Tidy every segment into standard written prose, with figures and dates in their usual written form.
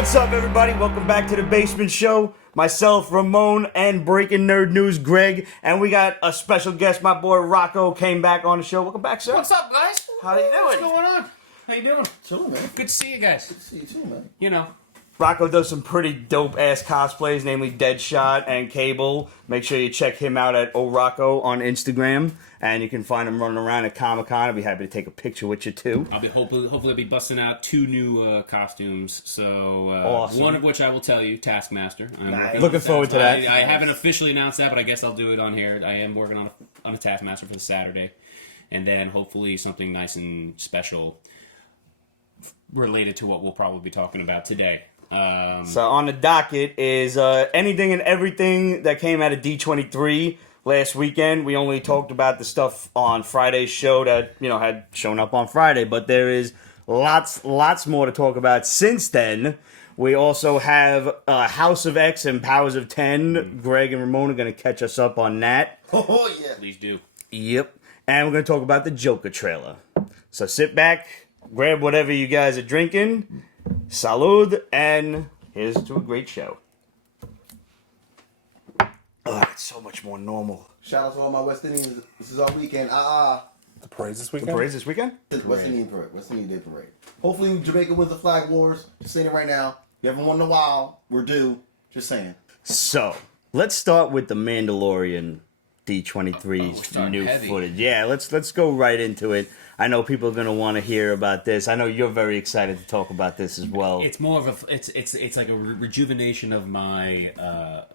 What's up, everybody? Welcome back to the Basement Show. Myself, Ramon, and Breaking Nerd News, Greg. And we got a special guest. My boy Rocco came back on the show. Welcome back, sir. What's up, guys? How you doing? What's going on? How you doing? Chilling, man. Good to see you guys. Good to see you too, man. You know. Rocco does some pretty dope-ass cosplays, namely Deadshot and Cable. Make sure you check him out at Rocco on Instagram. And you can find him running around at Comic-Con. I'll be happy to take a picture with you, too. I'll be hopefully I'll be busting out 2 new costumes. So Awesome. One of which I will tell you, Taskmaster. I'm Nice. Looking forward to that. I haven't officially announced that, but I guess I'll do it on here. I am working on a Taskmaster for the Saturday, and then hopefully something nice and special related to what we'll probably be talking about today. So on the docket is anything and everything that came out of D23 last weekend. We only talked about the stuff on Friday's show that, had shown up on Friday, but there is lots more to talk about since then. We also have House of X and Powers of 10. Greg and Ramon are going to catch us up on that. Oh, yeah. Please do. Yep. And we're going to talk about the Joker trailer. So sit back, grab whatever you guys are drinking. Salud, and here's to a great show. Oh, it's so much more normal. Shout out to all my West Indians. This is our weekend. The parade this weekend? The parade's this weekend? West Indian parade. West Indian Day parade. Hopefully Jamaica wins the flag wars. Just saying it right now. We haven't won in a while. We're due. Just saying. So, let's start with the Mandalorian D23's new heavy. footage. Yeah, let's go right into it. I know people are going to want to hear about this. I know you're very excited to talk about this as well. It's more of a it's like a rejuvenation of my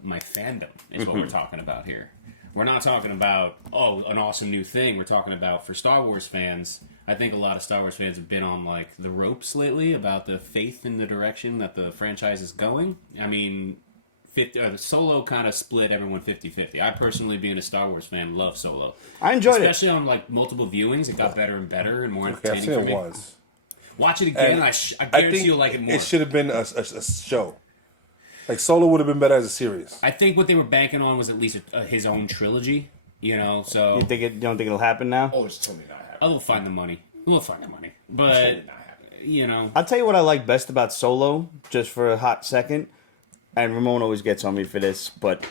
my fandom is what we're talking about here. We're not talking about an awesome new thing. We're talking about, for Star Wars fans, I think a lot of Star Wars fans have been on like the ropes lately about the faith in the direction that the franchise is going. I mean, the Solo kind of split everyone 50-50. I personally, being a Star Wars fan, love Solo. I enjoyed it. Especially on like multiple viewings. It got better and better and more Okay, I've entertaining seen for it me. once. Watch it again, And I guarantee you'll like it more. It should have been a show. Like, Solo would have been better as a series. I think what they were banking on was at least his own trilogy, so... You don't think it'll happen now? Oh, it's totally not happening. I will find the money. We'll find the money. But, I'll tell you what I like best about Solo, just for a hot second, and Ramon always gets on me for this, but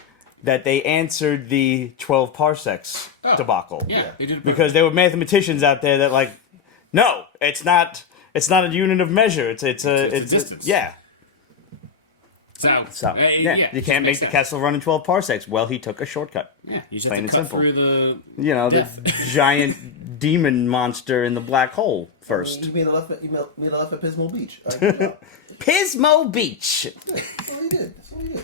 that they answered the 12 parsecs debacle. Yeah, they did. Because there were mathematicians out there that no, it's not a unit of measure. It's a distance. Yeah. So, You can't make the Kessel run in 12 parsecs. Well, he took a shortcut. Yeah, you just Plain have to and cut simple. through the... Death. The giant demon monster in the black hole first. You made a left at Pismo Beach. Pismo Beach. That's all he did. That's all he did.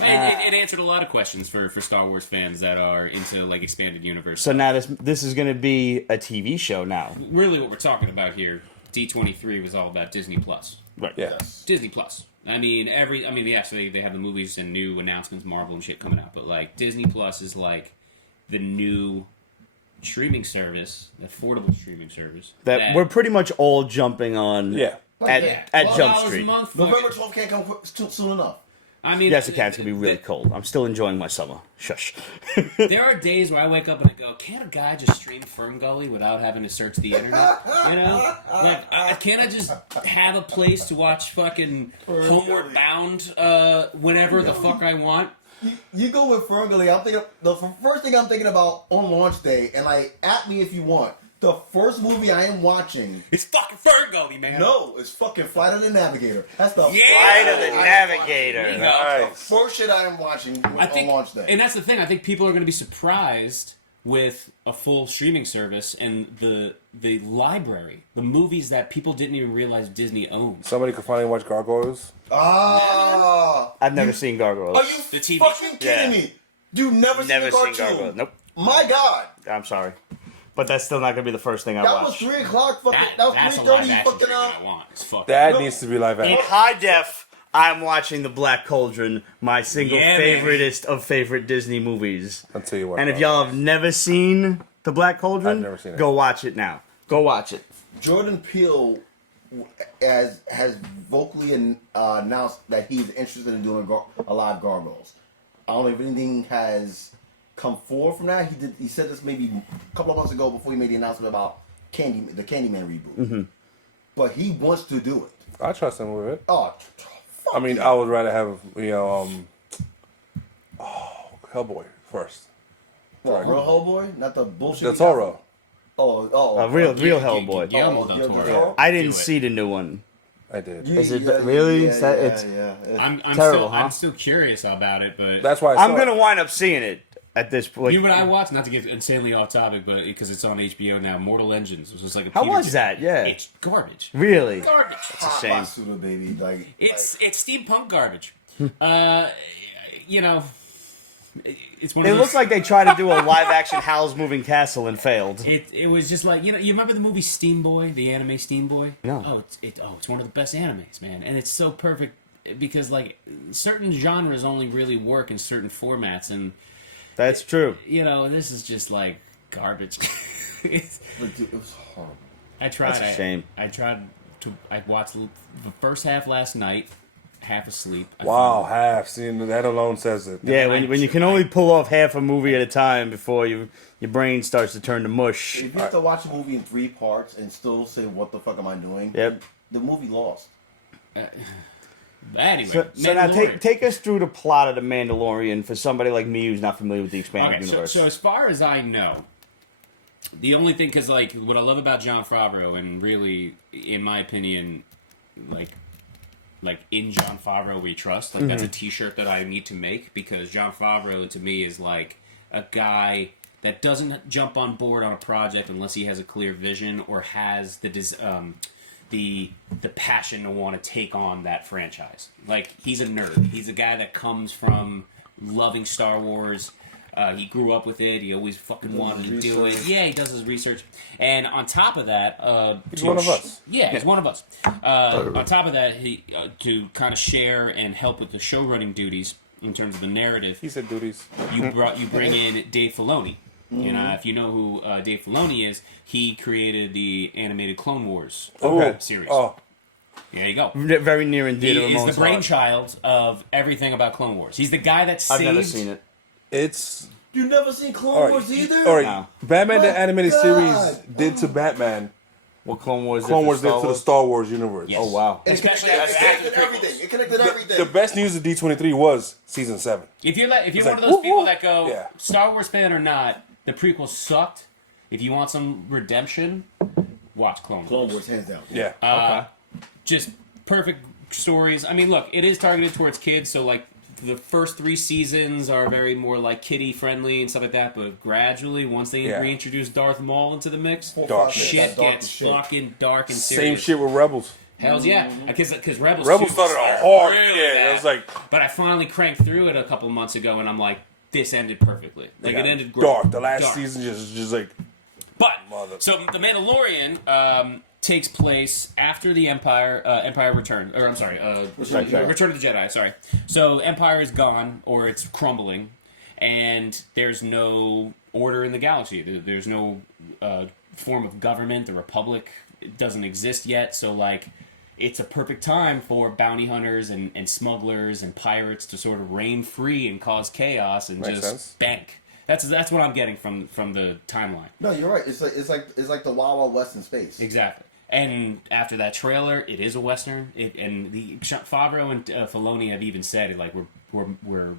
And it answered a lot of questions for Star Wars fans that are into like expanded universe. So now this is going to be a TV show now. Really what we're talking about here, D23 was all about Disney Plus. Right. Yeah. Yes. Disney Plus. Yes, they have the movies and new announcements, Marvel and shit coming out, but like Disney Plus is like the new streaming service, the affordable streaming service That we're pretty much all jumping on. Yeah. At $12 Jump a Street. month, November 12th can't come soon enough. I mean, Yes, it can. It's going to be really cold. I'm still enjoying my summer. Shush. There are days where I wake up and I go, can't a guy just stream Ferngully without having to search the internet? Can't I just have a place to watch fucking Homeward Bound whenever the fuck I want? You go with Ferngully. I'm thinking the first thing I'm thinking about on launch day, and at me if you want. The first movie I am watching. It's fucking Ferngully, man. No, it's fucking Flight of the Navigator. That's the Flight of the Navigator. That's the first shit I am watching on launch day. And that's the thing. I think people are going to be surprised with a full streaming service and the library, the movies that people didn't even realize Disney owns. Somebody could finally watch Gargoyles. I've never seen Gargoyles. Are you The TV fucking kidding Yeah. me? You've never seen Never a seen cartoon? Gargoyles. Nope. My God. I'm sorry. But that's still not going to be the first thing I That was watch. 3 o'clock. Fucking. That That's was a live 3:30. action Fucking. treatment I want. It's fucking... That needs to be live In action. high def, I'm watching The Black Cauldron, my single Yeah, man. favoriteest of favorite Disney movies. I'll tell you what. And if y'all have never seen The Black Cauldron, I've never seen it. go watch it now. Go watch it. Jordan Peele has vocally announced that he's interested in doing a live Gargoyles. I don't know if anything has come forward from that. He said this maybe a couple of months ago before he made the announcement about the Candyman reboot. Mm-hmm. but he wants to do it. I trust him with it. Oh, I mean, I would rather have Hellboy first. what, real Hellboy, not the bullshit. The Toro. Oh, Real Hellboy. Guillermo del Toro. I didn't Do it. see the new one. I did. Is it really? Yeah, It's I'm terrible, still, huh? I'm still curious about it, but That's why I I'm saw gonna it. wind up seeing it at this point. you know what I watched? Not to get insanely off topic, but because it's on HBO now, Mortal Engines, which was like a How Peter was that? Yeah. It's garbage. Really? Garbage. It's a shame. Basuda, baby. Like, It's steampunk garbage. You know, it's one It of those. looks like they tried to do a live action Howl's Moving Castle and failed. It was just like, you know, you remember the movie Steam Boy, the anime Steam Boy? No. Oh, it's one of the best animes, man, and it's so perfect because like certain genres only really work in certain formats, and That's true. you know, this is just like garbage. It's- like, dude, it was horrible. I tried. That's a shame. I watched the first half last night, half asleep. Wow, half. Seeing that alone says it. Yeah, when you can only pull off half a movie at a time before your brain starts to turn to mush. If you have to watch a movie in 3 parts and still say, "What the fuck am I doing?" Yep. The movie lost. Anyway, So now Mandalorian. take us through the plot of the Mandalorian for somebody like me who's not familiar with the expanded Okay, universe. so as far as I know, the only thing, because like what I love about Jon Favreau, and really, in my opinion, like in Jon Favreau we trust. Like that's a T-shirt that I need to make because Jon Favreau to me is like a guy that doesn't jump on board on a project unless he has a clear vision or has the passion to want to take on that franchise. Like he's a nerd. He's a guy that comes from loving Star Wars. He grew up with it. He always fucking wanted to do it. Yeah, he does his research. And on top of that, He's one of us. Yeah, he's one of us. On top of that, he to kind of share and help with the show running duties in terms of the narrative. He said duties. You bring in Dave Filoni. You know, if you know who Dave Filoni is, he created the animated Clone Wars series. Oh, There you go. Very near and dear He to is Ramon's the brainchild of everything about Clone Wars. He's the guy that heart. saved. I've never seen it. it's You never seen Clone all right. Wars either? All right, No. Batman the My animated God. series did to Batman. What Clone Wars? Clone did Wars for did Star to the Wars? Star Wars universe. Yes. Oh wow. It Especially connected, as it connected after the everything. It connected everything. The best news of D23 was season 7. If you're It's one like, of those people woo-hoo. that go Yeah. Star Wars fan or not, the prequels sucked. If you want some redemption, watch Clone Clone Wars. Wars, hands down. Yeah. Just perfect stories. I mean, look, it is targeted towards kids, so like the first 3 seasons are very more like kiddie friendly and stuff like that. But gradually, once they Yeah. reintroduce Darth Maul into the mix, Dark. shit Dark gets as shit. fucking dark and Same serious. shit with Rebels. Hells yeah, because Rebels. Rebels 2 started was hard. really Yeah, bad. it was like But I finally cranked through it a couple months ago, and I'm like, this ended perfectly. Like it ended great. dark. The last Dark. season just like But Mother- so the Mandalorian takes place after the Empire Return, or I'm sorry, Return of the Jedi. Sorry. So Empire is gone, or it's crumbling, and there's no order in the galaxy. There's no form of government. The Republic doesn't exist yet. So like, it's a perfect time for bounty hunters and smugglers and pirates to sort of reign free and cause chaos and Makes just sense. bank. That's what I'm getting from the timeline. No, you're right. It's like the Wild Wild West in space. Exactly. And after that trailer, it is a western. And the Favreau and Filoni have even said it, like we're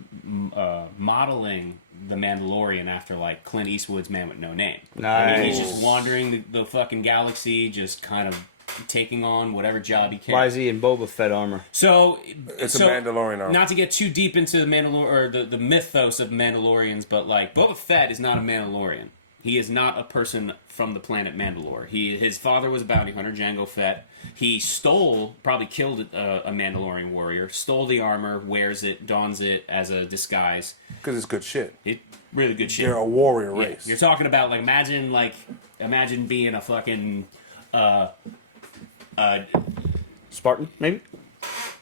modeling the Mandalorian after like Clint Eastwood's Man with No Name. Nice. He's just wandering the fucking galaxy, just kind of taking on whatever job he can. Why is he in Boba Fett armor? So it's a Mandalorian armor. Not to get too deep into the or the mythos of Mandalorians, but like Boba Fett is not a Mandalorian. He is not a person from the planet Mandalore. His father was a bounty hunter, Jango Fett. He probably killed a Mandalorian warrior, stole the armor, wears it, dons it as a disguise. because it's good shit. Really good shit. They're a warrior Yeah, race. you're talking about imagine being a fucking Spartan, maybe?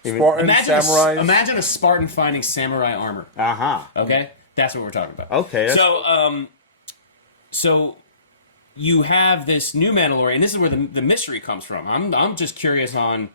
Spartan samurais. Imagine a Spartan finding samurai armor. Uh-huh. Okay, that's what we're talking about. Okay. That's So you have this new Mandalorian. This is where the mystery comes from. I'm just curious on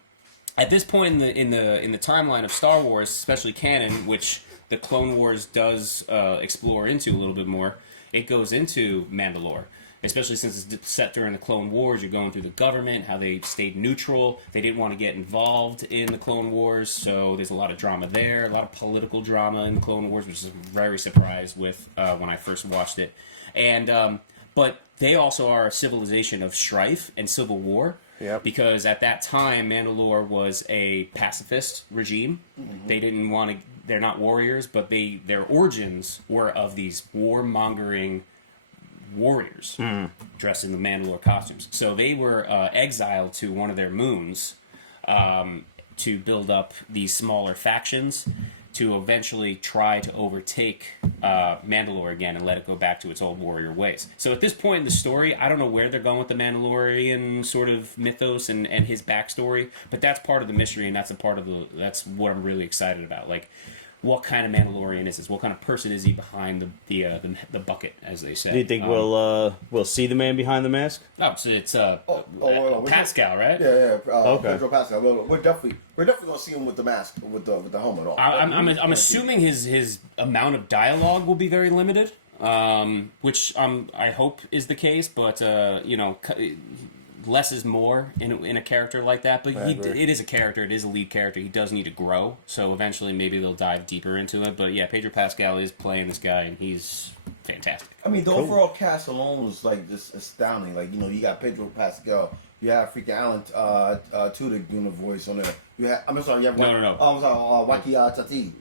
at this point in the timeline of Star Wars, especially canon, which the Clone Wars does explore into a little bit more. It goes into Mandalore. especially since it's set during the Clone Wars. You're going through the government, how they stayed neutral. They didn't want to get involved in the Clone Wars, so there's a lot of drama there, a lot of political drama in the Clone Wars, which I was very surprised with when I first watched it. And but they also are a civilization of strife and civil war. Yep. Because at that time, Mandalore was a pacifist regime. They didn't want to. They're not warriors, but their origins were of these warmongering warriors dressed in the Mandalore costumes. So they were exiled to one of their moons to build up these smaller factions to eventually try to overtake Mandalore again and let it go back to its old warrior ways. So at this point in the story, I don't know where they're going with the Mandalorian sort of mythos and his backstory, but that's part of the mystery, and that's that's what I'm really excited about. Like, what kind of Mandalorian is this? What kind of person is he behind the bucket, as they say? Do you think we'll see the man behind the mask? Oh, so it's well, Pascal, right? Yeah. Okay. Pedro Pascal. We're definitely gonna see him with the mask, with the helmet on. I'm assuming his amount of dialogue will be very limited, which I hope is the case. But less is more in a character like that. But it is a character. It is a lead character. He does need to grow. So eventually, maybe they'll dive deeper into it. But yeah, Pedro Pascal is playing this guy, and he's fantastic. I mean, the overall cast alone was like just astounding. Like, you got Pedro Pascal. You have freaking Alan Tudyk doing the voice on there. You have I'm sorry, you have No. I'm sorry, Joaquin Tati.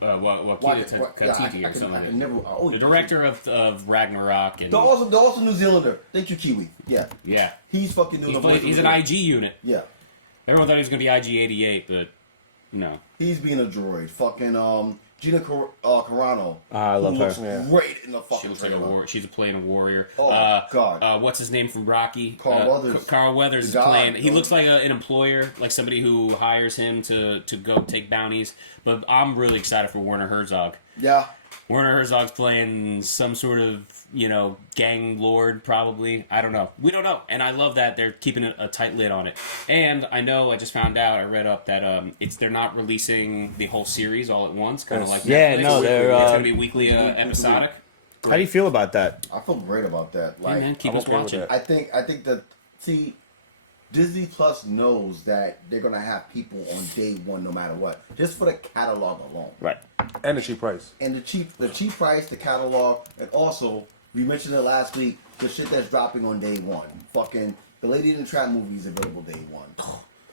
Joaquin Katiti or something. The director of Ragnarok and The also New Zealander. Thank you, Kiwi. Yeah. He's fucking doing the voice. He's an IG unit. Yeah. Everyone thought he was going to be IG-88, but no. He's being a droid. Fucking Gina Carano. I love her. Looks great in the She fucking looks like trailer. she's playing a warrior. Oh, God. What's his name from Rocky? Carl Weathers. Carl Weathers is God. playing. He looks like an employer, like somebody who hires him to go take bounties. But I'm really excited for Werner Herzog. Yeah. Werner Herzog's playing some sort of, gang lord, probably. I don't know. We don't know. And I love that they're keeping a tight lid on it. And I just found out, I read up that they're not releasing the whole series all at once, kind of like Yeah, Netflix. no, they're, It's going to be weekly episodic. How do you feel about that? I feel great about that. Hey, Like, man, keep I'm us okay with watching. that. I think that Disney Plus knows that they're gonna have people on day one no matter what, just for the catalog alone. Right. And the cheap price. And the cheap price, the catalog, and also we mentioned it last week, the shit that's dropping on day one. Fucking the Lady in the Trap movie is available day one.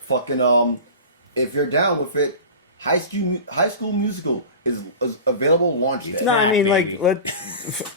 Fucking if you're down with it, High School Musical is available launch day. No, I mean, Baby.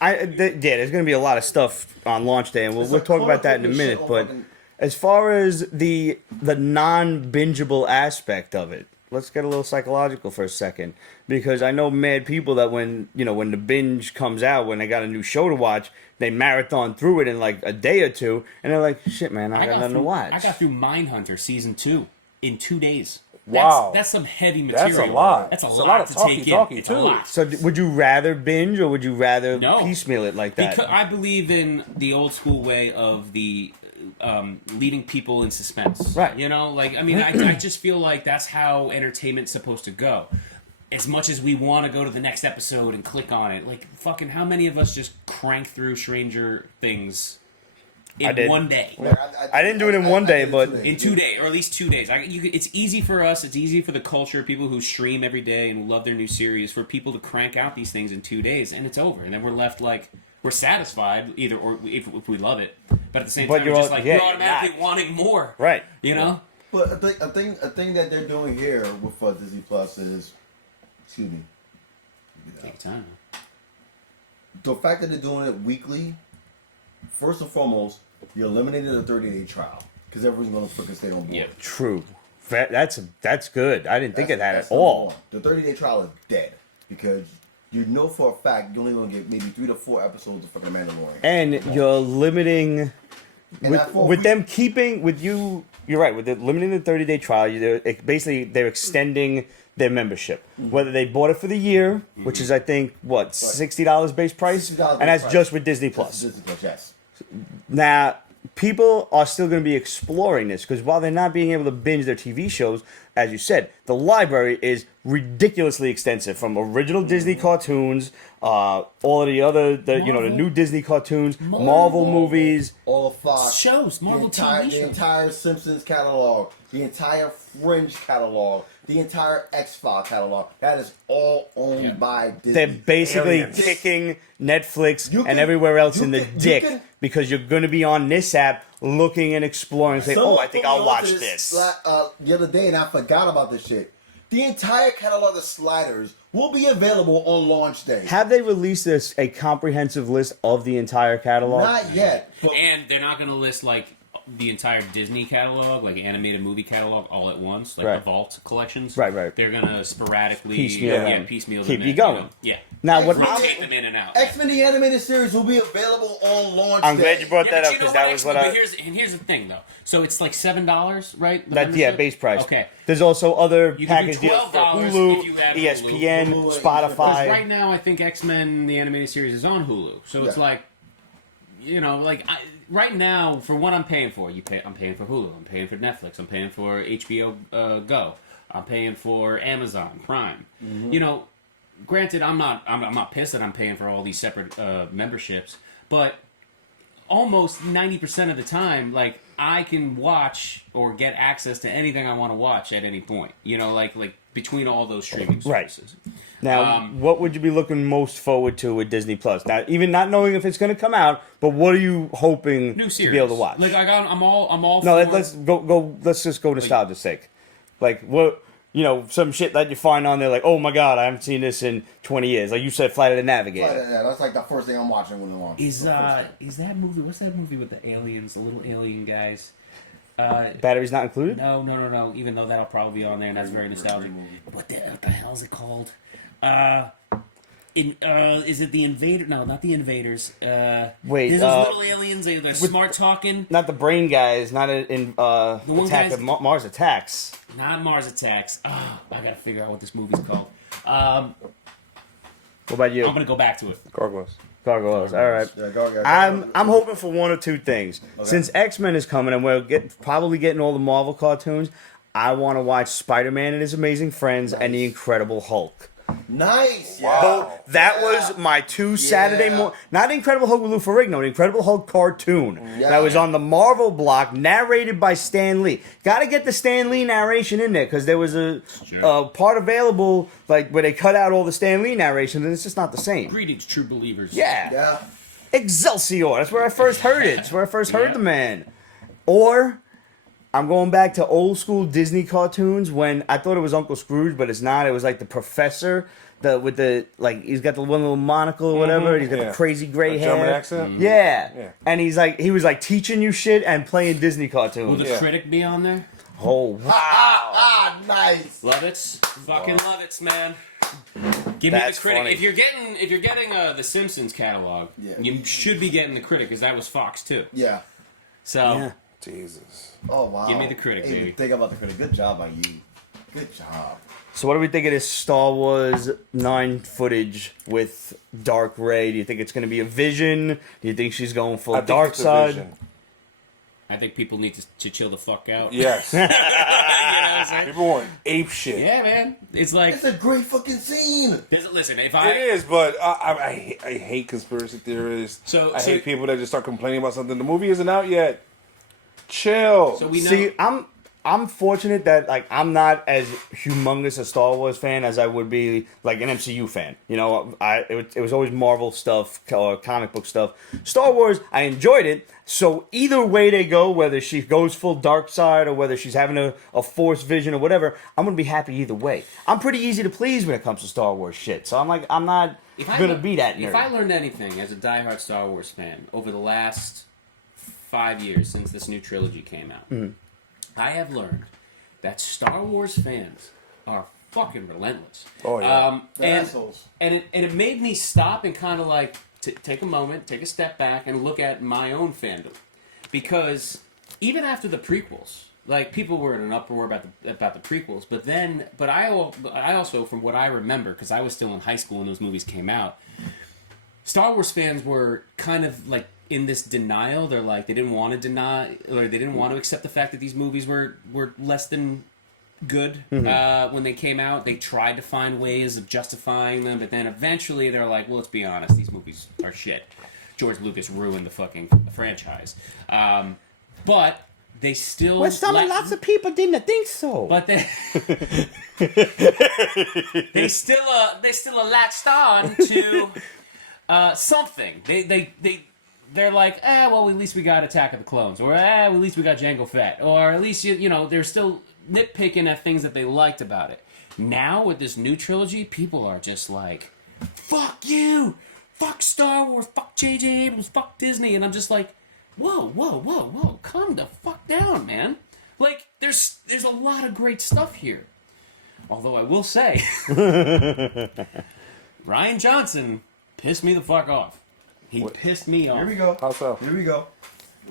there's going to be a lot of stuff on launch day, and we'll like talk about that in a shit minute. on But fucking- as far as the non-bingeable aspect of it, let's get a little psychological for a second, because I know mad people that when the binge comes out, when they got a new show to watch, they marathon through it in like a day or two, and they're like, "Shit, man, I got nothing to watch." I got through Mindhunter season 2 in 2 days. Wow. That's some heavy material. That's a lot. That's a It's lot of to talky, take in. It's a too. lot. So, would you rather binge or would you rather No. piecemeal it like that? Because I believe in the old school way of the leading people in suspense. Right. I just feel like that's how entertainment's supposed to go. As much as we want to go to the next episode and click on it, like fucking how many of us just crank through Stranger Things I in did. one day? I didn't do it in one day, but In 2 days, or at least 2 days. It's easy for us. It's easy for the culture, people who stream every day and love their new series, for people to crank out these things in 2 days, and it's over. And then we're left like we're satisfied, either or if we love it, but at the same But time, you're we're just all- like yeah, we're automatically not. wanting more. right. But a thing that they're doing here with Disney Plus is, excuse me, Take time. the fact that they're doing it weekly. First and foremost, you eliminated a 30-day trial because everyone's going to freaking stay on board. Yeah. True. That's good. I didn't think of that That's at number all. one. The 30-day trial is dead because you know for a fact you're only going to get maybe 3 to 4 episodes of fucking Mandalorian. And you're limiting And that for- with them keeping with you. You're right. With limiting the 30-day trial, they're extending their membership. Whether they bought it for the year, which is I think what $60 base price, $60 and that's price. just with Disney That's Plus. Disney Plus, yes. Now, people are still going to be exploring this because while they're not being able to binge their TV shows, as you said, the library is ridiculously extensive from original Disney cartoons, all of the other, the new Disney cartoons, Marvel movies, all of Fox shows, Marvel TV shows, the entire Simpsons catalog, the entire Fringe catalog, the entire X-Files catalog. That is all owned by Disney. They're basically kicking Netflix and everywhere else in the dick because you're going to be on this app looking and exploring and say, oh, I think I'll watch this. The other day, and I forgot about this shit. The entire catalog of Sliders will be available on launch day. Have they released a comprehensive list of the entire catalog? Not yet. And they're not going to list, like, the entire Disney catalog, like animated movie catalog, all at once, like the Vault collections. Right. They're gonna sporadically keep piecemeal them you going. Yeah. Now, what rotate them in and out. X-Men the animated series will be available on launch I'm day. glad you brought that up because that was what I. Here's the thing, though. So it's like $7, right? Base price. Okay. There's also other You can package do deals for $12 Hulu, if you add ESPN, Hulu, Spotify. Because right now, I think X-Men the animated series is on Hulu, so it's like, right now, for what I'm paying for, I'm paying for Hulu, I'm paying for Netflix, I'm paying for HBO Go, I'm paying for Amazon Prime. Mm-hmm. Granted, I'm not pissed that I'm paying for all these separate memberships, but almost 90% of the time, like, I can watch or get access to anything I want to watch at any point. Like between all those streaming services. Right. Now, what would you be looking most forward to with Disney Plus? Now, even not knowing if it's going to come out, but what are you hoping New to series. be able to watch? Like I'm all. No, for, let's go. Let's just go nostalgia's sake. Like what some shit that you find on there, like, oh my god, I haven't seen this in 20 years. Like you said, Flight of the Navigator. Yeah, that's like the first thing I'm watching when it launches. Is that movie? What's that movie with the aliens, the little alien guys? Batteries not included? No. Even though that'll probably be on there, and that's very nostalgic. What the hell is it called? Is it the Invader? No, not the Invaders. Wait, there's those little aliens. They're smart talking. Not the brain guys. Not in Attack of Mars Attacks. Not Mars Attacks. I gotta figure out what this movie's called. What about you? I'm gonna go back to it. Gargoyles. All right. Yeah, I'm hoping for one or two things. Okay. Since X-Men is coming and we're probably getting all the Marvel cartoons, I want to watch Spider-Man and His Amazing Friends and the Incredible Hulk. Nice. Wow. That was my two Saturday morning. Not the Incredible Hulk with Lou Ferrigno, the Incredible Hulk cartoon that was on the Marvel block, narrated by Stan Lee. Got to get the Stan Lee narration in there because there was a part available like where they cut out all the Stan Lee narration, and it's just not the same. Greetings, true believers. Yeah. Excelsior. That's where I first heard it. That's where I first heard the man. Or I'm going back to old school Disney cartoons when I thought it was Uncle Scrooge, but it's not. It was like the professor, with the he's got the one little monocle or whatever. And he's got the crazy gray hair. German accent. Yeah, and he was teaching you shit and playing Disney cartoons. Will the critic be on there? Oh wow! Nice. Love it, fucking love it, man. Give me the critic. Funny. If you're getting the Simpsons catalog, you should be getting the critic because that was Fox too. Yeah. So. Yeah. Jesus. Oh wow! Give me the critic, baby. Think about the critic. Good job on you. Good job. So what do we think of this Star Wars 9 footage with Dark Rey? Do you think it's going to be a vision? Do you think she's going full dark side? I think people need to chill the fuck out. Yes. You know what I'm saying? People want ape shit. Yeah, man. It's like It's a great fucking scene. listen. If It is, but I hate conspiracy theorists. I hate people that just start complaining about something. The movie isn't out yet. Chill. So we know. See, I'm fortunate that I'm not as humongous a Star Wars fan as I would be like an MCU fan. It was always Marvel stuff or comic book stuff. Star Wars, I enjoyed it. So either way they go, whether she goes full dark side or whether she's having a Force vision or whatever, I'm gonna be happy either way. I'm pretty easy to please when it comes to Star Wars shit. So I'm not gonna be that nerd. If I learned anything as a diehard Star Wars fan over the last 5 years since this new trilogy came out, I have learned that Star Wars fans are fucking relentless. Oh yeah, and it made me stop and kind of like take a moment, take a step back, and look at my own fandom, because even after the prequels, like people were in an uproar about the prequels, but I also, from what I remember, because I was still in high school when those movies came out, Star Wars fans were kind of like in this denial. They're like, they didn't want to deny, or they didn't want to accept the fact that these movies were less than good when they came out. They tried to find ways of justifying them, but then eventually they're like, well, let's be honest, these movies are shit. George Lucas ruined the fucking franchise. But they still... Well, lots of people didn't think so. But they... they still latched on to something. They're like, well, at least we got Attack of the Clones. Or, well, at least we got Jango Fett. Or at least, you know, they're still nitpicking at things that they liked about it. Now, with this new trilogy, people are just like, fuck you! Fuck Star Wars! Fuck J.J. Abrams! Fuck Disney! And I'm just like, whoa, calm the fuck down, man. Like, there's a lot of great stuff here. Although I will say, Rian Johnson pissed me the fuck off. He pissed me off. Here we go. How so? Here we go.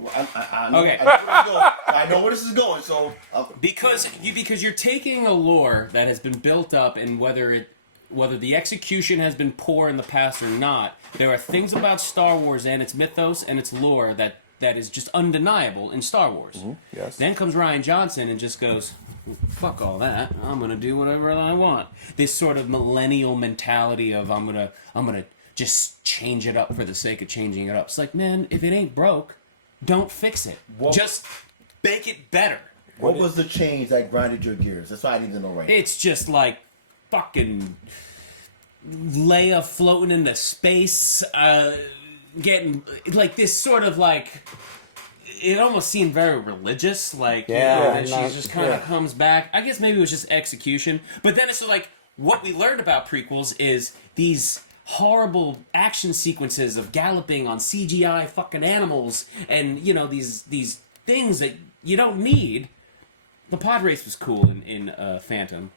Okay. I know where this is going, so... Because you're taking a lore that has been built up, and whether the execution has been poor in the past or not, there are things about Star Wars and its mythos and its lore that is just undeniable in Star Wars. Mm-hmm. Yes. Then comes Rian Johnson and just goes, fuck all that. I'm gonna do whatever I want. This sort of millennial mentality of I'm gonna just change it up for the sake of changing it up. It's like, man, if it ain't broke, don't fix it. Just make it better. What was the change that grinded your gears? That's what I need to know right now. It's just like fucking Leia floating into space, getting like this sort of like, it almost seemed very religious, like, and she just kind of comes back. I guess maybe it was just execution, but then it's like, what we learned about prequels is these horrible action sequences of galloping on CGI fucking animals, and you know, these things that you don't need. The pod race was cool in Phantom.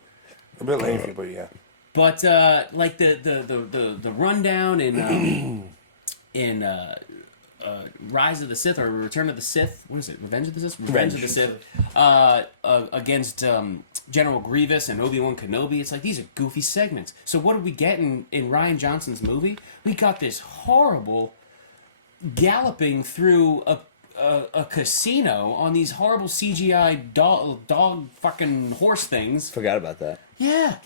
A bit lazy, but yeah. But like the rundown in Rise of the Sith or Return of the Sith, what is it? Revenge of the Sith. Revenge of the Sith against General Grievous and Obi-Wan Kenobi. It's like, these are goofy segments. So what did we get in Rian Johnson's movie? We got this horrible galloping through a casino on these horrible CGI dog fucking horse things. Forgot about that. Yeah.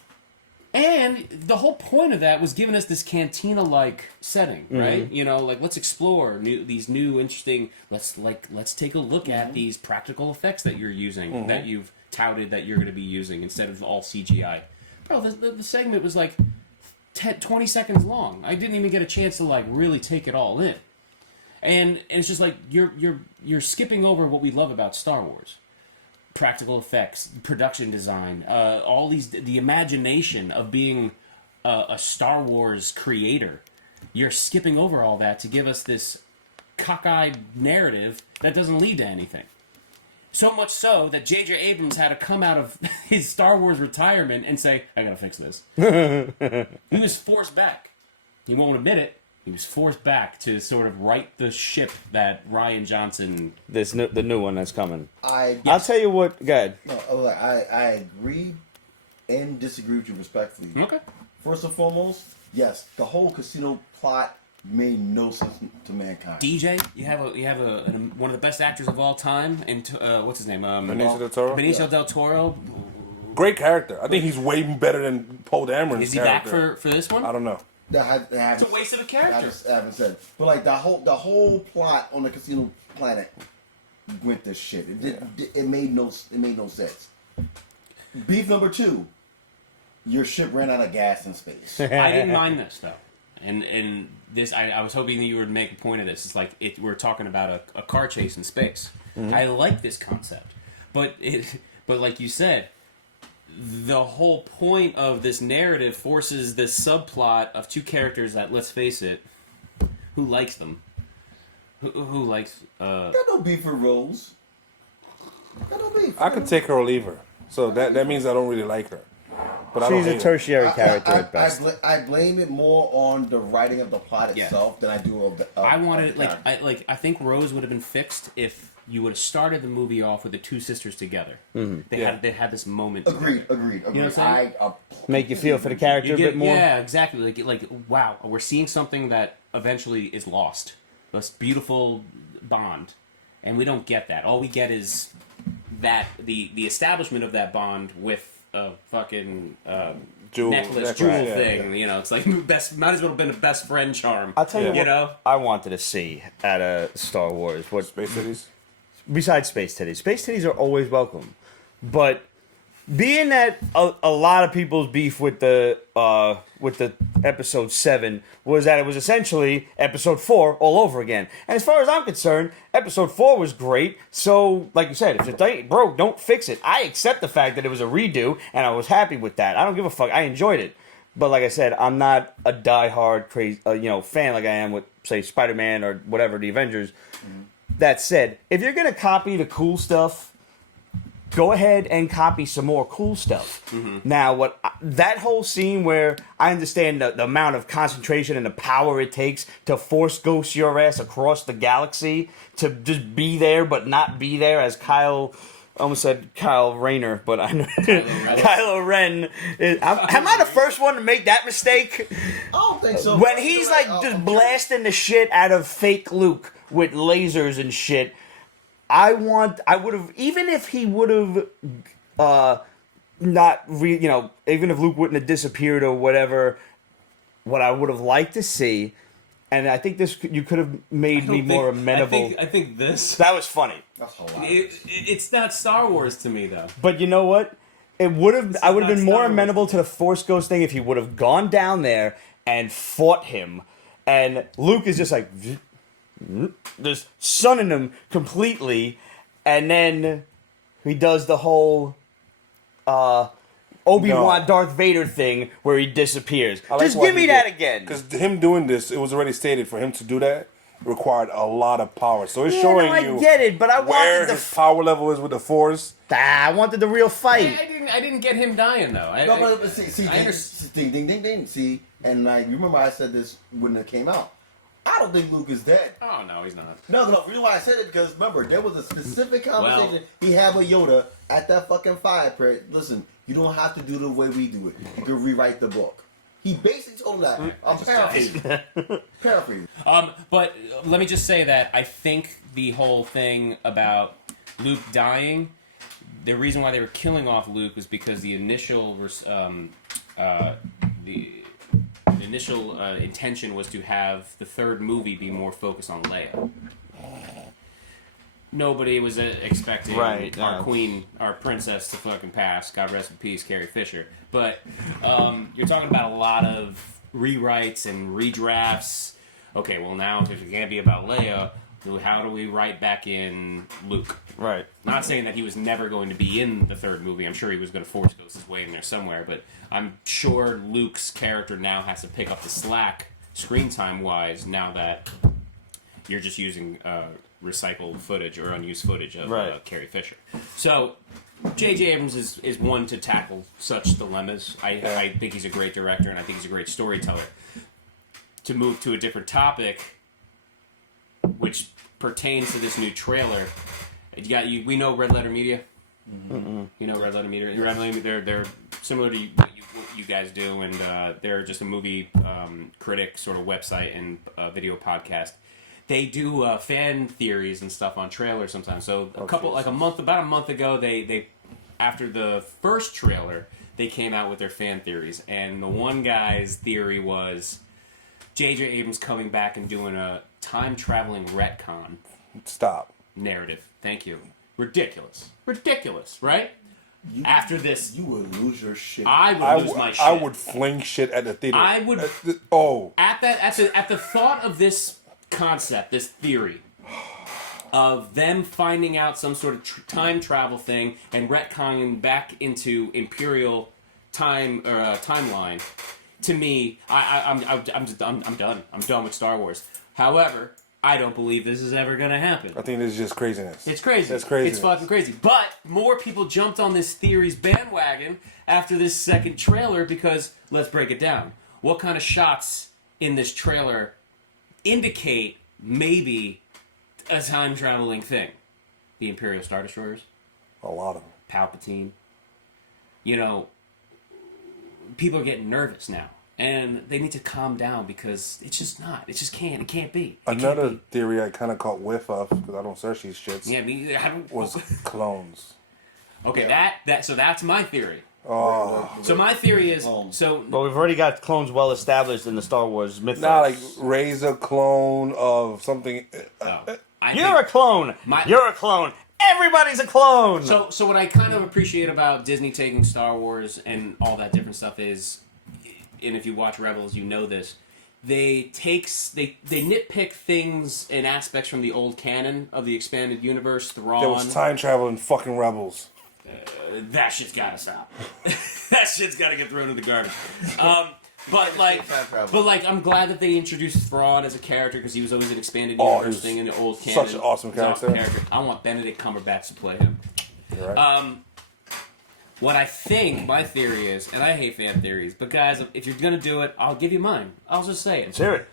And the whole point of that was giving us this cantina-like setting, right? Mm-hmm. You know, like, let's explore these new interesting. Let's take a look at these practical effects that you're using, that you've touted that you're going to be using instead of all CGI. Bro, the segment was like 20 seconds long. I didn't even get a chance to like really take it all in, and it's just like you're skipping over what we love about Star Wars. Practical effects, production design, all the imagination of being a Star Wars creator. You're skipping over all that to give us this cockeyed narrative that doesn't lead to anything. So much so that J.J. Abrams had to come out of his Star Wars retirement and say, I gotta fix this. He was forced back. He won't admit it. He was forced back to sort of right the ship that Rian Johnson... The new one that's coming. Yes. I'll tell you what... Go ahead. No, I agree and disagree with you respectfully. Okay. First and foremost, yes, the whole casino plot made no sense to mankind. DJ, you have one of the best actors of all time, and what's his name? Benicio del Toro. Benicio del Toro. Great character. I think he's way better than Poe Dameron's Is he character. back for this one? I don't know. It's a waste of a character. I haven't said, but like the whole plot on the casino planet went to shit. It made no sense. Beef number 2. Your ship ran out of gas in space. I didn't mind this though, and this I was hoping that you would make a point of this. It's like we're talking about a car chase in space. Mm-hmm. I like this concept, but like you said, the whole point of this narrative forces this subplot of two characters that, let's face it, who likes them? Who likes? Got no beef for Rose. Got no beef. I could take her or leave her, so that means I don't really like her. But she's a tertiary character at best. I blame it more on the writing of the plot itself than I do of the. I wanted it I think Rose would have been fixed if you would have started the movie off with the two sisters together. Mm-hmm. They had this moment. Agreed. You know what I'm saying? Make you feel for the character a bit more. Yeah, exactly. Like wow, we're seeing something that eventually is lost. this beautiful bond, and we don't get that. All we get is that the establishment of that bond with a fucking jewel thing. You know, it's like might as well have been a best friend charm. I'll tell you what I wanted to see at a Star Wars. What Space Titties? Besides Space Titties are always welcome, but being that a lot of people's beef with the episode 7 was that it was essentially episode 4 all over again. And as far as I'm concerned, episode 4 was great. So, like you said, if it ain't broke, don't fix it. I accept the fact that it was a redo, and I was happy with that. I don't give a fuck. I enjoyed it. But like I said, I'm not a diehard crazy, fan like I am with, say, Spider-Man or whatever, the Avengers. Mm-hmm. That said, if you're gonna copy the cool stuff, go ahead and copy some more cool stuff. Mm-hmm. Now, that whole scene where I understand the amount of concentration and the power it takes to force ghost your ass across the galaxy to just be there but not be there, as Kyle. I almost said Kyle Rayner, but I know Kylo Ren. Am I the first one to make that mistake? I don't think so. When he's just blasting the shit out of fake Luke with lasers and shit. I would have, even if he would have, even if Luke wouldn't have disappeared or whatever, what I would have liked to see, and I think you could have made me more amenable. I think this. That was funny. That's hilarious. It's not Star Wars to me, though. But you know what? I would have been more amenable to the Force Ghost thing if he would have gone down there and fought him. And Luke is just like, just sunning him completely, and then he does the whole Obi-Wan Darth Vader thing where he disappears. Just give me that again. Because him doing this, it was already stated for him to do that required a lot of power. So it's showing you. I get it, but I where wanted his power level is with the Force. I wanted the real fight. I didn't get him dying though. See, and like remember I said this when it came out. I don't think Luke is dead. Oh no, he's not. No. The reason why I said it because remember there was a specific conversation he had with Yoda at that fucking fire pit. Listen, you don't have to do it the way we do it. You can rewrite the book. He basically told him that. I'm paraphrasing. But let me just say that I think the whole thing about Luke dying, the reason why they were killing off Luke was because the initial intention was to have the third movie be more focused on Leia. Nobody was expecting our queen, our princess, to fucking pass. God rest in peace, Carrie Fisher. But you're talking about a lot of rewrites and redrafts. Okay, well now if it can't be about Leia, how do we write back in Luke? Right. Not saying that he was never going to be in the third movie. I'm sure he was going to force ghost his way in there somewhere. But I'm sure Luke's character now has to pick up the slack, screen time wise, now that you're just using recycled footage or unused footage of Carrie Fisher. So J.J. Abrams is one to tackle such dilemmas. I think he's a great director, and I think he's a great storyteller. To move to a different topic, which pertains to this new trailer, we know Red Letter Media. Mm-hmm. You know Red Letter Media. They're similar to what you guys do, and they're just a movie critic sort of website and video podcast. They do fan theories and stuff on trailers sometimes. So about a month ago, they after the first trailer, they came out with their fan theories, and the one guy's theory was J.J. Abrams coming back and doing a time-traveling retcon. Stop. Narrative. Thank you. Ridiculous, right? After this, you would lose your shit. I would lose my shit. I would fling shit at the theater. I would. At the thought of this concept, this theory of them finding out some sort of time travel thing and retconning back into Imperial timeline. To me, I'm done. I'm done with Star Wars. However, I don't believe this is ever going to happen. I think this is just craziness. It's crazy. That's crazy. It's fucking crazy. But more people jumped on this theory's bandwagon after this second trailer because, let's break it down. What kind of shots in this trailer indicate maybe a time-traveling thing? The Imperial Star Destroyers? A lot of them. Palpatine. People are getting nervous now. And they need to calm down because it's just not. It just can't. It can't be. Another theory I kind of caught whiff of, because I don't search these shits, was clones. Okay, so that's my theory. Oh. So my theory is But we've already got clones well established in the Star Wars mythos. Not like Rey's a clone of something. You're a clone. You're a clone. Everybody's a clone. So what I kind of appreciate about Disney taking Star Wars and all that different stuff is, and if you watch Rebels, you know this. They nitpick things and aspects from the old canon of the expanded universe. Thrawn. There was time travel in fucking Rebels. That shit's gotta stop. That shit's gotta get thrown in the garbage. But I'm glad that they introduced Thrawn as a character because he was always an expanded universe thing in the old canon. Such an awesome character. I want Benedict Cumberbatch to play him. You're right. What I think my theory is, and I hate fan theories, but guys, if you're gonna do it, I'll give you mine. I'll just say it. Let's hear it.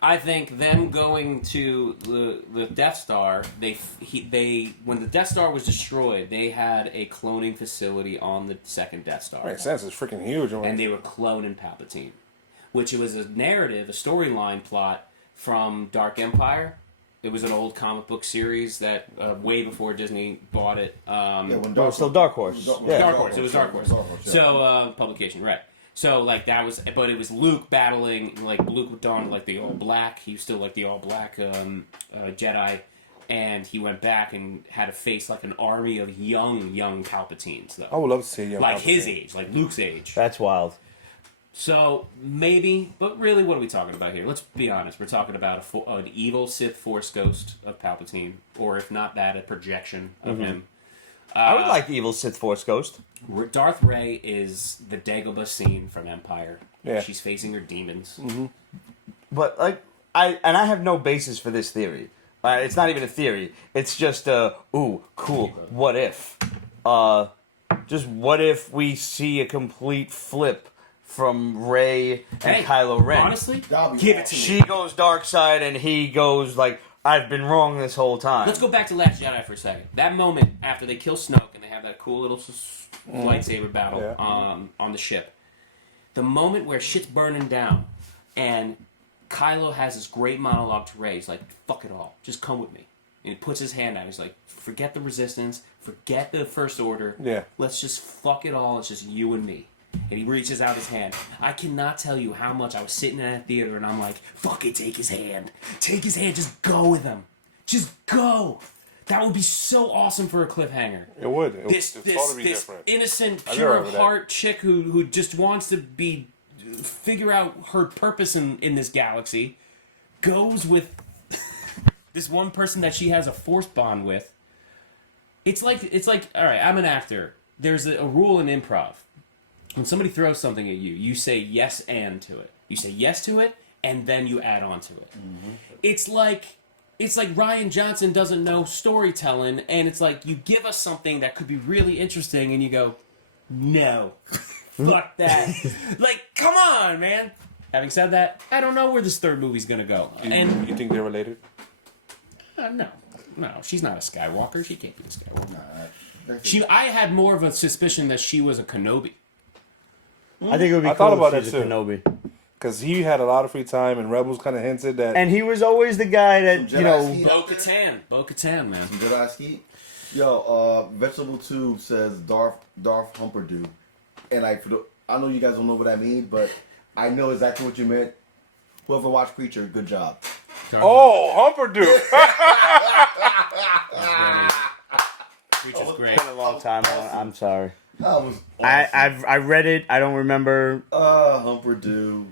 I think them going to the Death Star, when the Death Star was destroyed, they had a cloning facility on the second Death Star. Makes sense. It's freaking huge. And they were cloning Palpatine, which was a narrative, a storyline plot from Dark Empire. It was an old comic book series that way before Disney bought it. It was still Dark Horse. Dark Horse. It was Dark Horse. So publication, right? So that was, but it was Luke battling Luke donned the all black. He was still the all black Jedi, and he went back and had to face an army of young Palpatines. Though I would love to see young Palpatine. his age, Luke's age. That's wild. So maybe, but really, what are we talking about here? Let's be honest. We're talking about an evil Sith Force ghost of Palpatine, or if not that, a projection of him. I would like evil Sith Force Ghost. Darth Rey is the Dagobah scene from Empire. Yeah. She's facing her demons. Mm-hmm. But I have no basis for this theory. It's not even a theory. It's just ooh, cool. What if? Just what if we see a complete flip from Rey and Kylo Ren? Honestly, give it to me. She goes dark side and he goes I've been wrong this whole time. Let's go back to Last Jedi for a second. That moment after they kill Snoke and they have that cool little lightsaber battle on the ship. The moment where shit's burning down and Kylo has this great monologue to Rey. He's like, fuck it all. Just come with me. And he puts his hand out. He's like, forget the Resistance. Forget the First Order. Yeah. Let's just fuck it all. It's just you and me. And he reaches out his hand. I cannot tell you how much I was sitting in that theater and I'm like, fuck it, take his hand. Take his hand, just go with him. Just go. That would be so awesome for a cliffhanger. It would. This different. Innocent, pure heart chick who just wants to figure out her purpose in this galaxy goes with this one person that she has a force bond with. It's like, all right, I'm an actor. There's a rule in improv. When somebody throws something at you, you say yes and to it. You say yes to it, and then you add on to it. Mm-hmm. It's like Rian Johnson doesn't know storytelling, and it's like you give us something that could be really interesting, and you go, no, fuck that. Come on, man. Having said that, I don't know where this third movie's gonna go. You think they're related? No, she's not a Skywalker. She can't be a Skywalker. I had more of a suspicion that she was a Kenobi. I think it would be I cool thought about if she's that a too. Kenobi. Because he had a lot of free time, and Rebels kind of hinted that. And he was always the guy that, Bo-Katan, man. Some Jedi Skeet. Yo, Vegetable Tube says Darth Humperdew. And I know you guys don't know what I mean, but I know exactly what you meant. Whoever watched Preacher, good job. Oh, Humperdew! Preacher's great. It's been a long time. I'm sorry. That was awesome. I read it. I don't remember. Humperdew.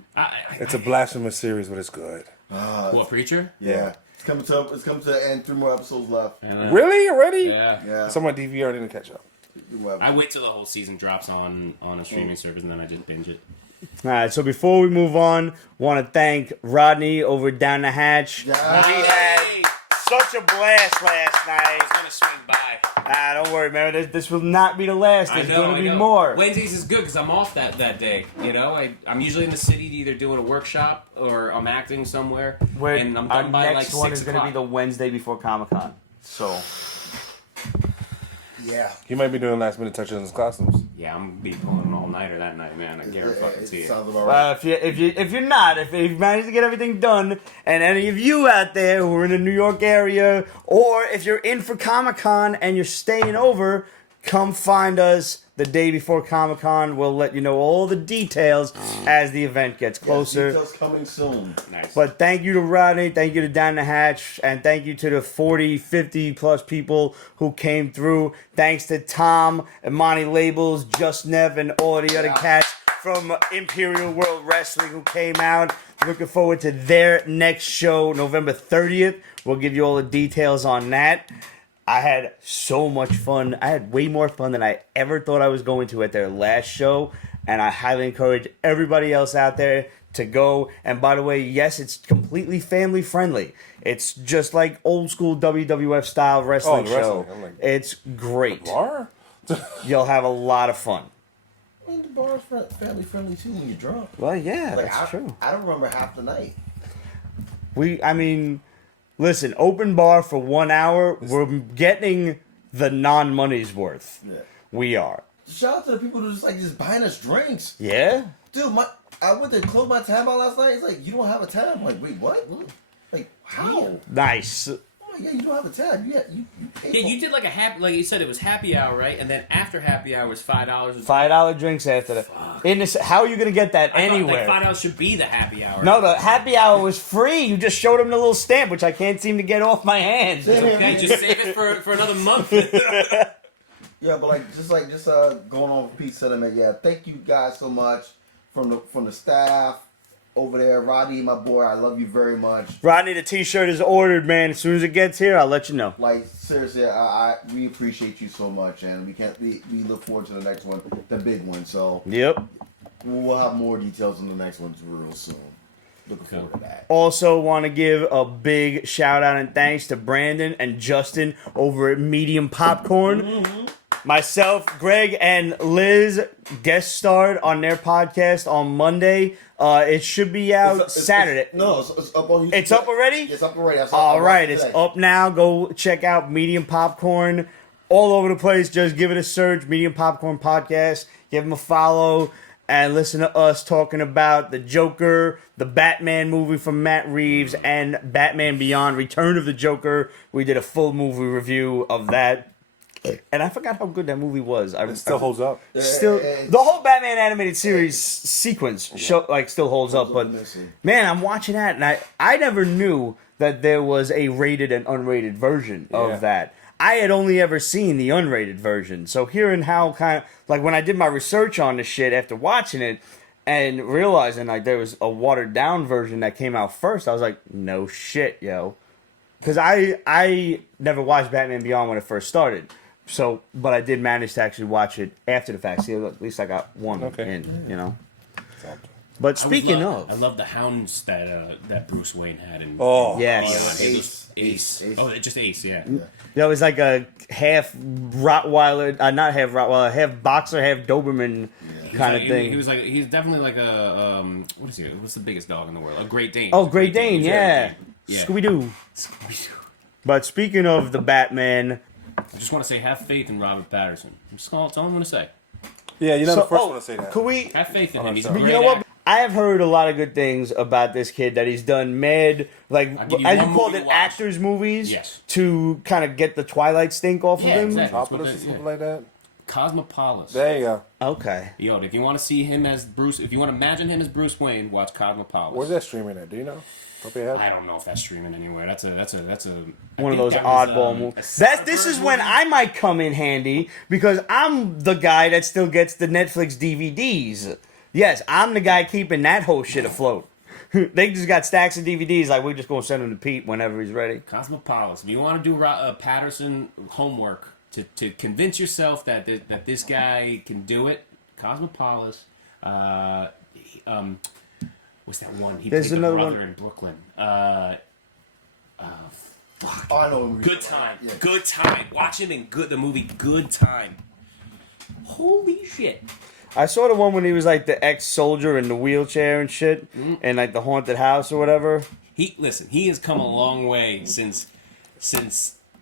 It's a blasphemous series, but it's good. What, Preacher? Yeah. It's coming to the end. 3 more episodes left. Really? Already? Yeah. It's on my DVR. I didn't catch up. I wait till the whole season drops on a streaming service and then I just binge it. All right, so before we move on, want to thank Rodney over Down the Hatch. Yeah. We had such a blast last night. I was going to swing by. Don't worry, man. This will not be the last. There's going to be more. Wednesdays is good because I'm off that day. You know, I'm usually in the city either doing a workshop or I'm acting somewhere. And I'm done by next one is 6 going to be the Wednesday before Comic-Con. So... Yeah. He might be doing last minute touches on his costumes. Yeah, I'm gonna be pulling an all-nighter that night, man. I guarantee it. Sounds about right. If you've managed to get everything done, and any of you out there who are in the New York area, or if you're in for Comic-Con and you're staying over, come find us the day before Comic-Con. We'll let you know all the details as the event gets closer. Details coming soon. Nice. But thank you to Rodney, thank you to Dan the Hatch, and thank you to the 40, 50 plus people who came through. Thanks to Tom, Imani Labels, Just Nev, and all the other cats from Imperial World Wrestling who came out. Looking forward to their next show, November 30th. We'll give you all the details on that. I had so much fun. I had way more fun than I ever thought I was going to at their last show. And I highly encourage everybody else out there to go. And by the way, yes, it's completely family friendly. It's just like old school WWF style wrestling show. It's great. Bar? You'll have a lot of fun. I mean, the bar's family friendly too when you're drunk. Well, yeah, Like, that's true. I don't remember half the night. Listen, open bar for 1 hour. We're getting the non-money's worth. Yeah. We are. Shout out to the people who just buying us drinks. Yeah? Dude, I went to close my tab out last night. It's like, you don't have a tab. I'm like, wait, what? Like, how? Nice. Oh, yeah, you don't have a tab. You paid Yeah, for you did like a happy, like you said, it was happy hour, right? And then after happy hour was $5. $5 drinks after that. How are you going to get that anywhere? Like $5 should be the happy hour. No, the happy hour was free. You just showed them the little stamp, which I can't seem to get off my hands. Okay, just save it for another month. Yeah, but just going on with Pete's sentiment. Yeah, thank you guys so much from the staff over there. Rodney, my boy, I love you very much. Rodney, the t-shirt is ordered, man. As soon as it gets here, I'll let you know. Like, seriously, we appreciate you so much, and we look forward to the next one, the big one. So Yep. we'll have more details on the next one real soon. Looking forward to that. Also want to give a big shout out and thanks to Brandon and Justin over at Medium Popcorn. Mm-hmm. Myself, Greg, and Liz guest starred on their podcast on Monday. It should be out Saturday. It's up on YouTube. It's up already? It's up already. All right, it's up now. Go check out Medium Popcorn all over the place. Just give it a search, Medium Popcorn Podcast. Give them a follow and listen to us talking about the Joker, the Batman movie from Matt Reeves, and Batman Beyond: Return of the Joker. We did a full movie review of that. And I forgot how good that movie was. It still holds up. The whole Batman animated series sequence still holds up. But man, I'm watching that, and I never knew that there was a rated and unrated version of that. I had only ever seen the unrated version. So hearing how when I did my research on this shit after watching it and realizing there was a watered down version that came out first, I was like, no shit, yo. Because I never watched Batman Beyond when it first started. So, but I did manage to actually watch it after the fact. See, at least I got one in, you know. But speaking of, I love the hounds that Bruce Wayne had. Yes. Ace. Oh, just Ace, yeah. That was like a half Rottweiler, not half Rottweiler, half boxer, half Doberman kind of thing. He's definitely like a what is he? What's the biggest dog in the world? A Great Dane. Oh, Great Dane, yeah. Yeah. Scooby-Doo. But speaking of the Batman, I just want to say, have faith in Robert Pattinson. That's all I'm going to say. Yeah, you're not the first one to say that. Could we have faith in him? He's a you great know what? actor. I have heard a lot of good things about this kid, that he's done mad, as you called it, actors movies, to kind of get the Twilight stink off of him. Exactly. Something like that. Cosmopolis. There you go. Okay. Yo, if you want to see him as Bruce, if you want to imagine him as Bruce Wayne, watch Cosmopolis. Where's that streaming at? Do you know? I don't know if that's streaming anywhere. That's a one of those oddball movies. This is when I might come in handy because I'm the guy that still gets the Netflix DVDs. Yes, I'm the guy keeping that whole shit afloat. They just got stacks of DVDs. We're just gonna send them to Pete whenever he's ready. Cosmopolis. If you want to do Patterson homework to convince yourself that this guy can do it, Cosmopolis. What's that one? He There's played another the brother one in Brooklyn. Fuck. I know. Good Time. Yeah. Good Time. Watch him in the movie Good Time. Holy shit. I saw the one when he was the ex-soldier in the wheelchair and shit, and the haunted house or whatever. He has come a long way since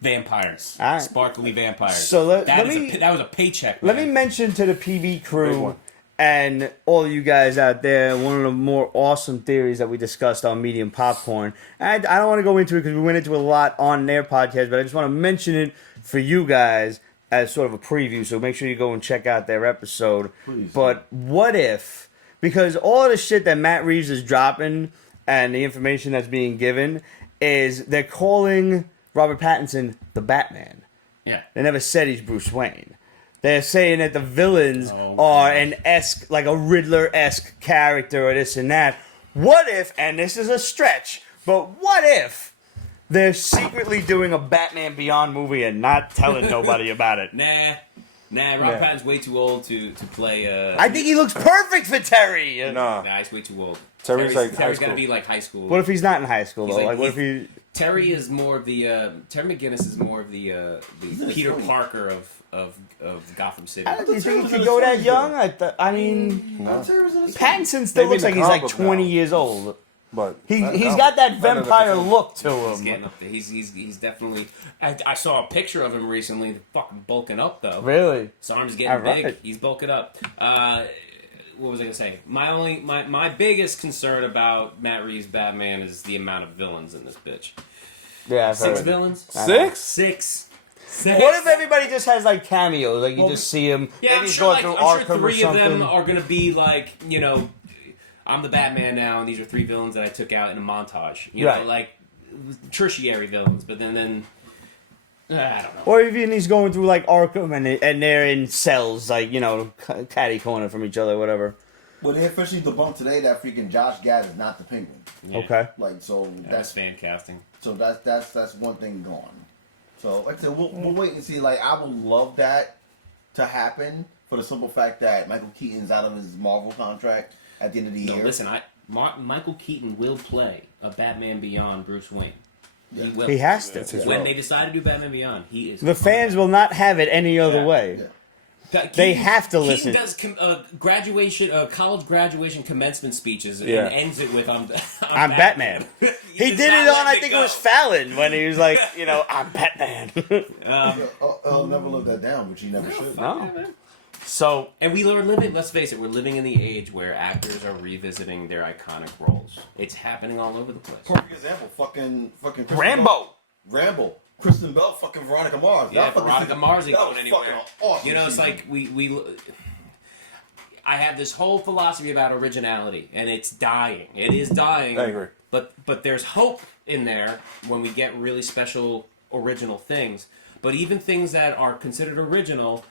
Vampires. All right. Sparkly vampires. So that was a paycheck. Let man. me mention to the PV crew and all of you guys out there one of the more awesome theories that we discussed on Medium Popcorn. And I don't want to go into it because we went into it a lot on their podcast, but I just want to mention it for you guys as sort of a preview. So make sure you go and check out their episode. Please. But what if, because all the shit that Matt Reeves is dropping and the information that's being given is they're calling Robert Pattinson the Batman. Yeah. They never said he's Bruce Wayne. They're saying that the villains are like a Riddler-esque character or this and that. What if, and this is a stretch, but what if they're secretly doing a Batman Beyond movie and not telling nobody about it? Nah, Robert Pattinson's way too old to play. I think he looks perfect for Terry. Nah, he's way too old. Terry's got to be like high school. What if he's not in high school though? Like what if he? Terry is more of the Terry McGinnis is more of the Peter Parker of Gotham City. Do you think he could go that young? I mean, Pattinson still looks like he's like 20 years old. But he's got that vampire look to him. He's getting up there. He's definitely. I saw a picture of him recently, fucking bulking up though. Really? His arms getting big. Right. He's bulking up. What was I gonna say? My biggest concern about Matt Reeves' Batman is the amount of villains in this bitch. Yeah, I've 6 heard. villains. 6? 6. What if everybody just has like cameos? Like you just see him. Yeah, maybe I'm he's sure, going through I'm Arkham sure 3 or of them something. are gonna be like, I'm the Batman now, and these are 3 villains that I took out in a montage. You know, like tertiary villains. But then I don't know. Or even he's going through like Arkham and they're in cells, like catty corner from each other, or whatever. Well, they officially debunked today that freaking Josh Gad is not the Penguin. Yeah. Okay. Like so, That's fan casting. So that's one thing gone. So like I said, we'll wait and see. Like I would love that to happen for the simple fact that Michael Keaton's out of his Marvel contract at the end of the year. Listen, Michael Keaton will play a Batman Beyond Bruce Wayne. Yeah. He will. He has to. When they decide to do Batman Beyond, he is. The fans will not have it any other way. Yeah. They have to listen. Keaton does college graduation commencement speeches and ends it with "I'm Batman." He did it on, I think it was Fallon, when he was like, I'm Batman. I'll never live that down, which he never should. No. So, and we are living. Let's face it, we're living in the age where actors are revisiting their iconic roles. It's happening all over the place. Perfect example, fucking Kristen Rambo. Kristen Bell, fucking Veronica Mars. Yeah, Veronica Mars ain't going anywhere. Awesome it's like we. I have this whole philosophy about originality, and it's dying. It is dying. I agree. But there's hope in there when we get really special original things. But even things that are considered original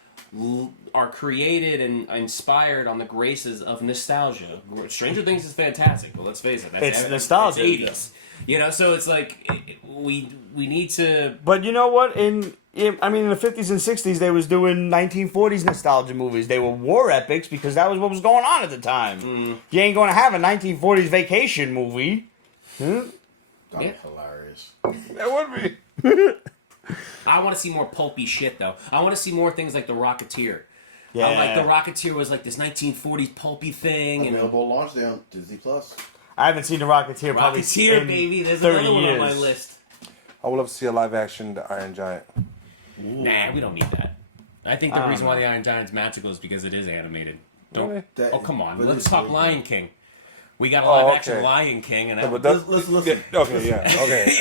are created and inspired on the graces of nostalgia. Stranger Things is fantastic, but let's face it, It's nostalgia. It's 80s. So it's like we need to. But you know what? In the 50s and 60s, they was doing 1940s nostalgia movies. They were war epics because that was what was going on at the time. You ain't going to have a 1940s vacation movie. That's hilarious. That would be. I want to see more pulpy shit, though. I want to see more things like The Rocketeer. Yeah. Like The Rocketeer was like this 1940s pulpy thing. Available launch day on Disney Plus. I haven't seen The Rocketeer probably in baby. There's 30 another one years. on my list. I would love to see a live action The Iron Giant. Nah, we don't need that. I think the reason why the Iron Giant's magical is because it is animated. Really? Oh, come on. But Let's it's talk really Lion good. King. We got a live action okay. Lion King, and But that's, Listen. okay, yeah, okay.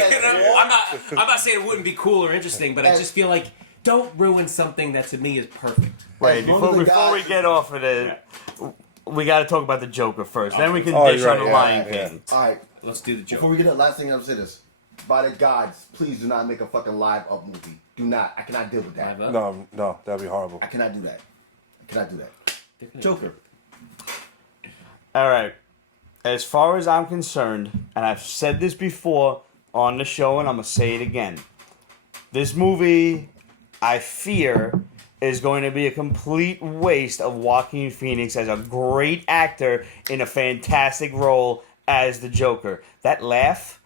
I'm not saying it wouldn't be cool or interesting, but I just feel like don't ruin something that to me is perfect. Wait, before we get off of it, we got to talk about the Joker first. Then we can dish on the Lion King. All right, Let's do the joke. before we get to the last thing, I'll say this: by the gods, please do not make a fucking live up movie. Do not. I cannot deal with that. Live up? No, that'd be horrible. I cannot do that. Joker. All right. As far as I'm concerned, and I've said this before on the show, and I'm going to say it again. This movie, I fear, is going to be a complete waste of Joaquin Phoenix as a great actor in a fantastic role as the Joker. That laugh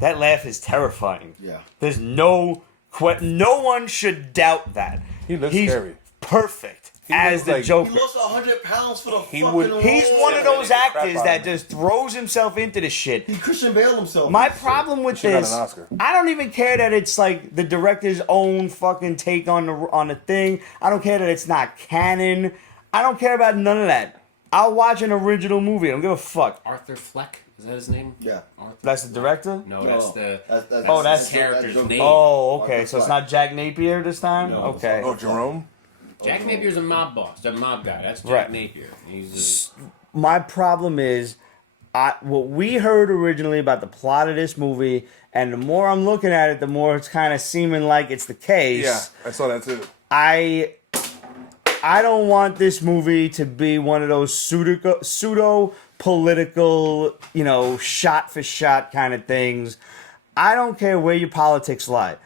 is terrifying. Yeah. There's no one should doubt that. He looks He's scary. perfect as the Joker. He lost 100 pounds for the fucking role. He's one of those actors that just throws himself into the shit. He Christian Bale himself. My problem with this, I don't even care that it's like the director's own fucking take on the thing. I don't care that it's not canon. I don't care about none of that. I'll watch an original movie. I don't give a fuck. Arthur Fleck, is that his name? Yeah. Arthur That's the director? No, that's the that's the character's name. Oh, okay. So it's not Jack Napier this time? No, okay. Oh, Jerome? Jack Napier's a mob boss, a mob guy. That's Jack Napier. My problem is, what we heard originally about the plot of this movie, and the more I'm looking at it, the more it's kind of seeming like it's the case. Yeah, I saw that too. I don't want this movie to be one of those pseudo political, shot for shot kind of things. I don't care where your politics lie.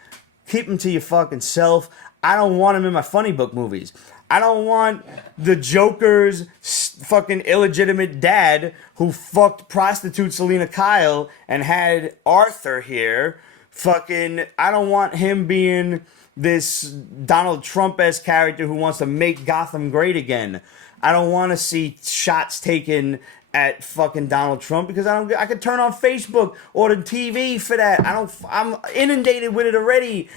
Keep them to your fucking self. I don't want them in my funny book movies. I don't want the Joker's fucking illegitimate dad who fucked prostitute Selena Kyle and had Arthur here. I don't want him being this Donald Trump-esque character who wants to make Gotham great again. I don't want to see shots taken at fucking Donald Trump because I could turn on Facebook or the TV for that. I'm inundated with it already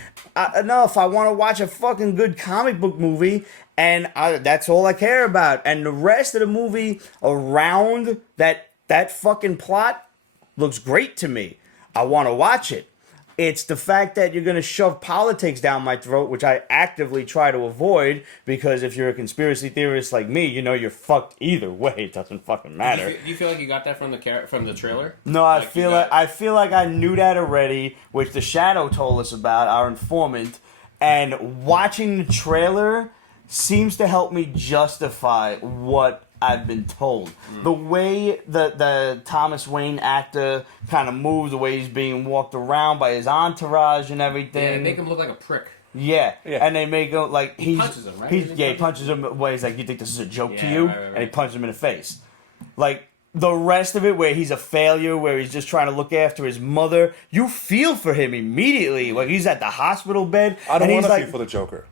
enough. I want to watch a fucking good comic book movie, and that's all I care about. And the rest of the movie around that fucking plot looks great to me. I want to watch it. It's the fact that you're going to shove politics down my throat, which I actively try to avoid, because if you're a conspiracy theorist like me, you're fucked either way. It doesn't fucking matter. Do you feel like you got that from the trailer? No, I feel like I knew that already, which the Shadow told us about, our informant, and watching the trailer seems to help me justify what I've been told. The way the Thomas Wayne actor kind of moves, the way he's being walked around by his entourage and everything. Yeah, they make him look like a prick. Yeah. And they make him like he punches him, right? He punches him away. He's like, "You think this is a joke to you?" Right. And he punches him in the face. Like the rest of it, where he's a failure, where he's just trying to look after his mother, you feel for him immediately. Like he's at the hospital bed. I don't want to feel for the Joker.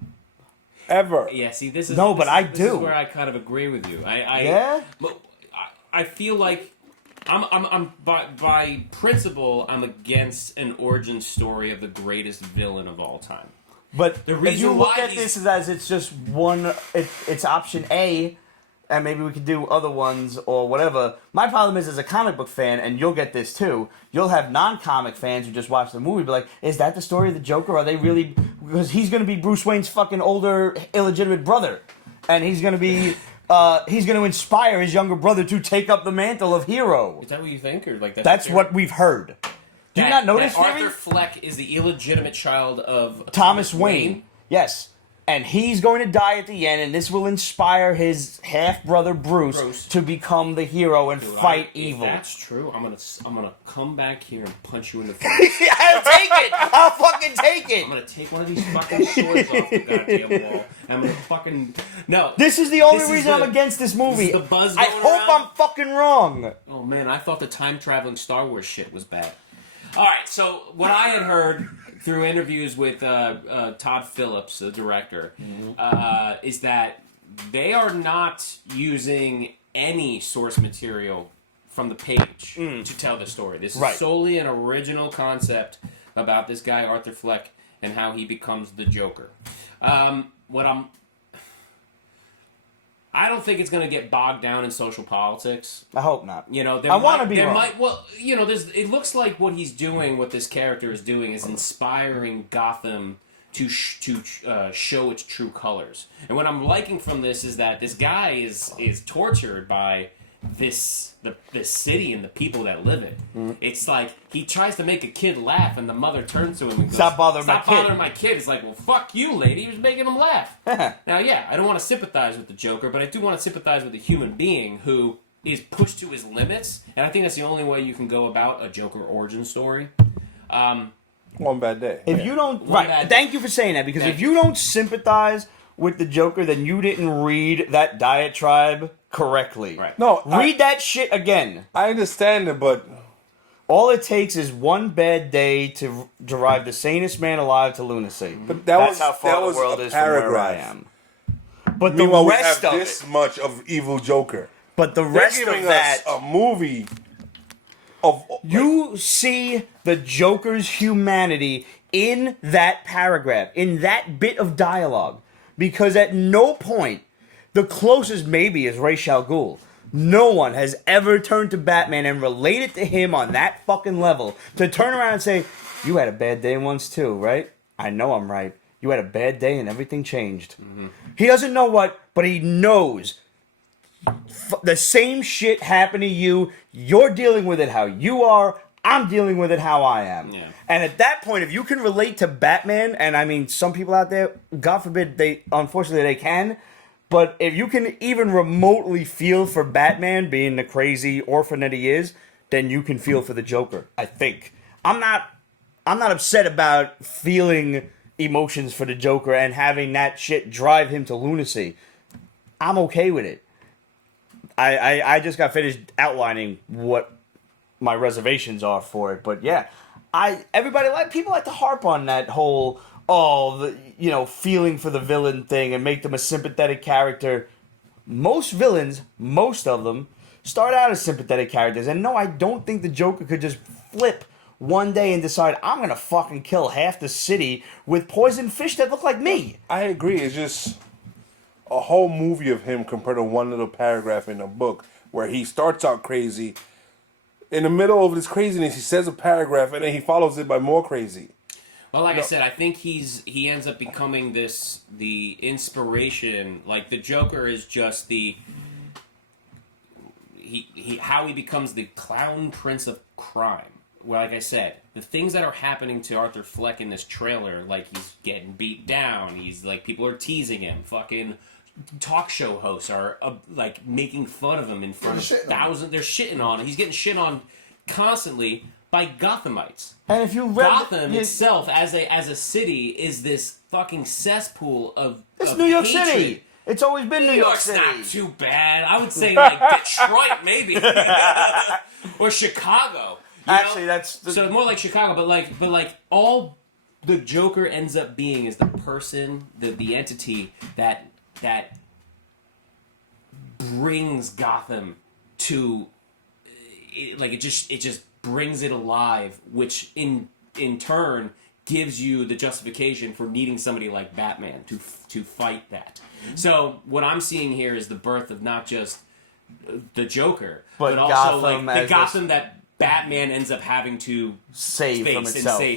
Ever. Yeah, see, this is I this do. is where I kind of agree with you. I feel like I'm by principle I'm against an origin story of the greatest villain of all time. But the reason if you look why at this as it's just one, it's option A, and maybe we could do other ones or whatever. My problem is, as a comic book fan, and you'll get this too, you'll have non-comic fans who just watch the movie be like, is that the story of the Joker? Are they really... Because he's going to be Bruce Wayne's fucking older, illegitimate brother. And he's going to be... he's going to inspire his younger brother to take up the mantle of hero. Is that what you think? Or like that's what we've heard. Do you not notice, that Arthur Fleck is the illegitimate child of Thomas Wayne? Yes. And he's going to die at the end, and this will inspire his half-brother Bruce to become the hero and fight evil. If that's true, I'm gonna come back here and punch you in the face. I'll take it! I'll fucking take it! I'm gonna take one of these fucking swords off the goddamn wall, and I'm gonna fucking... No. This is the only reason I'm against this movie. This is the buzz I going hope around. I'm fucking wrong. Oh man, I thought the time-traveling Star Wars shit was bad. Alright, so what I had heard... through interviews with Todd Phillips, the director, is that they are not using any source material from the page to tell the story. This is solely an original concept about this guy, Arthur Fleck, and how he becomes the Joker. I don't think it's going to get bogged down in social politics. I hope not. I want to be wrong. It looks like what he's doing, what this character is doing, is inspiring Gotham to show its true colors. And what I'm liking from this is that this guy is tortured by the city and the people that live it. It's like he tries to make a kid laugh, and the mother turns to him and goes, "Stop bothering my kid." It's like, well, fuck you, lady. He was making him laugh. Now, yeah, I don't want to sympathize with the Joker, but I do want to sympathize with a human being who is pushed to his limits, and I think that's the only way you can go about a Joker origin story. One bad day. If you don't... thank you for saying that, because if you don't sympathize with the Joker, then you didn't read that diatribe correctly. Right. No, read that shit again. I understand it, but all it takes is one bad day to drive the sanest man alive to lunacy. But that's how far the world is from where I am. But the meanwhile, rest we have of this it, much of evil Joker. but the They're rest giving of that, us a movie of you see the Joker's humanity in that paragraph, in that bit of dialogue, because at no point, the closest maybe is Ra's al Ghul. No one has ever turned to Batman and related to him on that fucking level to turn around and say, "You had a bad day once too, right? I know I'm right. You had a bad day and everything changed." Mm-hmm. He doesn't know what, but he knows. The same shit happened to you. You're dealing with it how you are. I'm dealing with it how I am. Yeah. And at that point, if you can relate to Batman, and I mean, some people out there, God forbid, unfortunately they can, but if you can even remotely feel for Batman being the crazy orphan that he is, then you can feel for the Joker, I think. I'm not upset about feeling emotions for the Joker and having that shit drive him to lunacy. I'm okay with it. I just got finished outlining what my reservations are for it, but yeah, people like to harp on that whole feeling for the villain thing and make them a sympathetic character. Most villains, most of them, start out as sympathetic characters, and no, I don't think the Joker could just flip one day and decide, I'm gonna fucking kill half the city with poisoned fish that look like me. I agree. It's just a whole movie of him compared to one little paragraph in a book where he starts out crazy. In the middle of this craziness, he says a paragraph and then he follows it by more crazy. Well, like I said, I think he ends up becoming the inspiration. Like the Joker is just how he becomes the clown prince of crime. Well, like I said, the things that are happening to Arthur Fleck in this trailer, like he's getting beat down, he's like people are teasing him, fucking talk show hosts are like making fun of him in front of thousands. They're shitting on him. He's getting shit on constantly by Gothamites. And if you read Gotham itself as a city is this fucking cesspool of New York hatred. City. It's always been New York City. Not too bad. I would say like Detroit maybe or Chicago. Actually, so more like Chicago, but like all the Joker ends up being is the person, the entity that brings Gotham to, like it just brings it alive, which in turn gives you the justification for needing somebody like Batman to fight that. So what I'm seeing here is the birth of not just the Joker, but also Gotham, like the Gotham that Batman ends up having to save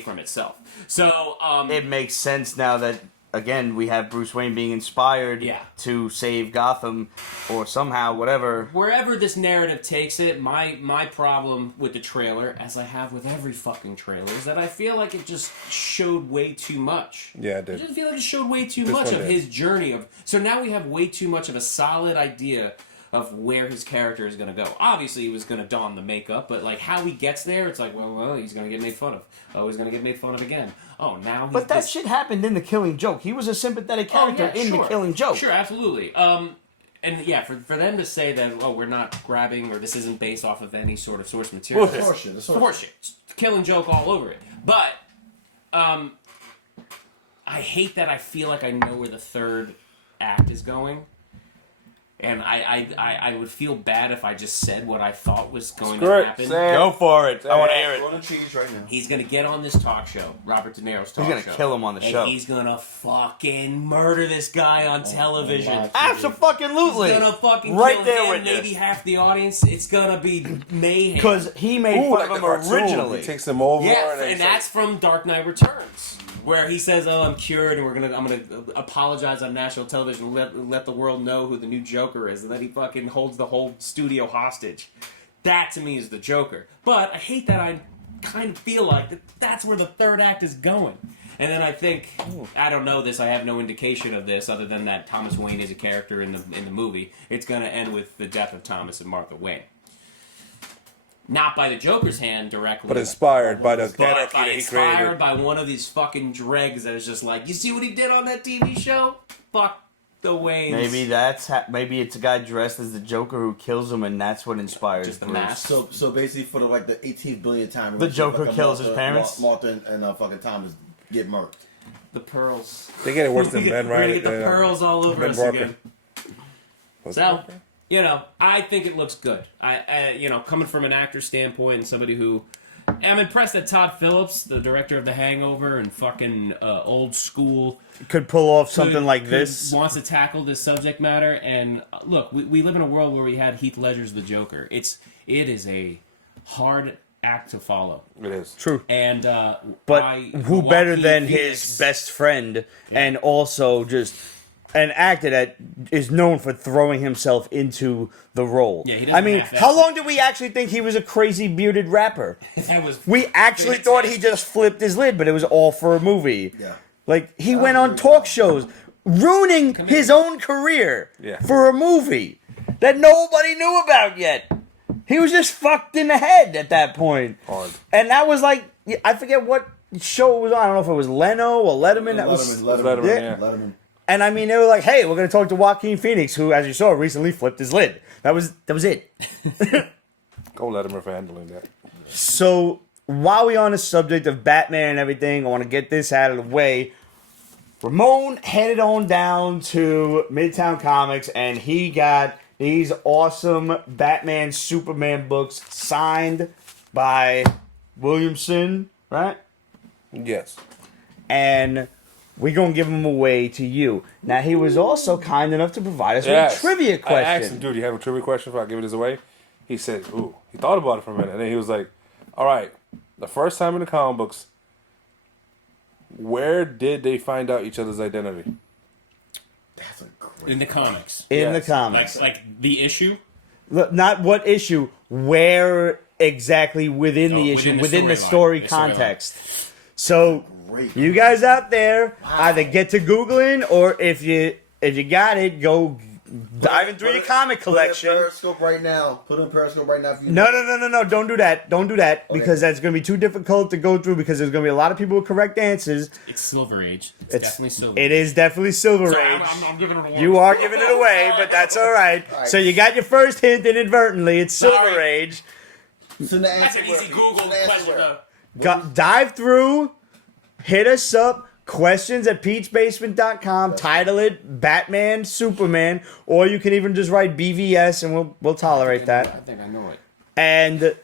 from itself. So it makes sense now that, again, we have Bruce Wayne being inspired to save Gotham, or somehow, whatever. Wherever this narrative takes it, my problem with the trailer, as I have with every fucking trailer, is that I feel like it just showed way too much. Yeah, it did. I just feel like it showed way too much of his journey. So now we have way too much of a solid idea of where his character is going to go. Obviously, he was going to don the makeup, but like how he gets there, it's like, well, he's going to get made fun of. Oh, he's going to get made fun of again. Oh, now he's... But that shit happened in The Killing Joke. He was a sympathetic character The Killing Joke. Sure, absolutely. And yeah, for them to say that, we're not grabbing, or this isn't based off of any sort of source material. It's horseshit. Killing Joke all over it. But, I hate that I feel like I know where the third act is going. And I would feel bad if I just said what I thought was going to happen. Go for it. I want to hear it. Go on the cheese right now. He's going to get on this talk show, Robert De Niro's talk show. He's going to kill him on the show. And he's going to fucking murder this guy on television. Absolutely. He's going to fucking right kill there him, with maybe half the audience. It's going to be mayhem. Because he made fun of him originally. He takes him over. Yeah, and that's from Dark Knight Returns, where he says, I'm cured, and I'm gonna apologize on national television, let the world know who the new Joker is, and then he fucking holds the whole studio hostage. That, to me, is the Joker. But I hate that I kind of feel like that's where the third act is going. And then I think, I don't know this, I have no indication of this, other than that Thomas Wayne is a character in the movie. It's gonna end with the death of Thomas and Martha Wayne. Not by the Joker's hand directly. But inspired by the but anarchy that he inspired created. by one of these fucking dregs that is just like, you see what he did on that TV show? Fuck the Waynes. Maybe maybe it's a guy dressed as the Joker who kills him, and that's what inspires just the Bruce. mask. So basically, for the 18th billionth time, the Joker kills his parents. Martha and fucking Thomas get murked. The pearls. They get it worse than Ben, right? We're gonna get the pearls all over us again. So, you know, I think it looks good. You know, coming from an actor standpoint and somebody who... I'm impressed that Todd Phillips, the director of The Hangover and fucking Old School... Could pull off something like this. Wants to tackle this subject matter. And look, we live in a world where we had Heath Ledger's The Joker. It is a hard act to follow. It is. True. And but who better than his best friend and also just an actor that is known for throwing himself into the role. Yeah, he I mean, half-ass how long did we actually think he was a crazy bearded rapper? That was We actually thought he just flipped his lid, but it was all for a movie. Yeah. Like, he went on talk shows, ruining his own career for a movie that nobody knew about yet. He was just fucked in the head at that point. Hard. And that was like, I forget what show it was on. I don't know if it was Leno or Letterman. Letterman. And I mean, they were like, hey, we're going to talk to Joaquin Phoenix, who, as you saw, recently flipped his lid. That was it. Go Letterman for handling that. So, while we're on the subject of Batman and everything, I want to get this out of the way. Ramon headed on down to Midtown Comics, and he got these awesome Batman Superman books signed by Williamson, right? Yes. And we're going to give them away to you. Now, he was also kind enough to provide us with a trivia question. I asked him, dude, you have a trivia question before I give this away? He said, ooh. He thought about it for a minute, and then he was like, all right, the first time in the comic books, where did they find out each other's identity? That's a great in the comics. In the comics. Like the issue? Look, not what issue, where exactly within the issue, within the story context. So, you guys out there, either get to Googling, or if you got it, go diving through your comic collection. Put it in Periscope right now. If you No. Don't do that. Don't do that because that's going to be too difficult to go through because there's going to be a lot of people with correct answers. It's Silver Age. It's definitely Silver It is definitely Silver Sorry, Age. I'm giving it away. You are giving it away, but that's all right. So you got your first hint inadvertently. It's Silver Age. So That's an easy Google question. Dive through. Hit us up. Questions at Pete'sBasement.com. Title it Batman, Superman, or you can even just write BVS and we'll tolerate that. I think I know it. And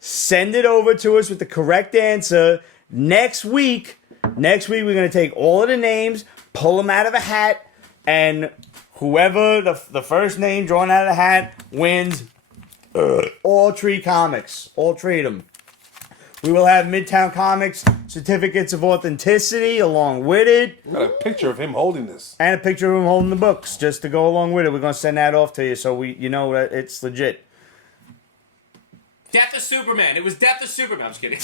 send it over to us with the correct answer. Next week we're going to take all of the names, pull them out of a hat, and whoever the first name drawn out of the hat wins all three comics. All three of them. We will have Midtown Comics certificates of authenticity along with it. Got a picture of him holding this. And a picture of him holding the books just to go along with it. We're going to send that off to you so you know that it's legit. Death of Superman. It was Death of Superman. I'm just kidding.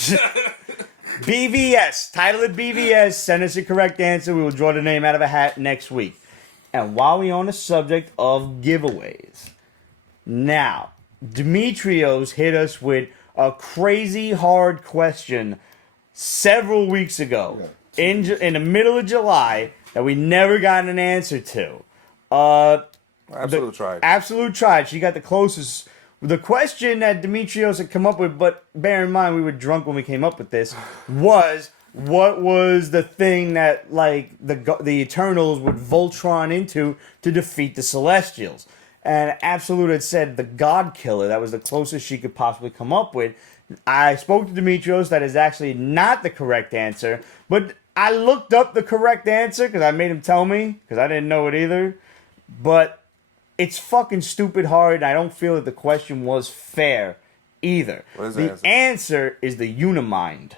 BVS. Title it BVS. Send us your correct answer. We will draw the name out of a hat next week. And while we're on the subject of giveaways, now, Demetrios hit us with a crazy hard question several weeks ago in the middle of July that we never got an answer to. Absolute Tribe. She got the closest. The question that Demetrios had come up with, but bear in mind we were drunk when we came up with this, was what was the thing that like the Eternals would Voltron into to defeat the Celestials? And Absolute had said the God Killer. That was the closest she could possibly come up with. I spoke to Demetrios. That is actually not the correct answer. But I looked up the correct answer because I made him tell me because I didn't know it either. But it's fucking stupid hard. I don't feel that the question was fair either. What is the answer is the Unimind.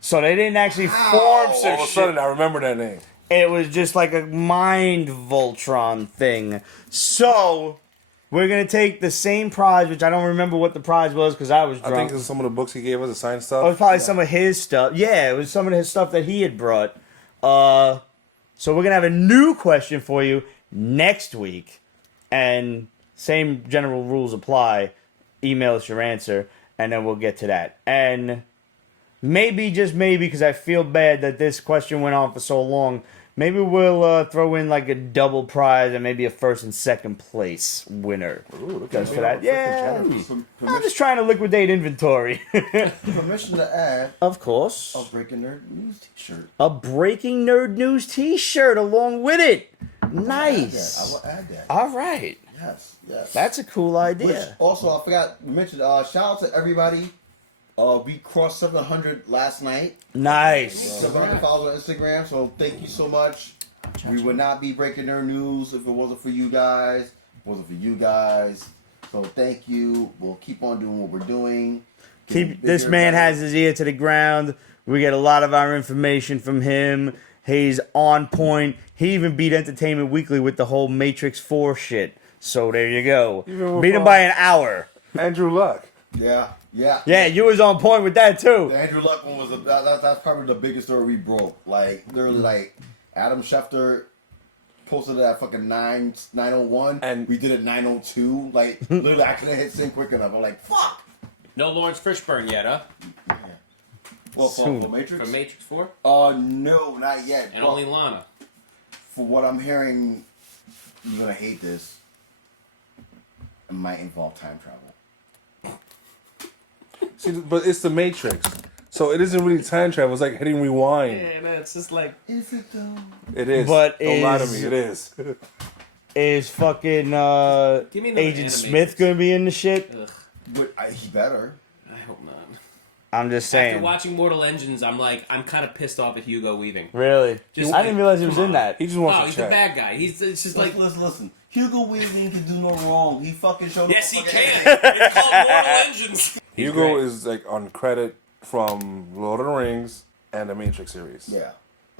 So they didn't actually form some all of a sudden, I remember that name. It was just like a mind Voltron thing. So we're going to take the same prize, which I don't remember what the prize was because I was drunk. I think it was some of the books he gave us, the signed stuff. It was probably some of his stuff. Yeah, it was some of his stuff that he had brought. So we're going to have a new question for you next week. And same general rules apply. Email us your answer, and then we'll get to that. And maybe, just maybe, because I feel bad that this question went on for so long, maybe we'll throw in like a double prize and maybe a first and second place winner. Ooh, just for that. Yeah. I'm just trying to liquidate inventory. Permission to add. Of course. A Breaking Nerd News t-shirt. A Breaking Nerd News t-shirt along with it. Nice. I will add that. All right. Yeah. Yes. That's a cool Which idea. also, I forgot to mention, shout out to everybody. We crossed 700 last night. Nice. 700 followers on Instagram, so thank you so much. We would not be breaking their news if it wasn't for you guys. So thank you. We'll keep on doing what we're doing. This man has his ear to the ground. We get a lot of our information from him. He's on point. He even beat Entertainment Weekly with the whole Matrix 4 shit. So there you go. Beat him by an hour. Andrew Luck. Yeah. Yeah, you was on point with that too. The Andrew Luck one was that's probably the biggest story we broke. Like literally, like Adam Schefter posted it at fucking 9:01, and we did it 9:02. Like literally, I couldn't hit sync quick enough. I'm like, fuck. No Lawrence Fishburne yet, huh? Well, for Matrix? For Matrix 4? No, not yet. And only Lana. For what I'm hearing, you're gonna hate this. It might involve time travel. See, but it's the Matrix, so it isn't really time travel. It's like hitting rewind. Yeah, no, it's just like... Is it though? It is. But don't lie to me. It is. Is fucking Give me another Agent animated. Smith gonna be in the shit? Ugh, He better. I hope not. I'm just saying. After watching Mortal Engines, I'm kind of pissed off at Hugo Weaving. Really? Just I didn't realize he was come in on. that. He just wants Oh, to he's check. the bad guy. It's just like... Listen. Hugo Weaving can do no wrong. He fucking showed Yes, up. he can. It's called Mortal Engines. Hugo great. is like on credit from Lord of the Rings and the Matrix series. Yeah.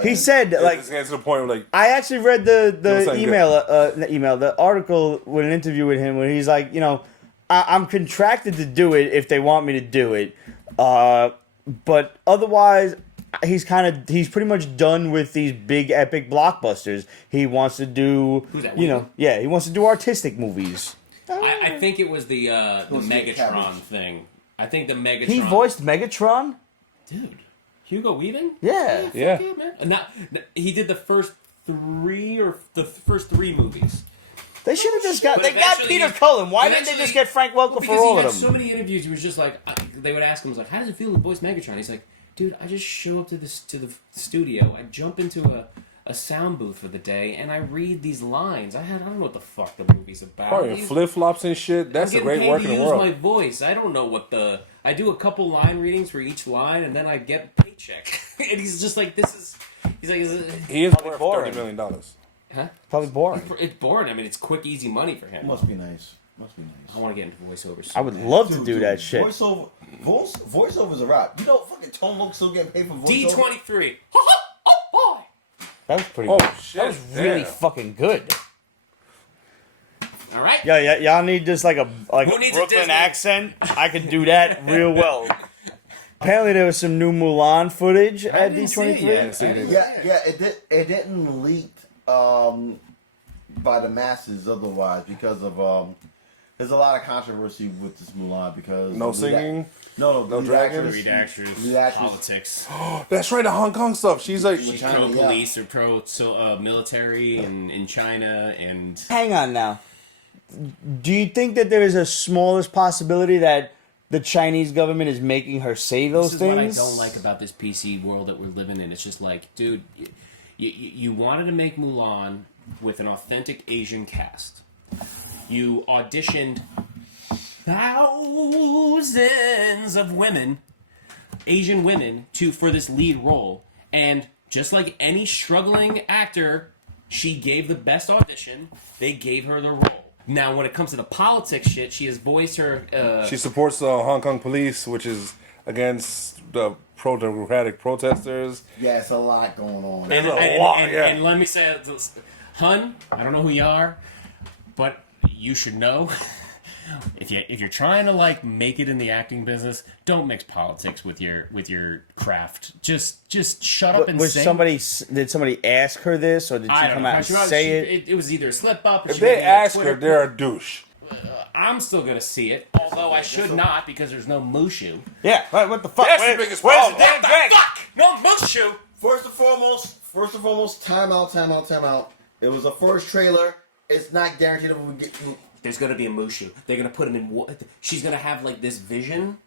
He said, like, It's getting to the point where like I actually read the something email, the article with an interview with him where he's like, you know, I'm contracted to do it if they want me to do it, but otherwise, he's pretty much done with these big epic blockbusters. He wants to do, Who's that, you know, yeah, he wants to do artistic movies. I think it was the was the Megatron cabbage. thing. I think the Megatron... He voiced Megatron? Dude. Hugo Weaving? Yeah. Yeah. Fuck yeah, man. He did the first three movies. They should have just But they got eventually Peter he- Cullen. Why didn't they eventually- just get Frank Welker Because for all he of had them? so many interviews, he was just like, they would ask him, like, how does it feel to voice Megatron? He's like, dude, I just show up to the studio, I jump into a sound booth for the day, and I read these lines. I don't know what the fuck the movie's about. probably flip flops and shit. That's a I'm great getting work paid in to the use world. my voice. I don't know what I do a couple line readings for each line, and then I get a paycheck. And he's just like, he's like, He is worth boring. $30 million. huh? Probably boring. It's boring. I mean, it's quick, easy money for him. Must be nice. I want to get into voiceovers. I would love to do that shit. Voiceover's a rap. You know, fucking Tom Loke's still getting paid for voiceover. D23. That was pretty Oh good. shit! That was really damn. fucking good. All right. Yeah, y'all need just like a Who needs a Brooklyn Disney? accent. I could do that real well. Apparently, there was some new Mulan footage at didn't see it D23. yet. Yeah, it didn't leak by the masses otherwise because of there's a lot of controversy with this Mulan because No of the singing. no No dragons? Read actors, Read actors. politics. That's right, the Hong Kong stuff. She's like, She's China, pro yeah. police or pro military in China, and Hang on now. Do you think that there is a smallest possibility that the Chinese government is making her say those this is things? what I don't like about this PC world that we're living in. It's just like, dude, you wanted to make Mulan with an authentic Asian cast. You auditioned thousands of women, Asian women, for this lead role, and just like any struggling actor, she gave the best audition. They gave her the role. Now, when it comes to the politics shit, she has voiced her. she supports the Hong Kong police, which is against the pro-democratic protesters. Yeah, it's a lot going on. There's a lot, yeah. And let me say, hun, I don't know who you are, but you should know. If you're trying to like make it in the acting business, don't mix politics with your craft. Just shut up and sing. Did somebody ask her this, or did she I don't come know. out and say it? It was either a slip up. Or If she they made a ask Twitter her, they're a douche. I'm still gonna see it, although I should not because there's no Mushu. Yeah, right, what the fuck? That's the biggest where's problem. the damn dragon? Fuck! No Mushu. First and foremost, time out. It was a first trailer. It's not guaranteed that we'll get. There's gonna be a Mushu. They're gonna put him in. She's gonna have like this vision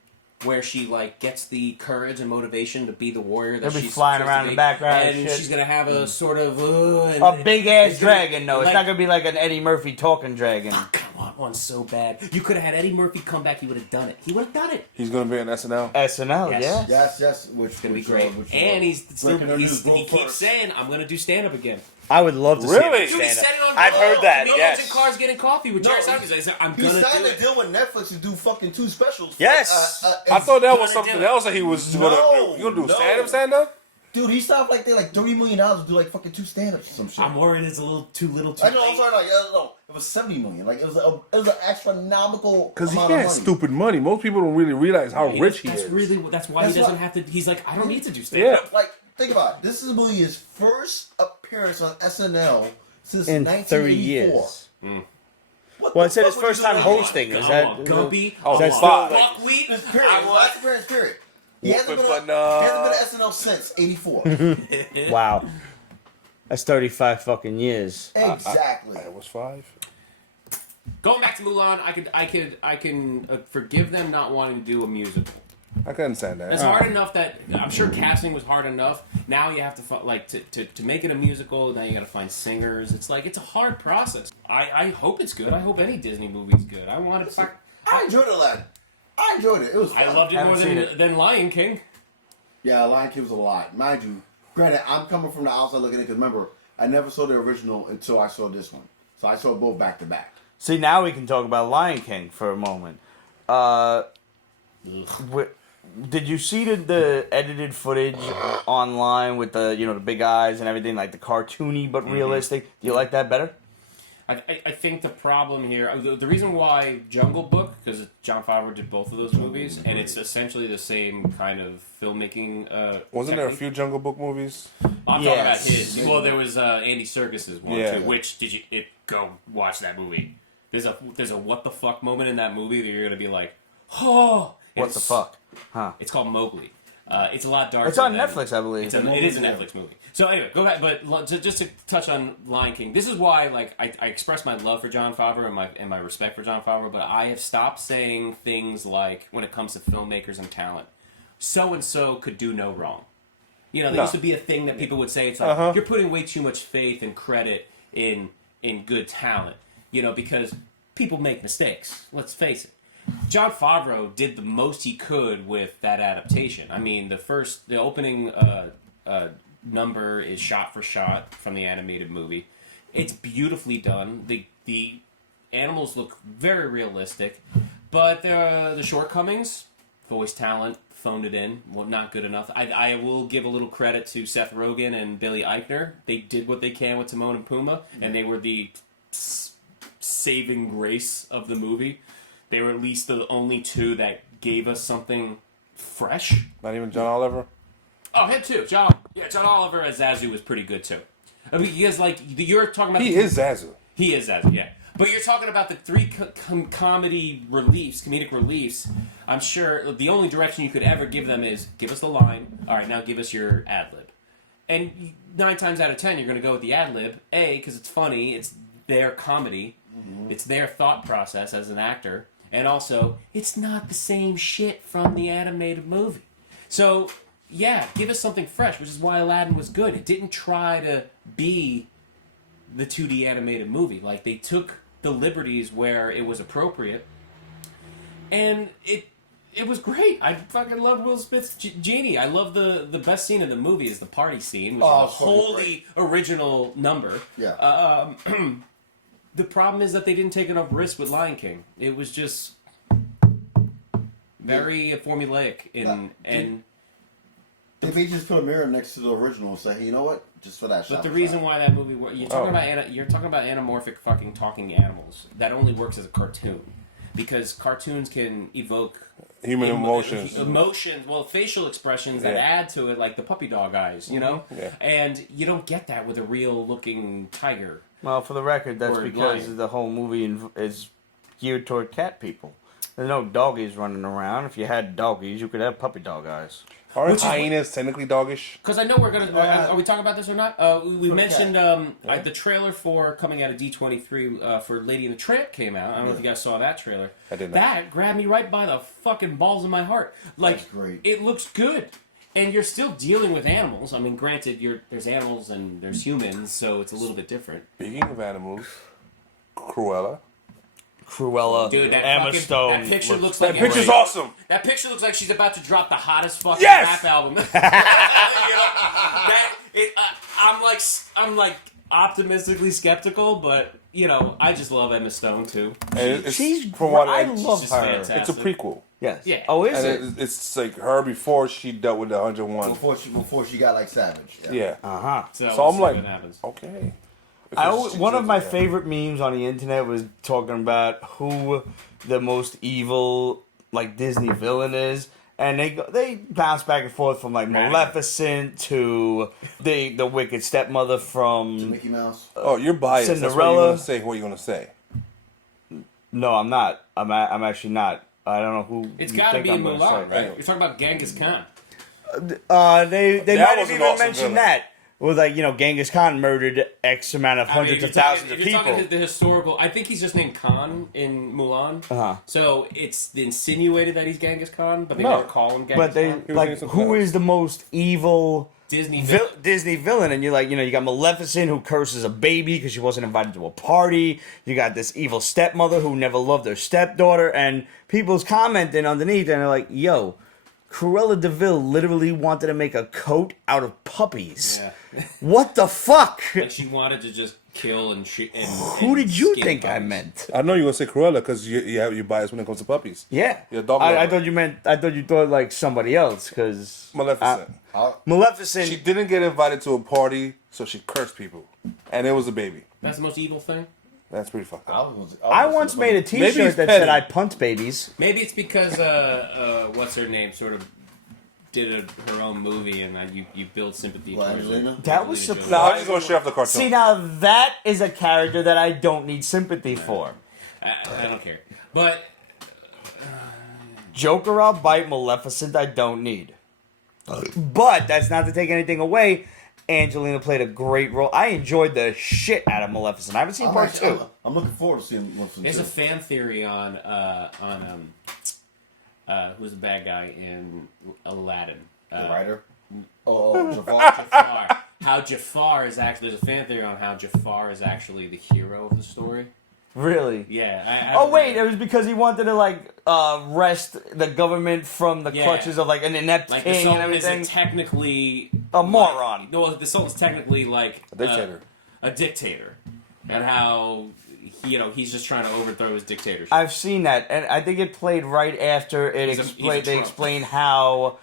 where she like gets the courage and motivation to be the warrior that They'll be she's flying supposed around to in be. the background and and shit. she's gonna have a sort of A big ass it's gonna- dragon, though. It's like- not gonna be like an Eddie Murphy talking dragon. want one so bad. You could have had Eddie Murphy come back. He would have done it. He would have done it. He's gonna be on SNL. SNL, Yes. yeah. Yes, which It's gonna be great. And he keeps first. saying, "I'm gonna do stand up again." I would love to Really? see Dude, he him said stand it on. up. I've heard that. Millions Yes. in cars getting coffee with No, Jerry Seinfeld. He said, "I'm He gonna signed do a it." deal with Netflix to do fucking 2 specials. Yes. I thought that was gonna something do it. else that he was gonna do. You gonna do No. stand up? Dude, he stopped like $30 million to do like fucking 2 stand-ups or some shit. I'm worried it's a little too little. I know. I'm sorry. Like, no, it was 70 million. Like, it was an astronomical. Because he amount of has money. stupid money. Most people don't really realize how rich he That's is. that's why That's he doesn't what- have to. He's like, I don't need to do stand Yeah. up. Like, think about it. This is his first appearance on SNL since In 1984. 30 years. What Well, the it said his fuck would you first do time that? hosting. Is that Gumpy? Oh, is that fuck. still like, Buckwheat? His period. I His want. last appearance period. He hasn't been Whooping on banana. SNL since '84. wow? That's 35 fucking years. Exactly. That was 5. Going back to Mulan, I can forgive them not wanting to do a musical. I can understand that. It's hard enough that I'm sure casting was hard enough. Now you have to to make it a musical. Now you got to find singers. It's like it's a hard process. I hope it's good. I hope any Disney movie's good. I want it. I enjoyed it, lad. I enjoyed it. It was fun. I loved it Haven't more seen than Lion King. Yeah, Lion King was a lot. Mind you, granted, I'm coming from the outside looking at it because remember, I never saw the original until I saw this one. So I saw both back to back. See, now we can talk about Lion King for a moment. Did you see the edited footage online with the big eyes and everything, like the cartoony but realistic? Do you like that better? I think the problem here, the reason why Jungle Book, because Jon Favreau did both of those movies, and it's essentially the same kind of filmmaking. Wasn't there a technique. few Jungle Book movies? I'm Yes. talking about his. Well, there was Andy Serkis's one Yeah. too. Which go watch that movie? There's a what the fuck moment in that movie that you're gonna be like, oh, What the fuck? Huh? It's called Mowgli. It's a lot darker. It's on than- Netflix, I believe. it is a Netflix movie. So anyway, go back. But just to touch on Lion King, this is why I express my love for Jon Favreau and my respect for Jon Favreau. But I have stopped saying things like, when it comes to filmmakers and talent, so and so could do no wrong. There used to be a thing that people would say. It's like you're putting way too much faith and credit in good talent. Because people make mistakes. Let's face it. Jon Favreau did the most he could with that adaptation. I mean, the opening number is shot for shot from the animated movie. It's beautifully done. The animals look very realistic, but the shortcomings, voice talent, phoned it in. Well, not good enough. I will give a little credit to Seth Rogen and Billy Eichner. They did what they can with Timon and Pumbaa, and they were the saving grace of the movie. They were at least the only two that gave us something fresh. Not even John Oliver? Oh, him too. John Oliver as Zazu was pretty good too. I mean, you're talking about... He is Zazu. He is Zazu, yeah. But you're talking about the 3 comedic reliefs. I'm sure the only direction you could ever give them is, give us the line, all right, now give us your ad-lib. And 9 times out of 10, you're going to go with the ad-lib, A, because it's funny, it's their comedy, it's their thought process as an actor, and also, it's not the same shit from the animated movie. So, yeah, give us something fresh, which is why Aladdin was good. It didn't try to be the 2D animated movie. Like, they took the liberties where it was appropriate, and it was great. I fucking loved Will Smith's Genie. I love the best scene in the movie is the party scene, which is a wholly original number. Yeah. The problem is that they didn't take enough risk with Lion King. It was just very formulaic and. They may just put a mirror next to the original and say, hey, you know what? Just for that shot. But the reason why that movie you're talking about anamorphic fucking talking animals. That only works as a cartoon, because cartoons can evoke Human emotions. Well, facial expressions that add to it, like the puppy dog eyes, Yeah. And you don't get that with a real looking tiger. Well, for the record, that's Or because lion. the whole movie is geared toward cat people. There's no doggies running around. If you had doggies, you could have puppy dog eyes. Aren't hyenas technically doggish? Because I know we're gonna. Are we talking about this or not? We mentioned the trailer for coming out of D23 for Lady and the Tramp came out. I don't know if you guys saw that trailer. I did not. That grabbed me right by the fucking balls of my heart. Like, That's great. It looks good, and you're still dealing with animals. I mean, granted, there's animals and there's humans, so it's a little bit different. Speaking of animals, Cruella. Cruella, Dude, that Emma fucking, Stone. that picture looks like That picture's awesome. That picture looks like she's about to drop the hottest fucking Yes! rap album. I'm like optimistically skeptical, but I just love Emma Stone too. And She's from what I she's love just her. fantastic. it's a prequel. Yes. Yeah. Oh, is And it? it's like her before she dealt with the 101. Before she got like savage. Yeah. Uh huh. So, So we'll I'm see like, what happens. okay. One of my favorite memes on the internet was talking about who the most evil like Disney villain is, and they bounce back and forth from like Maleficent to the wicked stepmother from Mickey Mouse. Oh, you're biased. That's what Cinderella. you're gonna say. What you're gonna say? No, I'm not. I'm actually not. I don't know who. It's you got to think be I'm gonna Mulan, say. right? You're talking about Genghis Khan. They That might have was an even awesome mentioned villain. that. With like Genghis Khan murdered X amount of hundreds of thousands of if you're people. talking the historical, I think he's just named Khan in Mulan. Uh-huh. So it's insinuated that he's Genghis Khan, but they No. never call him Genghis But they Khan. was like doing something who else. is the most evil Disney Disney villain? And you're like, you got Maleficent who curses a baby because she wasn't invited to a party. You got this evil stepmother who never loved her stepdaughter, and people's commenting underneath, and they're like, "Yo, Cruella de Vil literally wanted to make a coat out of puppies. Yeah. What the fuck? Like she wanted to just kill and shoot. Who did you think I meant?" I know you're gonna say Cruella because you're biased when it comes to puppies. Yeah, You're a dog I lover. thought you meant. I thought you thought like somebody else because Maleficent. Maleficent. She didn't get invited to a party, so she cursed people, and it was a baby. That's the most evil thing. That's pretty fucked up. I once made a Maybe T-shirt he's that petty. said "I punt babies." Maybe it's because what's her name sort of did her own movie, and you build sympathy. What, towards her. Angelina? That was Angelina Jolie. No, I'm just gonna share off the cartoon. See, now that is a character that I don't need sympathy for. I don't care, but Joker, I'll bite. Maleficent, I don't need. But that's not to take anything away. Angelina played a great role. I enjoyed the shit out of Maleficent. I haven't seen part two. I'm looking forward to seeing Maleficent. there's a fan theory on who's the bad guy in Aladdin. The writer. Oh, Jafar. Jafar. How Jafar is actually there's a fan theory on how Jafar is actually the hero of the story. Really? Yeah. I Oh don't wait, know. it was because he wanted to wrest the government from the Yeah. clutches of like an inept Like the king and Sultan everything. isn't technically A moron. No, the Sultan's technically like A dictator. a dictator, and how he's just trying to overthrow his dictatorship. I've seen that, and I think it played right after it He's a explained. They Trump. explained how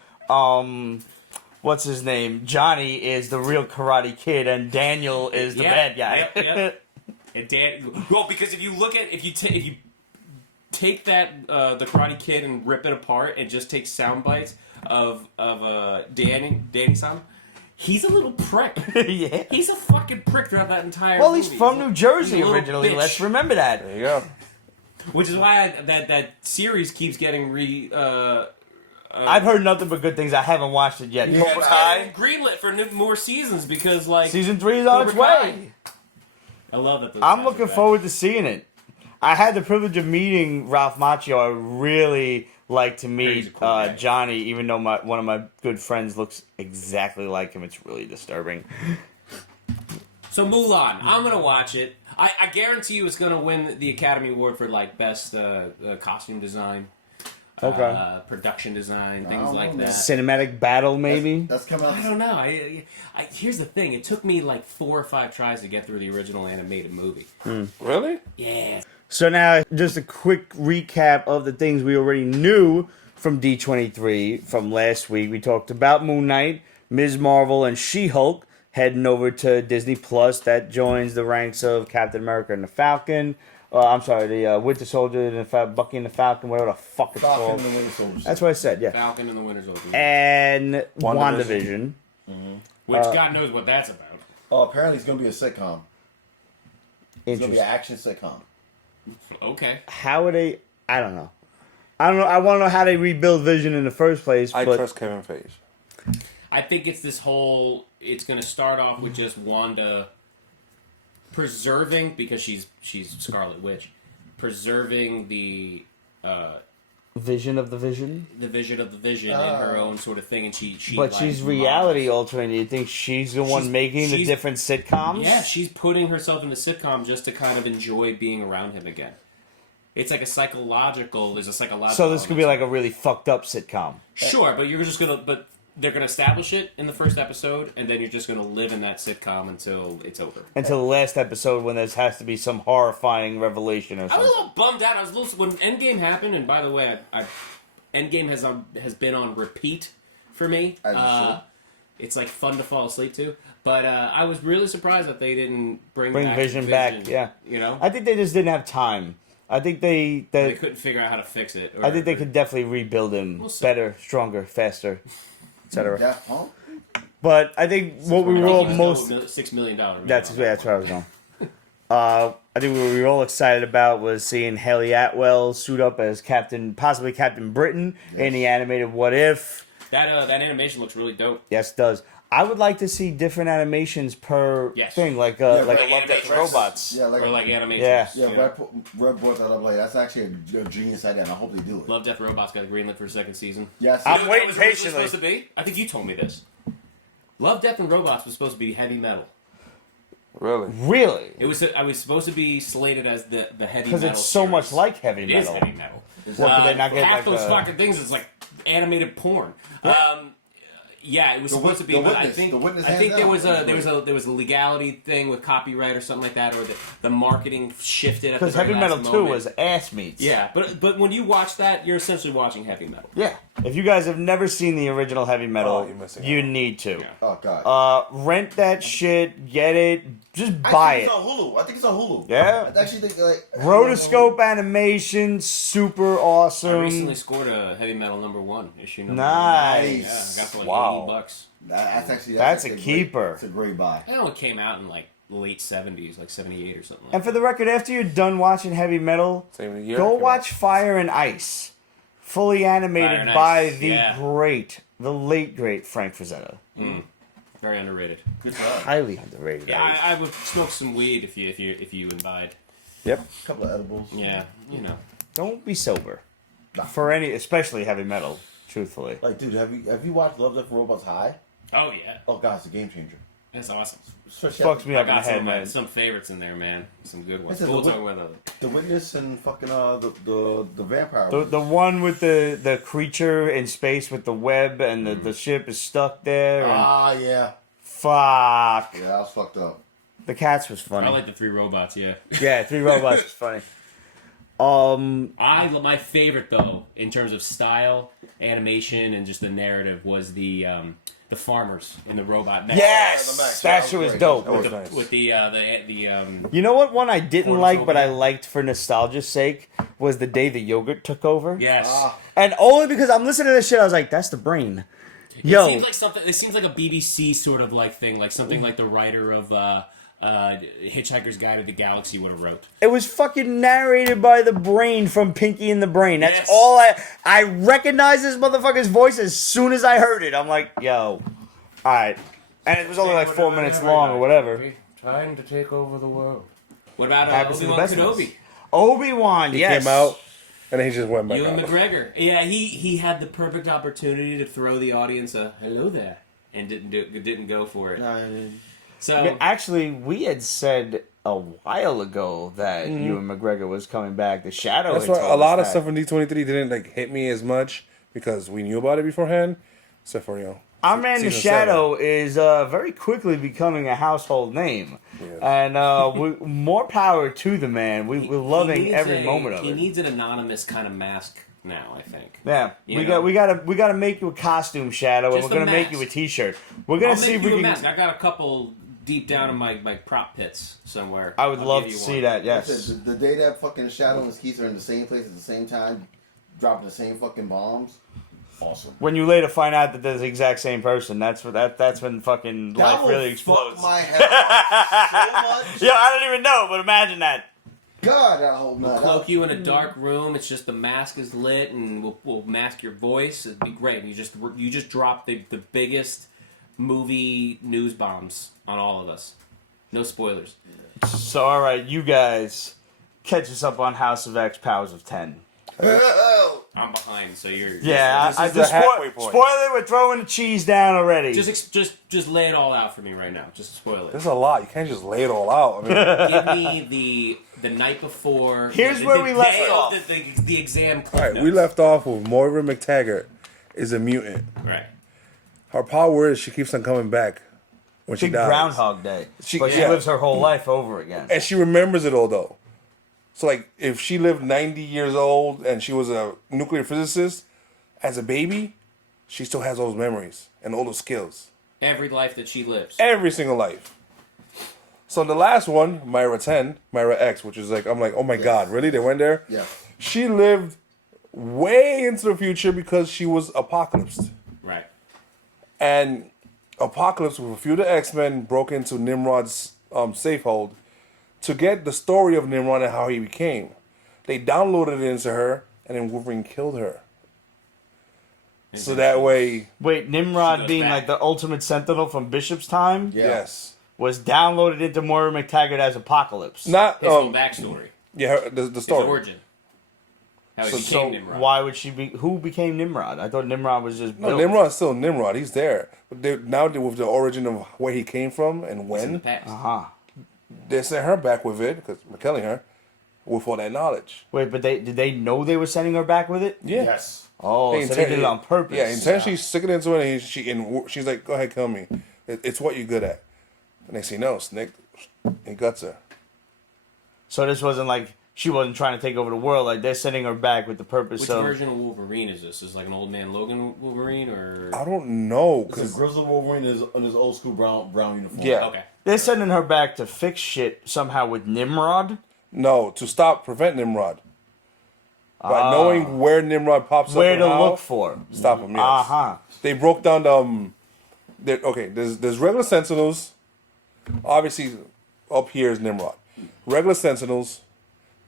what's his name? Johnny is the real Karate Kid, and Daniel is the bad guy. Yep. Well, because if you take that the Karate Kid and rip it apart and just take sound bites of Danny-san, he's a little prick. Yeah. He's a fucking prick throughout that entire Well, movie. he's from New Jersey He's a little originally. bitch. Let's remember that. There you go. Which is why that series keeps getting I've heard nothing but good things. I haven't watched it yet. Cobra it's Kai, greenlit for more seasons because like season 3 is on its Cobra Kai. way. I love it. I'm looking forward to seeing it. I had the privilege of meeting Ralph Macchio. I really like to He's a meet cool guy. Johnny, even though one of my good friends looks exactly like him. It's really disturbing. So Mulan, I'm gonna watch it. I guarantee you it's gonna win the Academy Award for like best costume design, Okay. production design, I things don't like know, that. Cinematic battle, maybe? That's coming out. I don't know. Here's the thing. It took me like 4 or 5 tries to get through the original animated movie. Really? Yeah. So now, just a quick recap of the things we already knew from D23 from last week. We talked about Moon Knight, Ms.Marvel, and She-Hulk heading over to Disney Plus. That joins the ranks of Captain America and the Falcon. The Winter Soldier and the Bucky and the Falcon, whatever the fuck it's Falcon called. and the Winter Soldier. That's what I said, yeah. Falcon and the Winter Soldier. And WandaVision. WandaVision. Which God knows what that's about. Oh, apparently it's going to be a sitcom. It's going to be an action sitcom. Okay. How are they? I don't know. I want to know how they rebuild Vision in the first place. I But trust Kevin Feige. I think it's this whole. It's going to start off with just Wanda preserving, because she's Scarlet Witch, preserving the Vision of the Vision. the vision of the Vision in her own sort of thing, and she But like, she's reality altering. You think she's the one making the she's- It's like a psychological. There's a psychological. So this could be like a really fucked up sitcom. Sure, but you're just gonna. But they're gonna establish it in the first episode, and then you're just gonna live in that sitcom until it's over. Until the last episode when there has to be some horrifying revelation or I was something. a little bummed out. I was a little when Endgame happened, and by the way, Endgame has been on repeat for me. It's like fun to fall asleep to. But I was really surprised that they didn't bring Vision back. Yeah, you know, I think they just didn't have time. I think they couldn't figure out how to fix it. I think they could definitely rebuild him better, stronger, faster, etc. Yeah, huh? But I think what we were all most $6 million. that's where I was going. I think what we were all excited about was seeing Haley Atwell suit up as possibly Captain Britain in the animated What If. That animation looks really dope. Yes, it does. I would like to see different animations per thing, like like Love, Death, and Robots. Yeah, Or like animation. Yeah. Red brought that up. Like that's actually a genius idea, and I hope they do it. Love, Death, Robots got greenlit for a second season. Yes, I'm You know what waiting it was originally patiently. supposed to be? I think you told me this. Love, Death, and Robots was supposed to be heavy metal. Really? Really? I was supposed to be slated as the heavy metal. Because it's so much series. like heavy It is metal. heavy metal. What, could they not get half like those a- fucking things is like animated porn. Yeah, it was The supposed to be. The but I Witness. think The Witness I think hands there down. was a legality thing with copyright or something like that, or the marketing shifted. Because Heavy Metal 2 was ass meats. Yeah, but when you watch that, you're essentially watching heavy metal. Yeah. If you guys have never seen the original Heavy Metal, you're missing you out. need to. Yeah. Oh god. Rent that shit, get it, just I buy think it. it's on Hulu. I think it's on Hulu. Yeah. I actually think like Rotoscope animation, super I awesome. recently scored a heavy metal #1 issue. Number Nice. Yeah, I got for like Wow. $80. That's actually That's a great- keeper. It's a great buy. I know it came out in like late '70s, like '78 or something. Like And for the record, after you're done watching Heavy Metal, Same year. go watch Fire and Ice. Fully animated Fire and by Ice, the late great Frank Frazetta. Very underrated. Good job. Highly underrated. Yeah, I would smoke some weed if you imbibe. Yep. A couple of edibles. Yeah, you know. Don't be sober. Nah. For any, especially Heavy Metal, truthfully. Like, dude, have you watched Love, Death, and Robots High? Oh yeah, Oh god, it's a game changer. that's awesome. Especially Fucks me I up in the got some, head, man. some favorites in there, man. Some good ones. Listen, We'll the talk about The Witness and fucking the vampire. The one with the creature in space with the web and the ship is stuck there. And Yeah. fuck. Yeah, that was fucked up. The cats was funny. I like the 3 robots. Yeah. Yeah, 3 robots was funny. My favorite though, in terms of style, animation, and just the narrative, was the farmers in the robot. Mech. Yes, that shit was dope. That was With, nice. with the You know what one I didn't Forms like, but I open. liked for nostalgia's sake, was the day the yogurt took over. yes. And only because I'm listening to this shit, I was like, that's the brain. Yo, It seems like something. It seems like a BBC sort of like thing, like something like the writer of Hitchhiker's Guide to the Galaxy would have wrote. it was fucking narrated by the brain from Pinky and the Brain. That's Yes. all I recognized this motherfucker's voice as soon as I heard it. I'm like, yo, alright. And it was only like 4 minutes long or whatever. Trying to take over the world. What about Happens to the Obi-Wan best of us. Kenobi? Obi-Wan, He yes. came out, and then he just went back Ewan out. McGregor. Yeah, he had the perfect opportunity to throw the audience a hello there, and didn't go for it. So Actually, we had said a while ago that Ewan McGregor was coming back. The Shadow. That's had why told a lot us of that. stuff in D23 didn't like hit me as much because we knew about it beforehand. Except for Our man, the season Shadow, is very quickly becoming a household name, and more power to the man. We're he loving needs every moment of He it. needs an anonymous kind of mask now, I think. Yeah, You we know? gotta make you a costume, Shadow, and Just we're gonna a make mask. you a T-shirt. We're gonna I'll see make if you we a can. mask. I got a couple deep down in my prop pits somewhere. I would I'll love give to you see one. that. Yes. Listen, the day that fucking Shadow and Skeets are in the same place at the same time, dropping the same fucking bombs, awesome. When you later find out that they're the exact same person, that's when fucking That life will really fuck explodes. my head up so much. Yeah, I don't even know, but imagine that. God, I hope We'll not. cloak you in a dark room. It's just the mask is lit, and we'll mask your voice. It'd be great. And you just drop the biggest movie news bombs on all of us. No spoilers. So, all right, you guys catch us up on House of X, Powers of 10. I'm behind, so you're Yeah, This I is the just halfway point. spoil it. We're throwing the cheese down already. just lay it all out for me right now. Just spoil it. There's a lot. You can't just lay it all out. I mean, Give me the night before. Here's the, where the we day left of off. The exam. All right, we left off with Moira McTaggart is a mutant. Right. Her power is she keeps on coming back when she Big dies. Groundhog Day. She- But she yeah. lives her whole life over again. And she remembers it all, though. So, like, if she lived 90 years old and she was a nuclear physicist as a baby, she still has those memories and all those skills. Every life that she lives. Every single life. So, the last one, Myra X, which is like, I'm like, oh my God, really? They went there? Yeah. She lived way into the future because she was apocalypsed. Right. And Apocalypse, with a few of the X-Men, broke into Nimrod's safe hold to get the story of Nimrod and how he became. They downloaded it into her, and then Wolverine killed her. So that way, Wait, She Nimrod goes being back. like the ultimate sentinel from Bishop's time Yeah. yes. was downloaded into Moira McTaggart as Apocalypse. Not, His whole backstory. yeah, the His story. origin. How he So- became So Nimrod. why would she be? Who became Nimrod? I thought Nimrod was just No, built. Nimrod's still Nimrod. He's there. But now with the origin of where he came from and It's in the when, past. they sent her back with it, because we're killing her, with all that knowledge. Wait, but did they know they were sending her back with it? Yeah. Yes. Oh, so they did it on purpose. Yeah, intentionally stick it into it, and she's like, "Go ahead, kill me. It's what you're good at." And they say, "No, Snake, he guts her." So this wasn't like she wasn't trying to take over the world. Like they're sending her back with the purpose Which of. version of Wolverine is this? Is it like an old man Logan Wolverine or? I don't know, Because because Grizzly Wolverine is in his old school brown uniform. Yeah. Okay. They're sending her back to fix shit somehow with Nimrod. no, to prevent Nimrod. By knowing where Nimrod pops Where up, to and how, look for. stop him. Yes. Uh-huh. They broke down there's regular Sentinels. Obviously, up here is Nimrod. Regular Sentinels,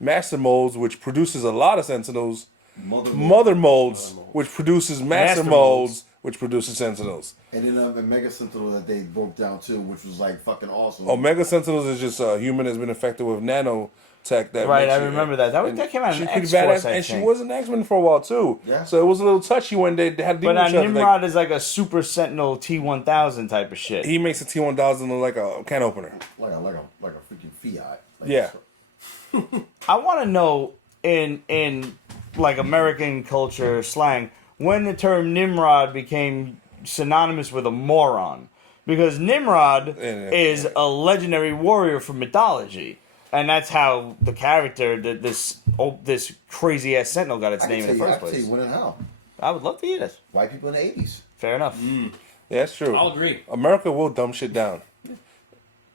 Master Molds, which produces a lot of Sentinels. Mother Molds, which produces Master Master Molds, which produces Sentinels. And then a Mega Sentinel that they broke down too, which was like fucking awesome. Omega Sentinels is just a human that's been infected with nanotech. That Right, makes I remember that. That came out in She pretty X-Force, badass, I and she think. was an X-Men for a while too. Yeah. So it was a little touchy when they had But demon shots, Nimrod is like a Super Sentinel T-1000 type of shit. he makes a T-1000 look like a can opener. like a freaking Fiat. Like, Yeah. I want to know in like American culture slang when the term Nimrod became synonymous with a moron, because Nimrod Yeah. is a legendary warrior from mythology, and that's how the character this crazy ass Sentinel got its I can name tell in you, the I first can tell you place. when and how. I would love to hear this. White people in the 80s. Fair enough. Yeah, that's true. I'll agree. America will dumb shit down.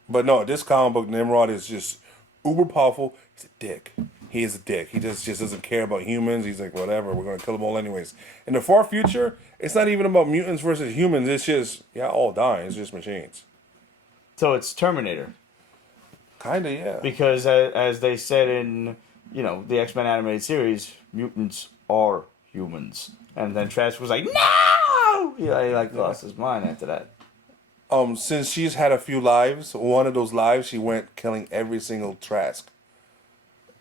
But no, this comic book, Nimrod is just uber powerful. He's a dick. He is a dick. He just doesn't care about humans. He's like, whatever, we're going to kill them all anyways. In the far future, it's not even about mutants versus humans. It's just, all dying. It's just machines. So it's Terminator, Kind of, yeah. because as they said in the X-Men animated series, mutants are humans, and then Trask was like, no. Yeah, he lost his mind after that. Since she's had a few lives, one of those lives, she went killing every single Trask.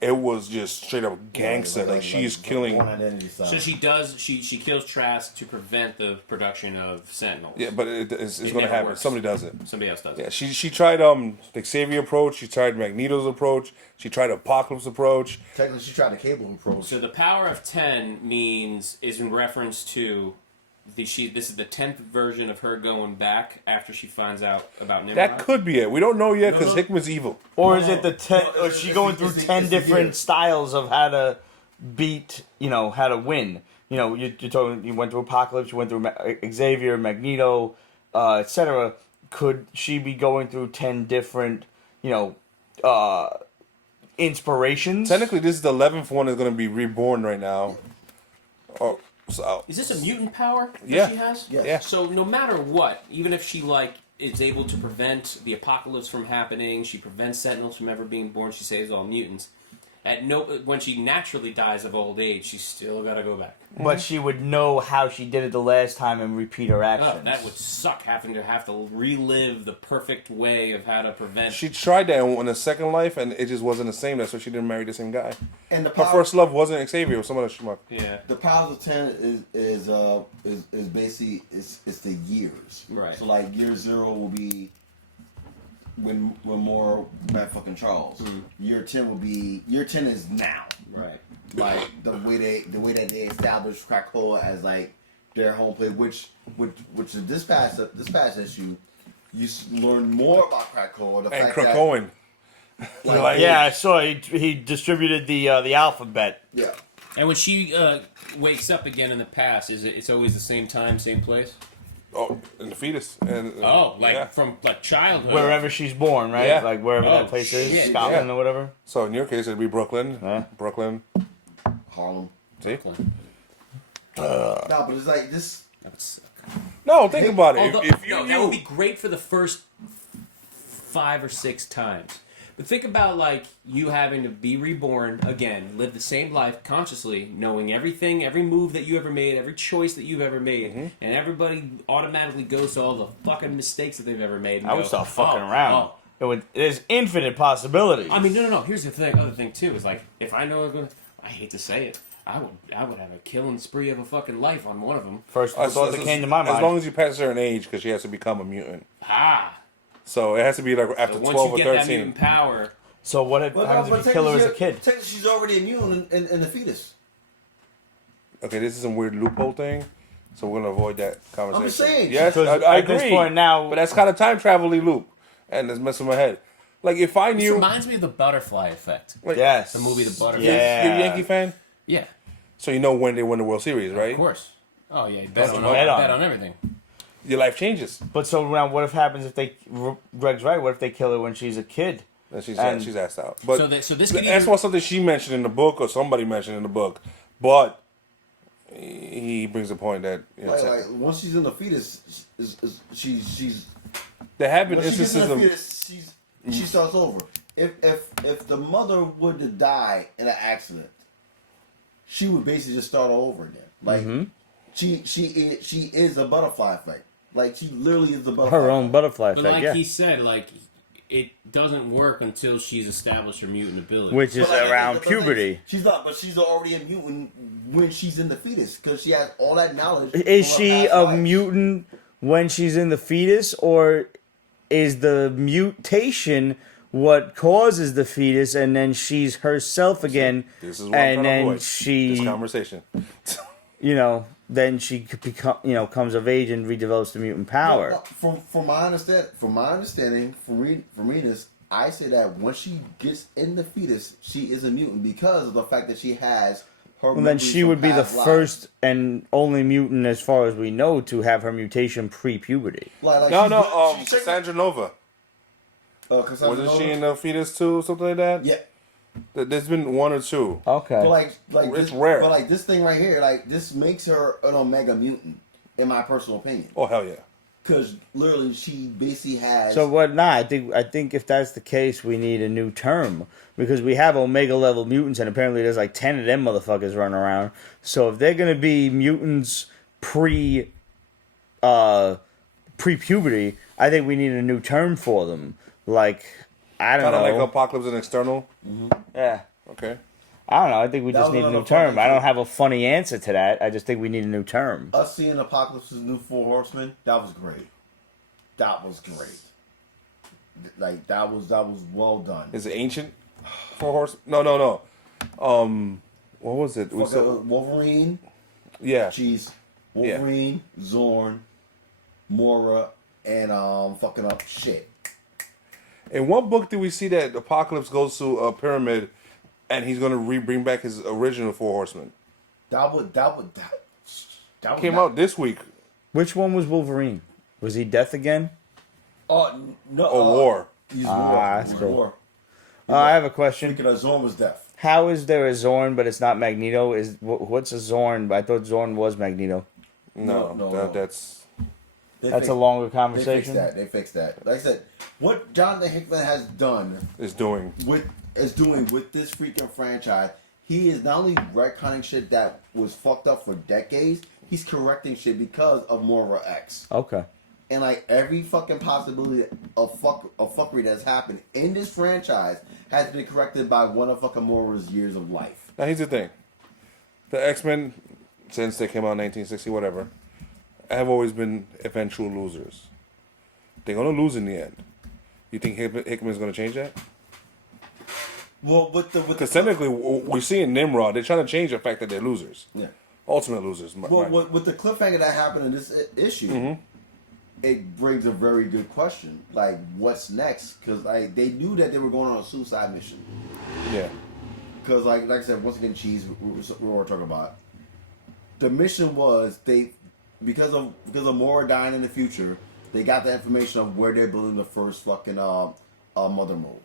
It was just straight up gangster. Like she's killing. Born Identity style. So she does. She kills Trask to prevent the production of Sentinels. Yeah, but it's It going to never happen. works. Somebody does it. Somebody else does. Yeah, it. she tried the Xavier approach. She tried Magneto's approach. She tried Apocalypse approach. Technically, she tried the cable approach. So the power of 10 is in reference to this is the 10th version of her going back after she finds out about Nimrod. That could be it. We don't know yet because No. Hickman's evil. Or No, is it the 10? no, Or it's- is she it's going the- through it's the- 10 it's the different year. styles of how to beat? How to win. You're talking. You went through Apocalypse. You went through Xavier, Magneto, etc. Could she be going through 10 different, inspirations? Technically, this is the 11th one that's going to be reborn right now. Oh, so Is this a mutant power that Yeah. she has? Yes. Yeah. So no matter what, even if she is able to prevent the apocalypse from happening, she prevents Sentinels from ever being born, she saves all mutants. When she naturally dies of old age, she's still got to go back. But she would know how she did it the last time and repeat her Oh, actions. that would suck, having to relive the perfect way of how to prevent. she tried that in the second life, and it just wasn't the same. That's why she didn't marry the same guy. And the Her power, first love wasn't Xavier. It was some other schmuck. Yeah. the powers of 10 is basically it's the years. Right. So like year 0 will be when more met fucking Charles. Year 10 is now. Right. Like the way that they established Krakoa as like their home plate, which is this past issue, you learn more about Krakoa. The And fact Krakoan. Like, Yeah, I saw he distributed the alphabet. yeah. And when she wakes up again in the past, it's always the same time, same place? Oh, in the fetus. And, From like childhood. Wherever she's born, right? Yeah. Like wherever Oh, that place is, shit. Scotland Yeah. or whatever. So in your case, it'd be Brooklyn. Yeah. Brooklyn. Harlem. See? No, but it's like this. That would suck. No, think about it. Although, If you no, that would be great for the first 5 or 6 times. But think about like you having to be reborn again, live the same life consciously, knowing everything, every move that you ever made, every choice that you've ever made, and everybody automatically goes to all the fucking mistakes that they've ever made. And I would go, start fucking around. Oh. There's infinite possibilities. I mean, no. Here's the other thing too is like if I know I'm gonna, I hate to say it, I would have a killing spree of a fucking life on one of them. First thought that came to my mind. As long as you pass a certain age, because she has to become a mutant. So So it has to be like after once 12 you or get that 13. mutant power, So what happens if you kill her as a kid? Technically, she's already immune in the fetus. Okay, this is some weird loophole thing, so we're gonna avoid that conversation. I'm just saying. Yes, Because I at agree. this point now, but that's kind of time travel-y loop, and it's messing my head. Like if I this knew, reminds me of the Butterfly Effect. like, yes, The movie The Butterfly. Yeah. you're a Yankee fan, Yeah, so you know when they win the World Series, right? of course. Oh yeah, you That's bet right on. on everything. Your life changes, But so now, what if happens if Greg's right? What if they kill her when she's a kid? and she's And- she's asked out. But So this could that's even, not something she mentioned in the book or somebody mentioned in the book. But he brings a point that Like once she's in the fetus, she's there have been when she gets instances in the of fetus, she starts over. If the mother would to die in an accident, she would basically just start all over again. Like she is a butterfly effect. Like she literally is the butterfly. Her own butterfly but effect, like yeah. he said, like it doesn't work until she's established her mutant ability. Which is But like, around the thing is, puberty. She's not, but she's already a mutant when she's in the fetus because she has all that knowledge. Is from her she past a lives. mutant when she's in the fetus, or is the mutation what causes the fetus, and then she's herself again, this is what I'm and trying to then avoid, she, this conversation. then she comes of age and redevelops the mutant power. From my understanding, for Remus, I say that once she gets in the fetus, she is a mutant because of the fact that she has her. Well, then memories she from would be the past lives. first and only mutant, as far as we know, to have her mutation pre-puberty. Like she's Cassandra Nova. Cassandra Wasn't she Nova? in the fetus too, something like that? Yeah. There's been 1 or 2. Okay. But like It's this, rare. But like this thing right here, like this makes her an Omega mutant, in my personal opinion. Oh hell yeah! Because literally, she basically has. So what? Nah, I think if that's the case, we need a new term because we have Omega level mutants, and apparently there's like 10 of them motherfuckers running around. So if they're gonna be mutants pre-puberty, I think we need a new term for them. Like I don't Kind of know. like Apocalypse and External. Yeah. Okay. I don't know. I think we That just was need a another new term. funny I don't thing. have a funny answer to that. I just think we need a new term. Us seeing Apocalypse's new 4 Horsemen, that was great. That was great. Like that was well done. Is it Ancient? 4 Horse? No. What was it? We saw, Wolverine, yeah. jeez, Wolverine, Zorn, Mora, and fucking up shit. In what book did we see that Apocalypse goes to a pyramid, and he's gonna bring back his original 4 Horsemen? That Came out this week. Which one was Wolverine? Was he Death again? No. Or War. He's Ah, War. that's He's cool. War. I have a question. Thinking that Zorn was death. How is there a Zorn, but it's not Magneto? What's a Zorn? I thought Zorn was Magneto. No, No. That's a longer conversation. They fixed that. Like I said, what Jonathan Hickman has done is doing. with this freaking franchise, he is not only retconning shit that was fucked up for decades, he's correcting shit because of Moira X. Okay. And like every fucking possibility of fuckery that's happened in this franchise has been corrected by one of fucking Moira's years of life. Now here's the thing: the X-Men, since they came out in 1960, whatever, have always been eventual losers. They're gonna lose in the end. You think Hickman's going to change that? Well, Because technically, we're seeing Nimrod. They're trying to change the fact that they're losers. Yeah. Ultimate losers. Well, with the cliffhanger that happened in this issue, it brings a very good question. Like, what's next? Because like they knew that they were going on a suicide mission. Yeah. Because like I said, once again, cheese. We were talking about. The mission was because of Mora dying in the future, they got the information of where they're building the first fucking mother mold.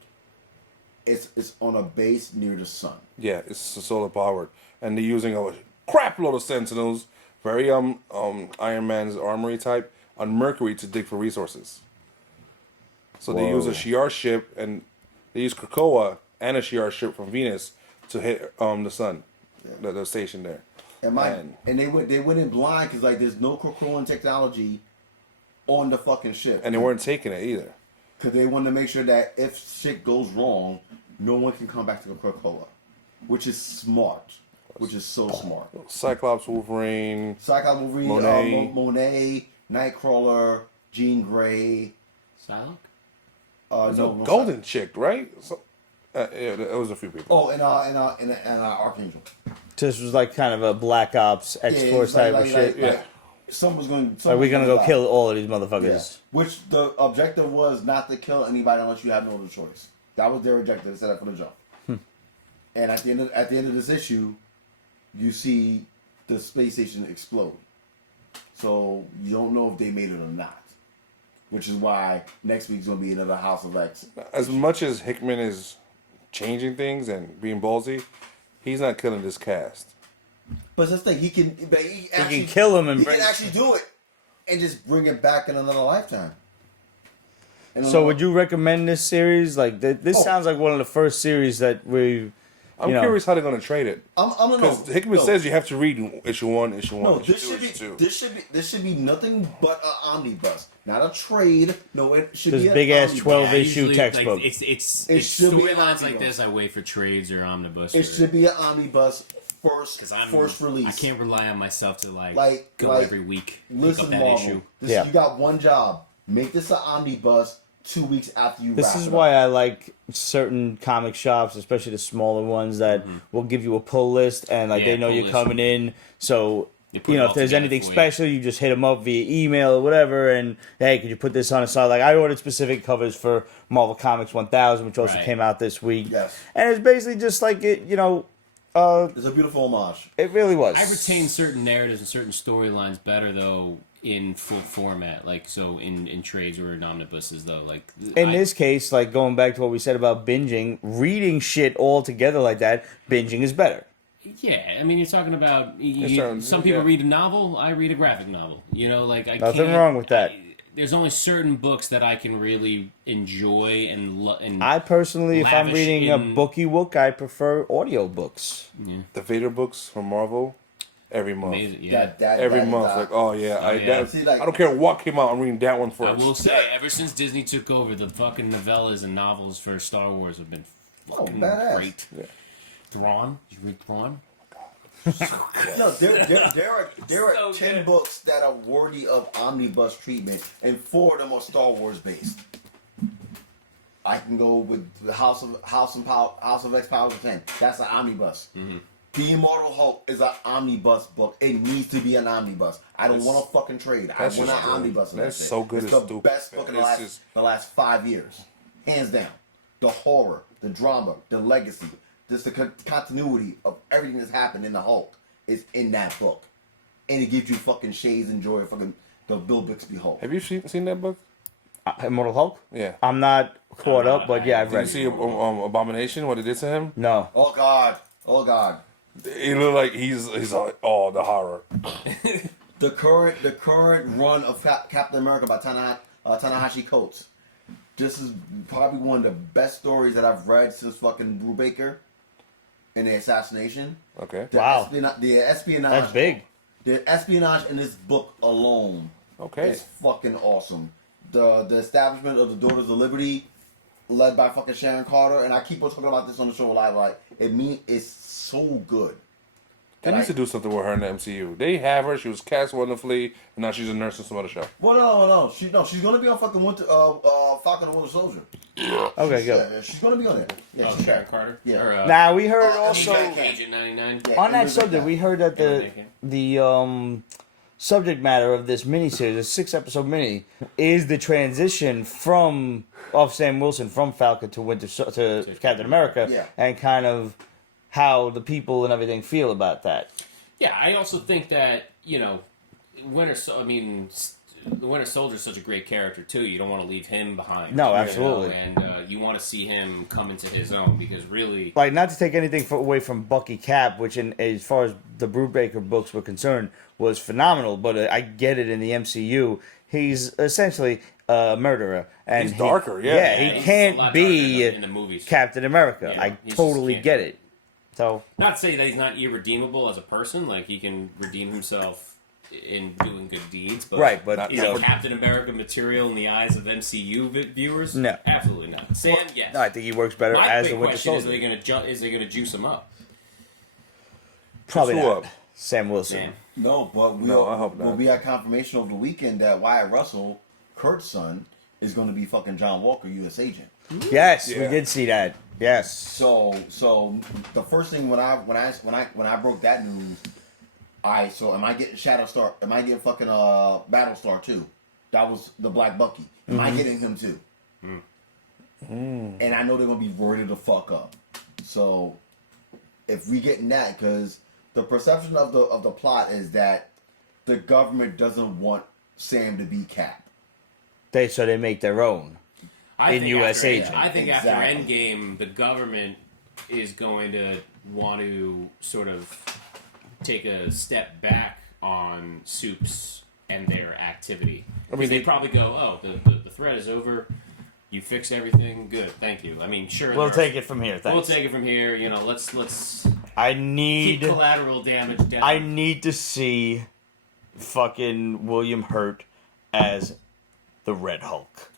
It's on a base near the sun. Yeah, it's solar powered, and they're using a crap load of Sentinels, very Iron Man's armory type, on Mercury to dig for resources. So they use a Shi'ar ship, and they use Krakoa and a Shi'ar ship from Venus to hit the sun, the station there. And they went in blind because like there's no Krakoan technology on the fucking ship, and they weren't taking it either. Because they wanted to make sure that if shit goes wrong, no one can come back to Krakoa, which is smart. Which is so smart. Cyclops, Wolverine, Monet, Nightcrawler, Jean Grey. Psylocke? No, Golden Chick, right? So, yeah, it was a few people. Oh, and Archangel. This was like kind of a Black Ops X-Force type of shit. Someone's going. Like we're gonna go kill all of these motherfuckers. Yeah. Which the objective was not to kill anybody unless you have no other choice. That was their objective. They set up for the jump. And at the end of this issue, you see the space station explode. So you don't know if they made it or not. Which is why next week's going to be another House of X. As much as Hickman is changing things and being ballsy, he's not killing this cast. But that's the thing, he can kill him and he can actually do it and just bring it back in another lifetime. So would you recommend this series? Like this sounds like one of the first series that we. I'm curious how they're going to trade it. Because Hickman says you have to read issue 1, issue 1, no, issue 2, issue 2. This should be nothing but an omnibus, not a trade. No, it should be this big ass omnibus. 12-issue textbook. Like, it's should be storylines like omnibus. this. I wait for trades or omnibus. It should be an omnibus first release. I can't rely on myself to go like, every week. Listen, pick up that Marvel, issue. You got one job. Make this an omnibus 2 weeks after you. This is why I like certain comic shops, especially the smaller ones that will give you a pull list and they know you're coming in. So if there's anything special, you just hit them up via email or whatever. And hey, could you put this on a side? Like I ordered specific covers for Marvel Comics 1000, which also came out this week. Yes, and it's basically just like it. It's a beautiful homage. It really was. I retain certain narratives and certain storylines better though in full format, in trades or in omnibuses though. In this case, going back to what we said about binging, reading shit all together like that, binging is better. Yeah, I mean, you're talking about some people read a novel. I read a graphic novel. Nothing wrong with that. There's only certain books that I can really enjoy and I personally, if I'm reading a booky book, I prefer audiobooks. Yeah. The Vader books from Marvel, every month. Amazing, yeah. Every month. I don't care what came out, I'm reading that one first. I will say, ever since Disney took over, the fucking novellas and novels for Star Wars have been fucking great. Yeah. Thrawn? Did you read Thrawn? No, there are 10 books that are worthy of omnibus treatment, and 4 of them are Star Wars based. I can go with the House of X Powers of 10. That's an omnibus. Mm-hmm. The Immortal Hulk is an omnibus book. It needs to be an omnibus. I don't want a fucking trade. I want an omnibus. That's so good. It's the best book in the last 5 years, hands down. The horror, the drama, the legacy. Just the continuity of everything that's happened in the Hulk is in that book. And it gives you fucking shades and joy of fucking the Bill Bixby Hulk. Have you seen that book? Immortal Hulk? Yeah. I'm not caught up, but yeah, I've read it. Did you see Abomination, what it did to him? No. Oh, God. It looked like he's like, oh, the horror. The current run of Captain America by Tanahashi Coates. This is probably one of the best stories that I've read since fucking Brubaker and the assassination. Okay. The espionage. That's big. The espionage in this book alone is fucking awesome. The establishment of the Daughters of Liberty, led by fucking Sharon Carter, and I keep on talking about this on the show live. It's so good. They need to do something with her in the MCU. They have her. She was cast wonderfully, and now she's a nurse in some other show. Well, no. She's gonna be on fucking Falcon and Winter Soldier. Okay, good. Yeah, she's gonna be on there. Yeah, Oh, she's Sharon Carter. Yeah. Or, Now we heard also Agent 99. on that subject. We heard that the subject matter of this miniseries, a 6-episode mini, is the transition of Sam Wilson from Falcon to Captain America, Yeah. and kind of how the people and everything feel about that. Yeah, I also think that, the Winter Soldier is such a great character too. You don't want to leave him behind. No, absolutely. And you want to see him come into his own because really, Like, not to take anything away from Bucky Cap, which as far as the Brubaker books were concerned was phenomenal, but I get it in the MCU. He's essentially a murderer, and He's darker, yeah. he he's a can't lot be darker in the movies. Captain America. Yeah, I he just totally can't. get it. So Not to say that he's not irredeemable as a person. Like he can redeem himself in doing good deeds, but right, but is he Captain America material in the eyes of MCU viewers? No, absolutely not. Sam, yes. No, I think he works better My as big a Winter question Soldier. is they gonna juice him up? Probably Who not. up? Sam Wilson. Sam. No, but I hope not. we had confirmation over the weekend that Wyatt Russell, Kurt's son, is going to be fucking John Walker, U.S. agent. Yes, Yeah. we did see that. Yes. So the first thing when I broke that news, am I getting Shatterstar? Am I getting fucking Battlestar too? That was the Black Bucky. Am I getting him too? And I know they're gonna be roided the fuck up. So if we getting that, because the perception of the plot is that the government doesn't want Sam to be Cap. So they make their own. I In think U.S. after- agent. I think Exactly. after Endgame, the government is going to want to sort of take a step back on Supes and their activity. I mean, they they- probably go, "Oh, the threat is over. You fixed everything. Good, thank you." I mean, sure, We'll there are- take it from here. Thanks. We'll take it from here. Let's I keep need. collateral damage down. I need to see fucking William Hurt as the Red Hulk.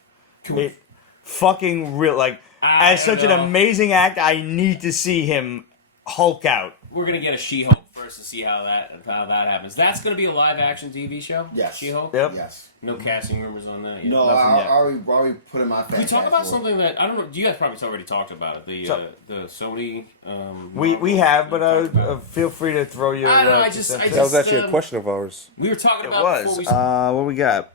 It fucking real as I such don't an know. amazing act. I need to see him Hulk out. We're gonna get a She-Hulk first to see how that happens. That's gonna be a live action TV show. Yes. She-Hulk. Yep. Yes. No casting rumors on that. Yet. No, Nothing I yet. already put in my. Can we talk about something that I don't know? You guys probably already talked about it. The Sony. We have, but we talked about- feel free to throw your. I don't know, I two just- cents I in. That was just, actually a question of ours. we were talking It about was. before we. What we got?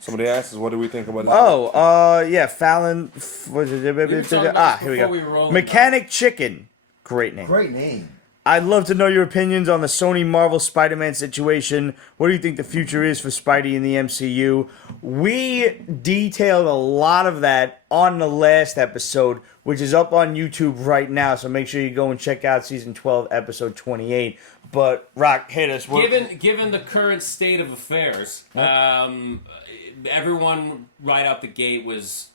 Somebody asked us, what do we think about this? Yeah, Fallon. were talking about this Here we before we go. were rolling. Mechanic Chicken. Great name. Great name. I'd love to know your opinions on the Sony Marvel Spider-Man situation. What do you think the future is for Spidey in the MCU? We detailed a lot of that on the last episode, which is up on YouTube right now, so make sure you go and check out season 12, episode 28. But Rock, hit us. Given the current state of affairs, everyone right out the gate was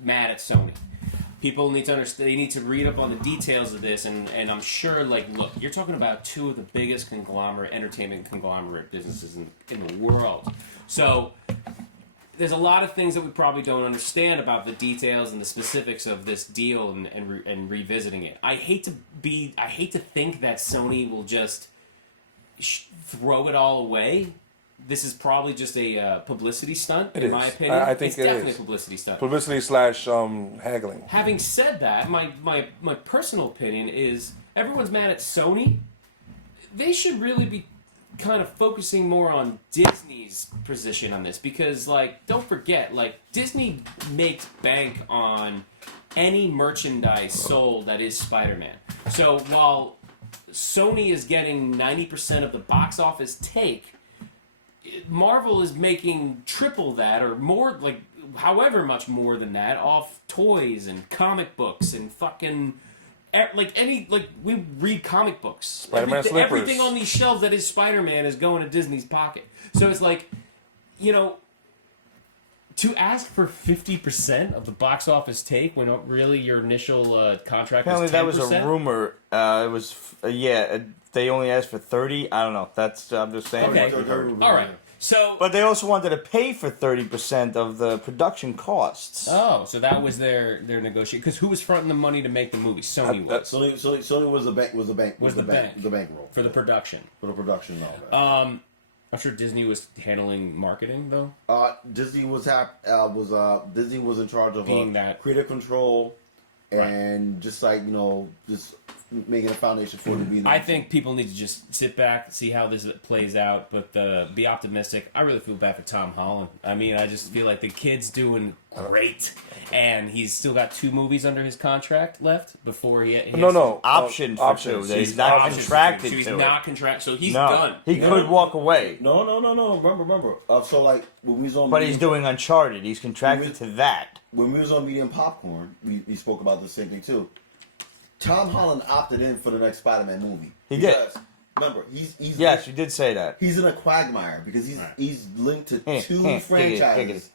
mad at Sony. People need to understand. They need to read up on the details of this, and I'm sure, look, you're talking about two of the biggest entertainment conglomerate businesses in the world. So there's a lot of things that we probably don't understand about the details and the specifics of this deal and revisiting it. I hate to think that Sony will just throw it all away. This is probably just a publicity stunt, in my opinion. I think it's it definitely is. a publicity stunt. Publicity / haggling. Having said that, my personal opinion is everyone's mad at Sony. They should really be kind of focusing more on Disney's position on this because, don't forget, Disney makes bank on any merchandise sold that is Spider-Man. So while Sony is getting 90% of the box office take, Marvel is making triple that or more, however much more than that, off toys and comic books and fucking we read comic books. Spider-Man slippers. Everything on these shelves that is Spider-Man is going to Disney's pocket. So it's to ask for 50% of the box office take when really your initial contract Apparently was 10%. that was a rumor. It was they only asked for 30. I don't know. I'm just saying. Okay. what we heard. All right. So, But they also wanted to pay for 30% of the production costs. oh, so that was their negotiation. Because who was fronting the money to make the movie? Sony was Sony was the bankroll for the production. for the production and all that. I'm sure Disney was handling marketing though. Disney was Disney was in charge of Being that- creative control and just like just making a foundation for it to be. I think people need to just sit back, see how this plays out, but be optimistic. I really feel bad for Tom Holland. I mean, I just feel like the kid's doing great, and he's still got 2 movies under his contract left before he has Option for options. 2. He's He's not options. contracted So he's to not it. contract. So he's No, done. he could walk away. No. Remember. So like when we was on, But he's doing Uncharted. He's contracted to that. when we was on Medium Popcorn, we spoke about the same thing too. Tom Holland opted in for the next Spider-Man movie. He did. Remember, he's Yes, you did say that. he's in a quagmire because he's linked to 2 dig it. franchises.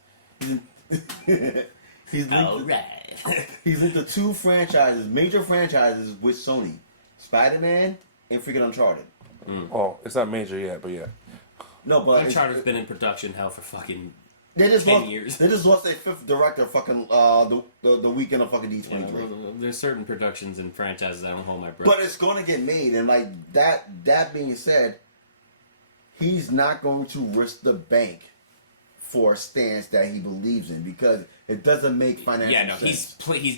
He's linked to 2 franchises, major franchises with Sony: Spider-Man and freaking Uncharted. Oh, it's not major yet, but yeah. No, but Uncharted's been in production hell for fucking they just 10 lost, years. They just lost their 5th director fucking the weekend of fucking D23. There's certain productions and franchises I don't hold my breath. But it's going to get made, and like that being said, he's not going to risk the bank for a stance that he believes in because it doesn't make financial sense.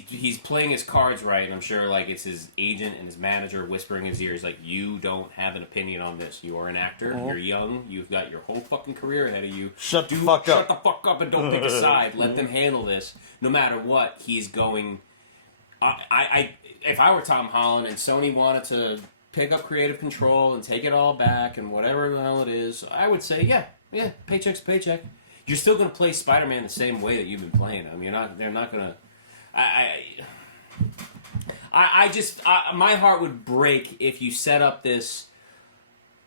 He's playing his cards right, and I'm sure like it's his agent and his manager whispering in his ears like, you don't have an opinion on this. You are an actor. You're young. You've got your whole fucking career ahead of you. Shut the fuck up and don't pick a side. Let them handle this. No matter what, he's going. If I were Tom Holland and Sony wanted to pick up creative control and take it all back and whatever the hell it is, I would say yeah, paycheck's a paycheck. You're still going to play Spider-Man the same way that you've been playing him. They're not going to. My heart would break if you set up this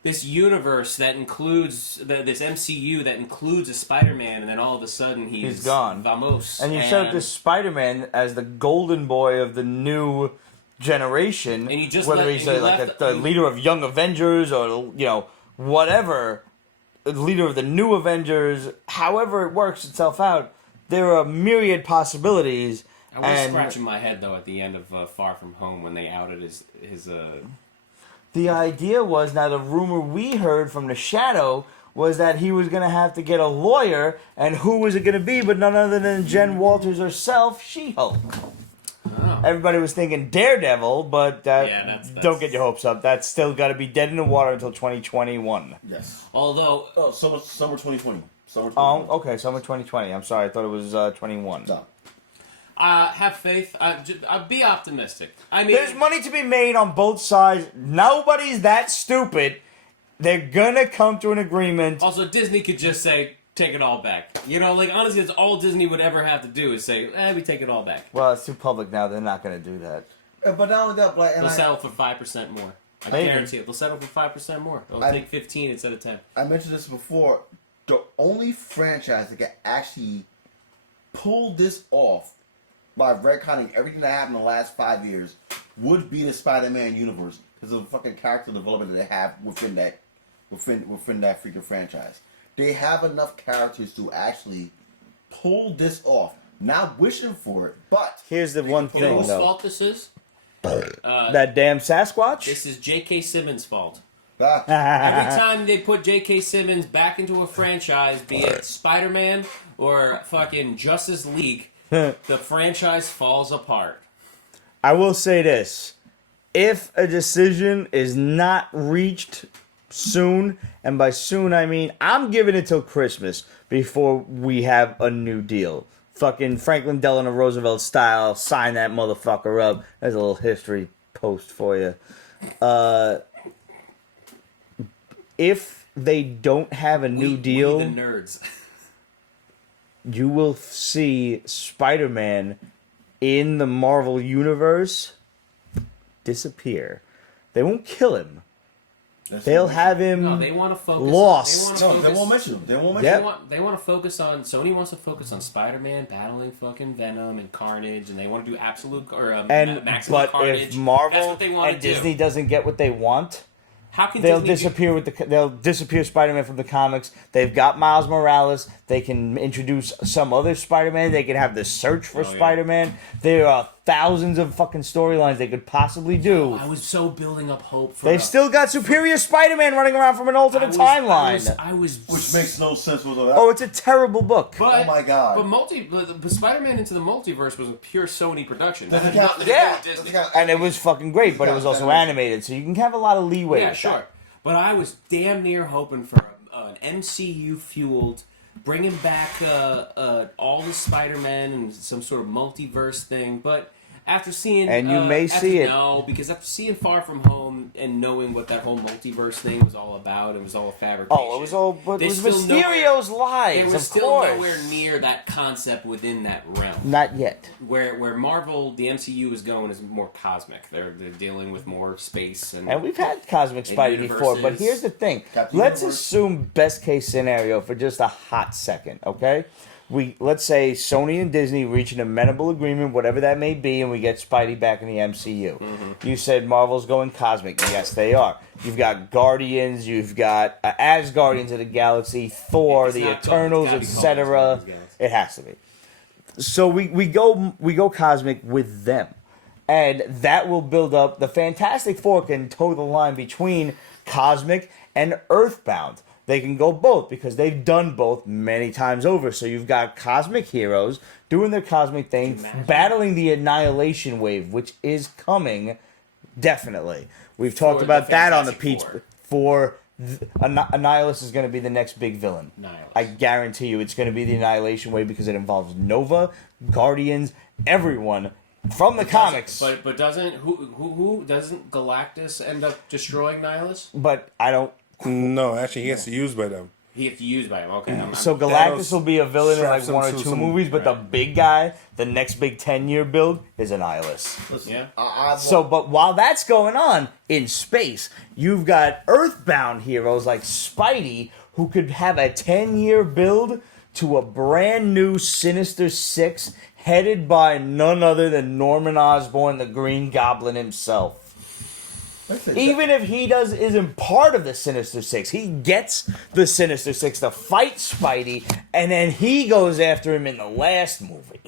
universe that includes this MCU that includes a Spider-Man, and then all of a sudden he's gone. Vamos. And you set up this Spider-Man as the golden boy of the new generation. And you just whether let- he's and you like left- the leader of Young Avengers or whatever, the leader of the new Avengers. However it works itself out, there are myriad possibilities. I was scratching my head though at the end of Far From Home when they outed his. The idea was, now the rumor we heard from the Shadow was that he was going to have to get a lawyer, and who was it going to be but none other than Jen Walters herself, She-Hulk. Oh. Everybody was thinking Daredevil, but that's don't get your hopes up. That's still got to be dead in the water until 2021. Yes. Although summer 2020. Summer 2020. Oh, okay, summer 2020. I'm sorry, I thought it was 21. No. have faith. Be optimistic. I mean, There's money to be made on both sides. Nobody's that stupid. They're gonna come to an agreement. Also, Disney could just say, take it all back. Honestly, it's all Disney would ever have to do is say, we take it all back. Well, it's too public now. They're not gonna do that. But not only that, They'll settle for 5% more. I Maybe. guarantee it. They'll settle for 5% more. They'll take 15 instead of 10. I mentioned this before. The only franchise that can actually pull this off by retconning everything that happened in the last 5 years would be the Spider-Man universe because of the fucking character development that they have within that freaking franchise. They have enough characters to actually pull this off. Not wishing for it, but Here's the one You know thing, whose though. fault this is? That damn Sasquatch. This is J.K. Simmons' fault. ah, Every time they put J.K. Simmons back into a franchise, be it Spider-Man or fucking Justice League, the franchise falls apart. I will say this: if a decision is not reached soon, and by soon I mean I'm giving it till Christmas before we have a new deal. Fucking Franklin Delano Roosevelt style, sign that motherfucker up. There's a little history post for you. If they don't have a new deal, We the nerds. you will see Spider-Man in the Marvel Universe disappear. They won't kill him. They'll have him No, they want to focus. lost. they won't mention him. They won't mention Yep. him. They want to focus on. Sony wants to focus on Spider-Man battling fucking Venom and Carnage, and they want to do absolute or And maximum but Carnage. if That's Marvel what they want and to do. Disney doesn't get what they want, How can they'll Disney they'll disappear Spider-Man from the comics. They've got Miles Morales. They can introduce some other Spider-Man. They can have the search for Spider-Man. There are thousands of fucking storylines they could possibly do. I was so building up hope for. They've still got Superior Spider-Man running around from an alternate timeline. I was Which makes no sense whatsoever. Oh, it's a terrible book. Oh my God. But Spider-Man Into the Multiverse was a pure Sony production. Doesn't count. Yeah. Doesn't count. And it was fucking great, but it was also animated, so you can have a lot of leeway Yeah, with sure. that. But I was damn near hoping for an MCU-fueled, bringing back all the Spider-Man and some sort of multiverse thing. But after seeing... And you may see it. No, because after seeing Far From Home and knowing what that whole multiverse thing was all about, it was all a fabrication. Oh, it was all... But it was There's still Mysterio's lies, It was of still course. nowhere near that concept within that realm. Not yet. Where Marvel, the MCU is going is more cosmic. They're dealing with more space and we've had Cosmic Spidey before, but here's the thing. Let's assume best case scenario for just a hot second, okay? Let's say Sony and Disney reach an amenable agreement, whatever that may be, and we get Spidey back in the MCU. Mm-hmm. You said Marvel's going cosmic. Yes, they are. You've got Guardians, you've got as Guardians of the Galaxy, Thor, the Eternals, etc. It has to be. So we go cosmic with them. And that will build up. The Fantastic Four can toe the line between cosmic and earthbound. They can go both because they've done both many times over. So you've got cosmic heroes doing their cosmic thing, battling the annihilation wave, which is coming, definitely. We've talked about that on the Peach. Annihilus is going to be the next big villain. I guarantee you it's going to be the annihilation wave because it involves Nova, Guardians, everyone from the comics. But doesn't Galactus end up destroying Nihilus? But I don't. No, actually, he gets used by them. He gets used by him. Okay. So Galactus will be a villain in like one or two movies, but the big guy, the next big 10-year build, is Annihilus. Listen, yeah. But while that's going on in space, you've got Earthbound heroes like Spidey who could have a 10-year build to a brand new Sinister Six headed by none other than Norman Osborn, the Green Goblin himself. Even if he isn't part of the Sinister Six, he gets the Sinister Six to fight Spidey, and then he goes after him in the last movie.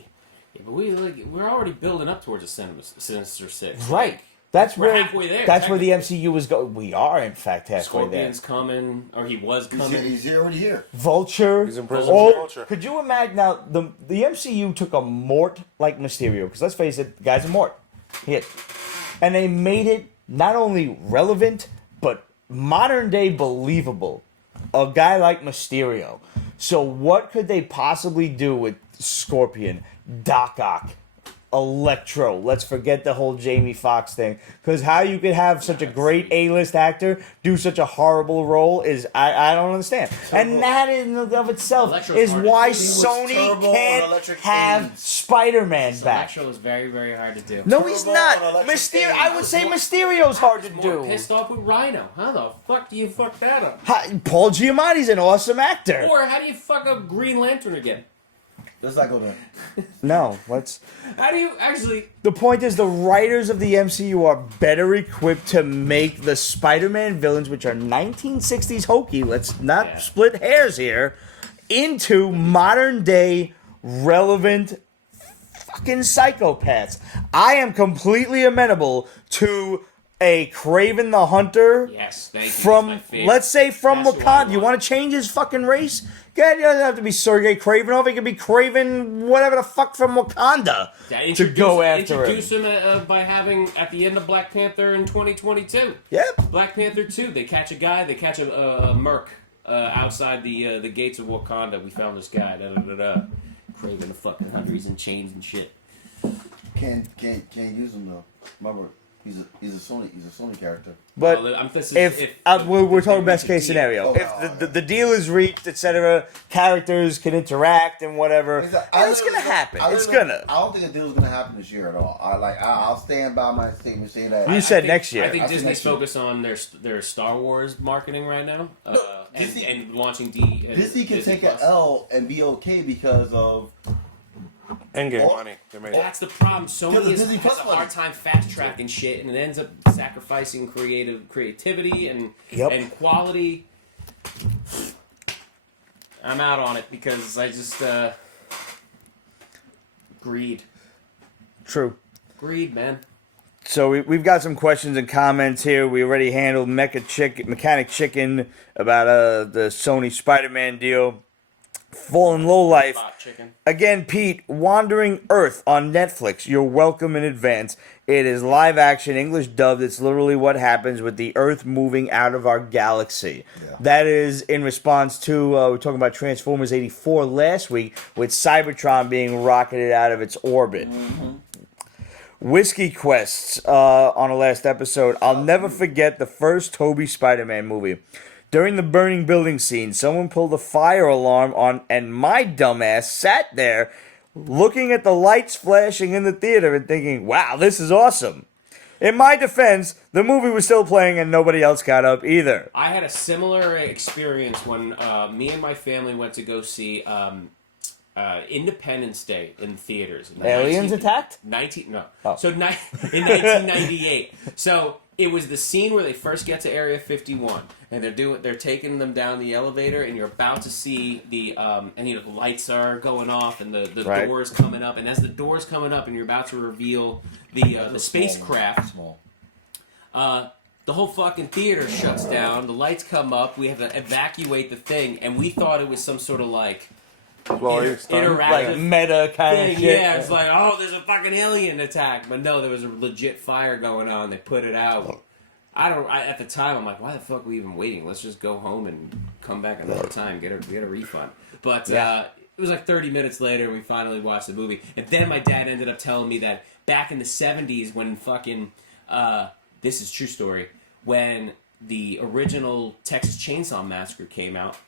Yeah, but we're already building up towards a Sinister Six, right? That's we're where halfway there. That's where the MCU is going. We are, in fact, halfway Scorpion's coming, or he was coming. He's already here. Vulture. He's in prison for Vulture. Could you imagine now? The MCU took a Mort like Mysterio, because let's face it, the guy's a Mort. And they made it not only relevant, but modern day believable. A guy like Mysterio. So what could they possibly do with Scorpion, Doc Ock, Electro? Let's forget the whole Jamie Foxx thing. Because how you could have such a great A-list actor do such a horrible role is, I don't understand. And that in and of itself Electro's is why was Sony terrible on can't Electric have Age. Spider-Man back. Electro is very, very hard to do. No, he's Terrible not. on Electric Mysterio. Age. I would say Mysterio's hard to More do. pissed off with Rhino. How the fuck do you fuck that up? Paul Giamatti's an awesome actor. Or how do you fuck up Green Lantern again? Let's not go there. No, let's. How do you actually... The point is, the writers of the MCU are better equipped to make the Spider-Man villains, which are 1960s hokey, let's not split hairs here, into modern-day relevant fucking psychopaths. I am completely amenable to a Kraven the Hunter. Yes, thank you. From, That's my favorite. let's say, from That's who I Wakanda. want. You want to change his fucking race? God, it doesn't have to be Sergei Kravenov. It could be Kraven, whatever the fuck, from Wakanda to go after him. Introduce him by having, at the end of Black Panther in 2022. Yep. Black Panther 2, they catch a merc outside the gates of Wakanda. We found this guy, Kraven the fucking Hunter. He's in chains and shit. Can't use him though. Remember, he's a Sony character. But we're talking best case scenario. Oh, If the deal is reached, etc., characters can interact and whatever, it's gonna happen. It's gonna. I don't think a deal's gonna happen this year at all. I'll stand by my statement saying that. You said next year. I think Disney's next year. focused on their Star Wars marketing right now, Disney- and launching Disney can take an L and be okay because of Endgame Oh. money. They made. That's the problem. Sony the Disney has Plus a money. hard time fast tracking shit, and it ends up sacrificing creativity and quality. I'm out on it because I just greed. True. Greed, man. So we've got some questions and comments here. We already handled Mechanic Chicken about the Sony Spider-Man deal. Fallen Lowlife. Bot chicken. Again, Pete, Wandering Earth on Netflix. You're welcome in advance. It is live action, English dubbed. It's literally what happens with the Earth moving out of our galaxy. Yeah. That is in response to, we were talking about Transformers 84 last week, with Cybertron being rocketed out of its orbit. Whiskey Quests on the last episode. I'll never forget the first Tobey Spider-Man movie. During the burning building scene, someone pulled a fire alarm on, and my dumbass sat there looking at the lights flashing in the theater and thinking, wow, this is awesome. In my defense, the movie was still playing and nobody else got up either. I had a similar experience when me and my family went to go see Independence Day in theaters. Aliens attacked? No. Oh. So in 1998. So it was the scene where they first get to Area 51, and they're taking them down the elevator, and you're about to see the the lights are going off, and the Right. doors coming up, and as the doors coming up, and you're about to reveal the spacecraft. Small. The whole fucking theater shuts down. The lights come up. We have to evacuate the thing, and we thought it was some sort of like interactive Like meta kind thing. of shit. Yeah, it's like, oh, there's a fucking alien attack, but no, there was a legit fire going on. They put it out. At the time, I'm like, why the fuck are we even waiting? Let's just go home and come back another time, get a refund. But it was like 30 minutes later, we finally watched the movie, and then my dad ended up telling me that back in the 70s, when fucking this is true story, when the original Texas Chainsaw Massacre came out,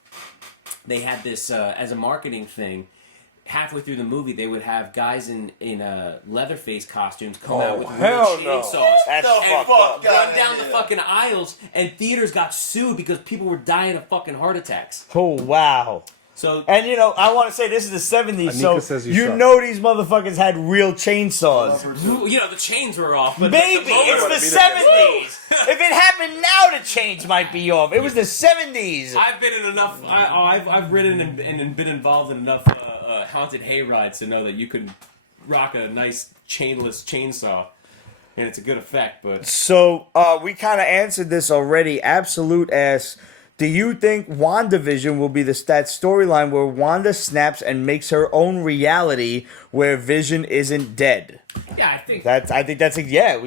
they had this as a marketing thing. Halfway through the movie, they would have guys in Leatherface costumes come out with real hell no. chainsaws That's and fucked up. run down the fucking aisles, and theaters got sued because people were dying of fucking heart attacks. Oh, wow. So And, I want to say this is the 70s, Anika so says you you suck. know these motherfuckers had real chainsaws. the chains were off. But Baby, moment- it's the 70s. If it happened now, the chains might be off. It was the 70s. I've been in enough. I've ridden and been involved in enough haunted hay rides to know that you can rock a nice chainless chainsaw, and it's a good effect. But So, we kind of answered this already. Absolute asks, do you think WandaVision will be that storyline where Wanda snaps and makes her own reality where Vision isn't dead? yeah, I think What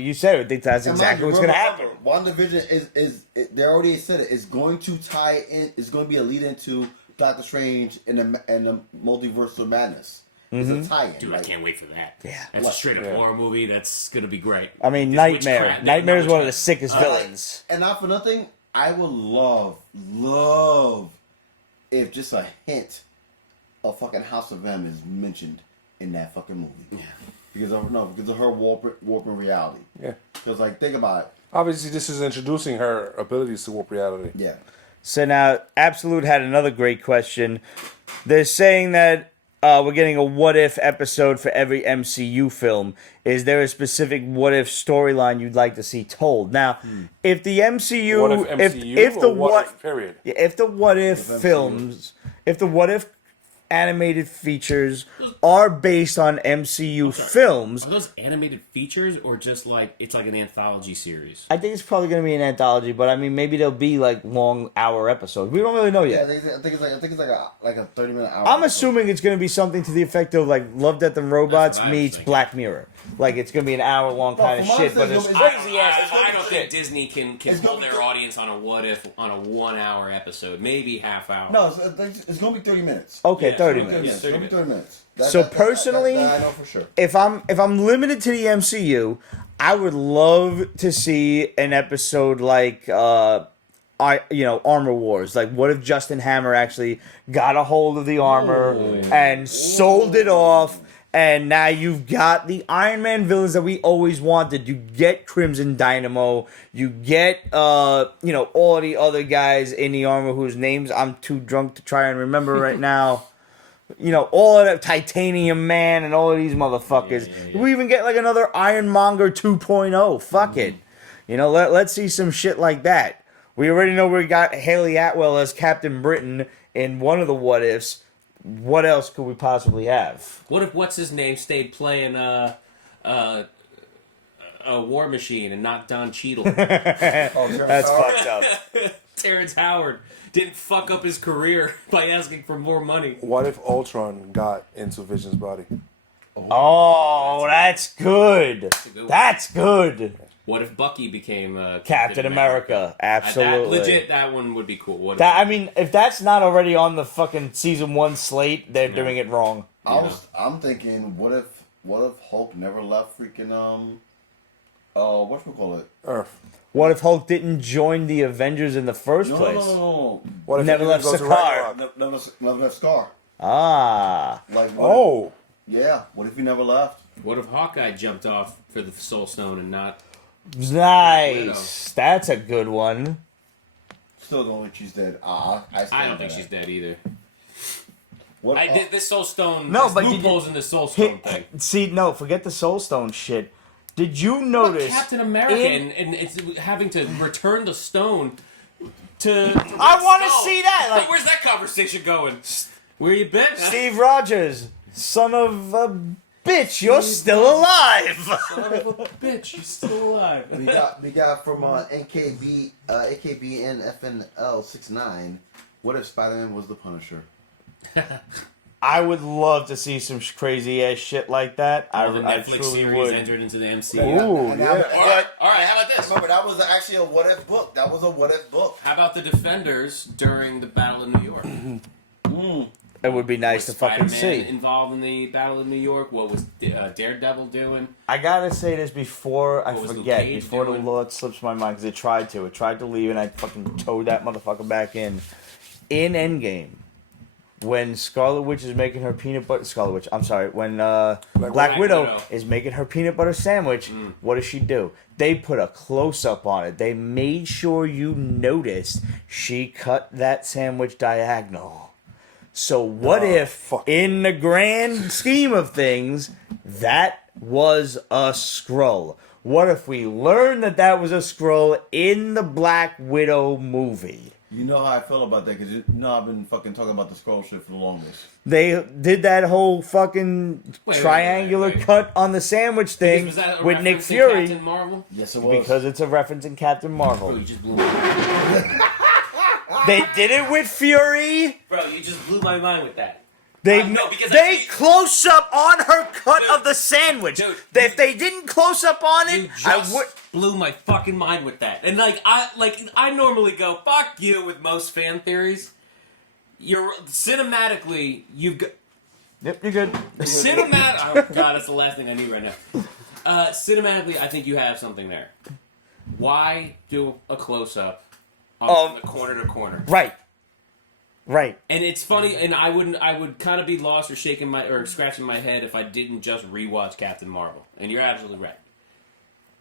you said. I think that's exactly what's going to happen. WandaVision is they already said it. It's going to tie in. It's going to be a lead into Doctor Strange and the Multiverse of Madness. It's a tie-in. Dude, I can't wait for that. Yeah. That's a straight up horror movie. That's gonna be great. I mean, It's Nightmare. witchcraft. Nightmare is one of the witchcraft. sickest villains. And not for nothing, I would love if just a hint of fucking House of M is mentioned in that fucking movie. Yeah. Because of her warping reality. Yeah. Because think about it. Obviously, this is introducing her abilities to warp reality. Yeah. So now, Absolute had another great question. They're saying that we're getting a what if episode for every MCU film. Is there a specific what if storyline you'd like to see told? Now, if the MCU, What if MCU if the or what if period? Yeah, if the what if MCU. films, if the what if animated features are based on MCU films, Are those animated features or just like it's like an anthology series? I think it's probably going to be an anthology. But I mean, maybe they'll be like long hour episodes. We don't really know Yeah, yet. I think it's like a 30-minute hour. I'm assuming it's going to be something to the effect of like Love, Death, and Robots That's what I was meets thinking. Black Mirror. Like it's going to be an hour long kind of from my shit, but it's understanding, crazy ass. I don't think Disney can It's pull gonna be their audience on a what if on a 1 hour episode, maybe half hour. No, it's going to be 30 minutes. Okay, Yeah, 30 it's gonna be minutes. It's going to be 30 minutes. So personally- that I know for sure. If I'm limited to the MCU, I would love to see an episode like Armor Wars. Like, what if Justin Hammer actually got a hold of the armor and sold it off? And now you've got the Iron Man villains that we always wanted. You get Crimson Dynamo. You get, all the other guys in the armor whose names I'm too drunk to try and remember right now. all of that Titanium Man and all of these motherfuckers. Yeah. We even get like another Ironmonger 2.0. Fuck it. Let's see some shit like that. We already know we got Haley Atwell as Captain Britain in one of the what ifs. What else could we possibly have? What if what's his name stayed playing a War Machine and not Don Cheadle? That's fucked up. Terrence Howard didn't fuck up his career by asking for more money. What if Ultron got into Vision's body? Oh, that's good. a good one. That's good. What if Bucky became Captain America. Absolutely. That one would be cool. What if, If that's not already on the fucking season 1 slate, they're doing it wrong. I'm thinking, what if Hulk never left freaking whatchamacallit? Earth. What if Hulk didn't join the Avengers in the first place? No. What if Never he left goes to Sakaar. Ragnarok? Never left Scar. Ah. Like Oh. Yeah. What if he never left? what if Hawkeye jumped off for the Soul Stone and not? Nice. That's a good one. Still don't think she's dead. I don't think she's dead either. What? I did this Soul Stone. No, there's but you loopholes in the Soul Stone thing. See, no, forget the Soul Stone shit. Did you But notice Captain America and it's having to return the stone to I want to see that. Like where's that conversation going? Where you been? Steve Rogers, son of a bitch, you're still alive. Son of a bitch, you're still alive. we got from AKB FNL 69. What if Spider-Man was the Punisher? I would love to see some crazy ass shit like that. All the I Netflix truly series would. entered into the MCU. Ooh, And yeah. All right, how about this? Remember, that was actually a what if book. That was a what if book. How about the Defenders during the Battle of New York? It would be nice Was to fucking Spider-Man see. involved in the Battle of New York? What was Daredevil doing? I gotta say this before I What was Luke forget, Cage before the doing? Lord slips my mind, because it tried to. It tried to leave, and I fucking towed that motherfucker back in. In Endgame, when Scarlet Witch is making her peanut butter... Scarlet Witch, I'm sorry. When Black Widow is making her peanut butter sandwich, what does she do? They put a close-up on it. They made sure you noticed she cut that sandwich diagonal. So what if, in the grand scheme of things, that was a Skrull? What if we learned that was a Skrull in the Black Widow movie? You know how I feel about that because I've been fucking talking about the scroll shit for the longest. They did that whole fucking triangular cut on the sandwich thing Was that a with Nick reference in Fury Captain Marvel? Yes, it was. because it's a reference in Captain Bro, Marvel. you just blew my mind. They did it with Fury. Bro, you just blew my mind with that. They No, because they close up on her cut of the sandwich. Dude, If they didn't close up on You it, I just would. blew my fucking mind with that. And I normally go fuck you with most fan theories. You're cinematically you've got Yep, you're good. oh god, that's the last thing I need right now. Cinematically, I think you have something there. Why do a close up on the corner to corner? Right. And it's funny, and I would kind of be lost or scratching my head if I didn't just rewatch Captain Marvel. And you're absolutely right.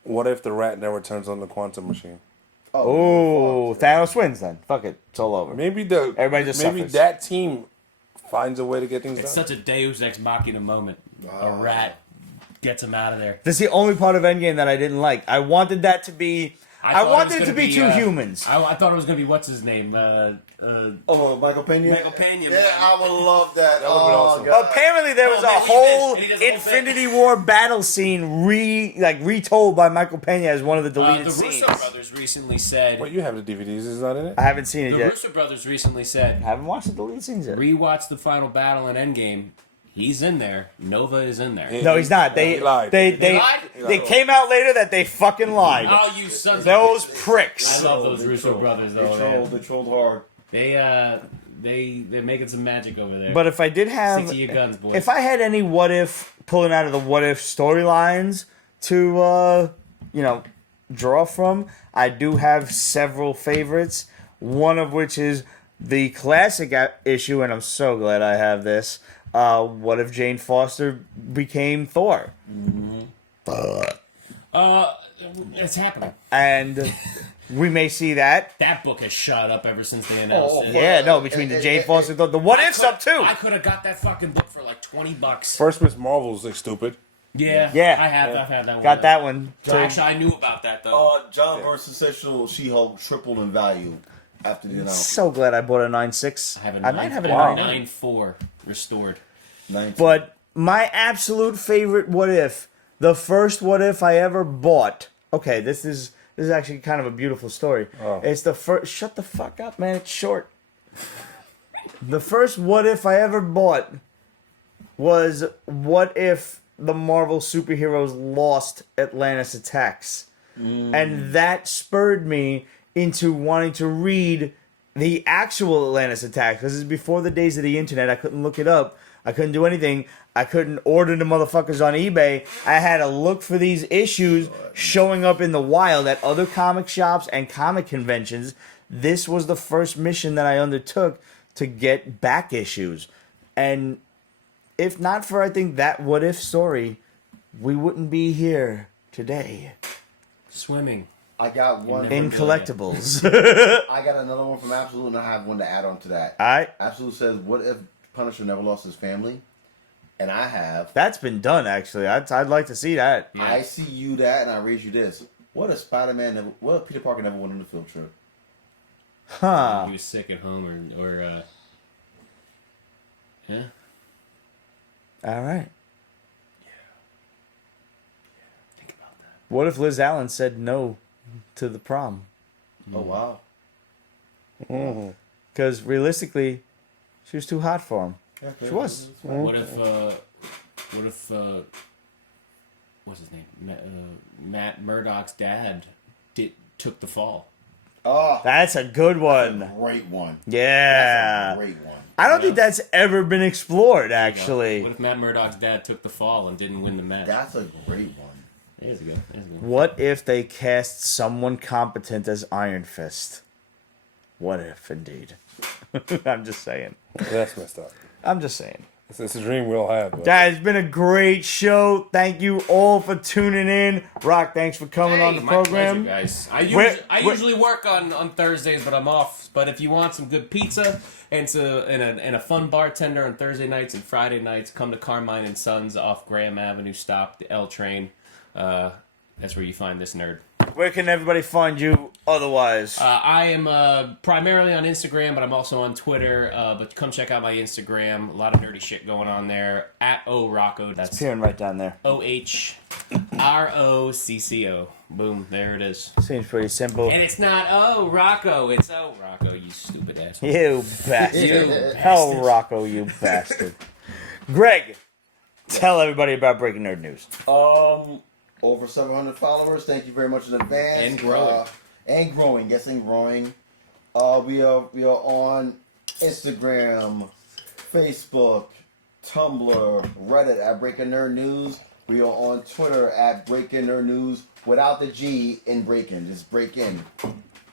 What if the rat never turns on the quantum machine? Oh, Thanos wins then. Fuck it, it's all over. Maybe Everybody just maybe suffers. that team finds a way to get things It's done. such a Deus Ex Machina moment. A rat gets him out of there. That's the only part of Endgame that I didn't like. I wanted that to be. I thought wanted was it to gonna be two humans. I thought it was going to be, what's his name? Michael Pena? Michael Pena. Yeah, man. I would love that. That would've been awesome. God. Apparently, there was a man, he whole did, and he does the whole Infinity War battle scene retold by Michael Pena as one of the The deleted Russo scenes. brothers recently said... Wait, you have the DVDs? Is not in it? I haven't seen it The yet. Russo brothers recently said, I haven't watched the deleted scenes yet. rewatch the final battle in Endgame. He's in there. Nova is in there. No, he's not. He lied. They lied? they came out later that they fucking lied. Oh, you sons Those of... pricks. I love those Russo brothers, though. They trolled hard. They're making some magic over there. But if I did have, Stick to your guns, boys. if I had any what if pulling out of the what if storylines to draw from, I do have several favorites. One of which is the classic issue, and I'm so glad I have this. What if Jane Foster became Thor? It's happening. And we may see that. That book has shot up ever since they announced it. Yeah, no, between the Jane Foster, the what ifs up too. I could have got that fucking book for like $20. First Ms.Marvel's like stupid. Yeah, Yeah. I've had that one. Got that one. Too. Actually, I knew about that though. John vs. Sensational She-Hulk tripled in value after the announcement. So glad I bought a 9.6. I might have it a Wow. 9.4 restored. 19. But my absolute favorite what if, the first what if I ever bought. Okay, this is actually kind of a beautiful story. Oh. It's the first. Shut the fuck up, man. It's short. The first what if I ever bought was what if the Marvel superheroes lost Atlantis Attacks, and that spurred me into wanting to read the actual Atlantis Attacks, because it's before the days of the internet. I couldn't look it up. I couldn't do anything. I couldn't order the motherfuckers on eBay. I had to look for these issues showing up in the wild at other comic shops and comic conventions. This was the first mission that I undertook to get back issues. And if not for, I think, that what if story, we wouldn't be here today. Swimming. I got one In from collectibles. I got another one from Absolute, and I have one to add on to that. Alright. Absolute says, "What if Punisher never lost his family?" And I have. That's been done, actually. I'd like to see that. Yeah. I see you that, and I raise you this. What if Spider-Man never? What if Peter Parker never went on the field trip? Huh. He was sick at home, or yeah. Alright. Think about that. What if Liz Allen said no to the prom? Oh wow. Because realistically, she was too hot for him. Yeah, She was. What if what's his name? Matt Murdock's dad took the fall. Oh, That's a good one. great one. Yeah. That's a great one. I don't think that's ever been explored, actually. What if Matt Murdock's dad took the fall and didn't win the match? That's a great one. There's a good. What if they cast someone competent as Iron Fist? What if, indeed? I'm just saying. That's messed up. I'm just saying. It's a dream we all have. But. Guys, it's been a great show. Thank you all for tuning in. Rock, thanks for coming on the my program. pleasure, guys. I Where- usually work on Thursdays, but I'm off. But if you want some good pizza and a fun bartender on Thursday nights and Friday nights, come to Carmine and Sons off Graham Avenue. Stop the L train. That's where you find this nerd. Where can everybody find you otherwise? I am primarily on Instagram, but I'm also on Twitter. But come check out my Instagram. A lot of nerdy shit going on there. At @ORocco. That's Appearing right down there. OHROCCO. Boom, there it is. Seems pretty simple. And it's not Rocco, it's Rocco, you stupid ass. You bastard. You Oh, bastard. Rocco, you bastard. Greg, tell everybody about Breaking Nerd News. Over 700 followers. Thank you very much in advance. And growing. And growing. Yes, and growing. We are on Instagram, Facebook, Tumblr, Reddit at Breaking Nerd News. We are on Twitter at Breaking Nerd News without the G in Breaking. Just Breaking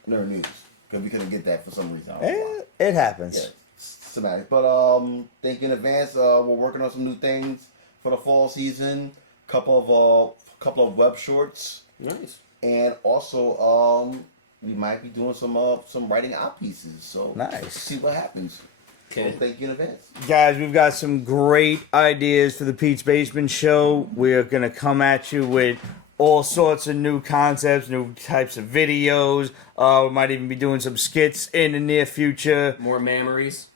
Nerd News. Because we couldn't get that for some reason. I don't know why. It happens. Yeah, systematic. But thank you in advance. We're working on some new things for the fall season. Couple of web shorts, Nice. and also we might be doing some writing out pieces. So Nice. see what happens. Okay. So thank you in advance. Guys, we've got some great ideas for the Pete's Basement Show. We're going to come at you with all sorts of new concepts, new types of videos. We might even be doing some skits in the near future. More memories.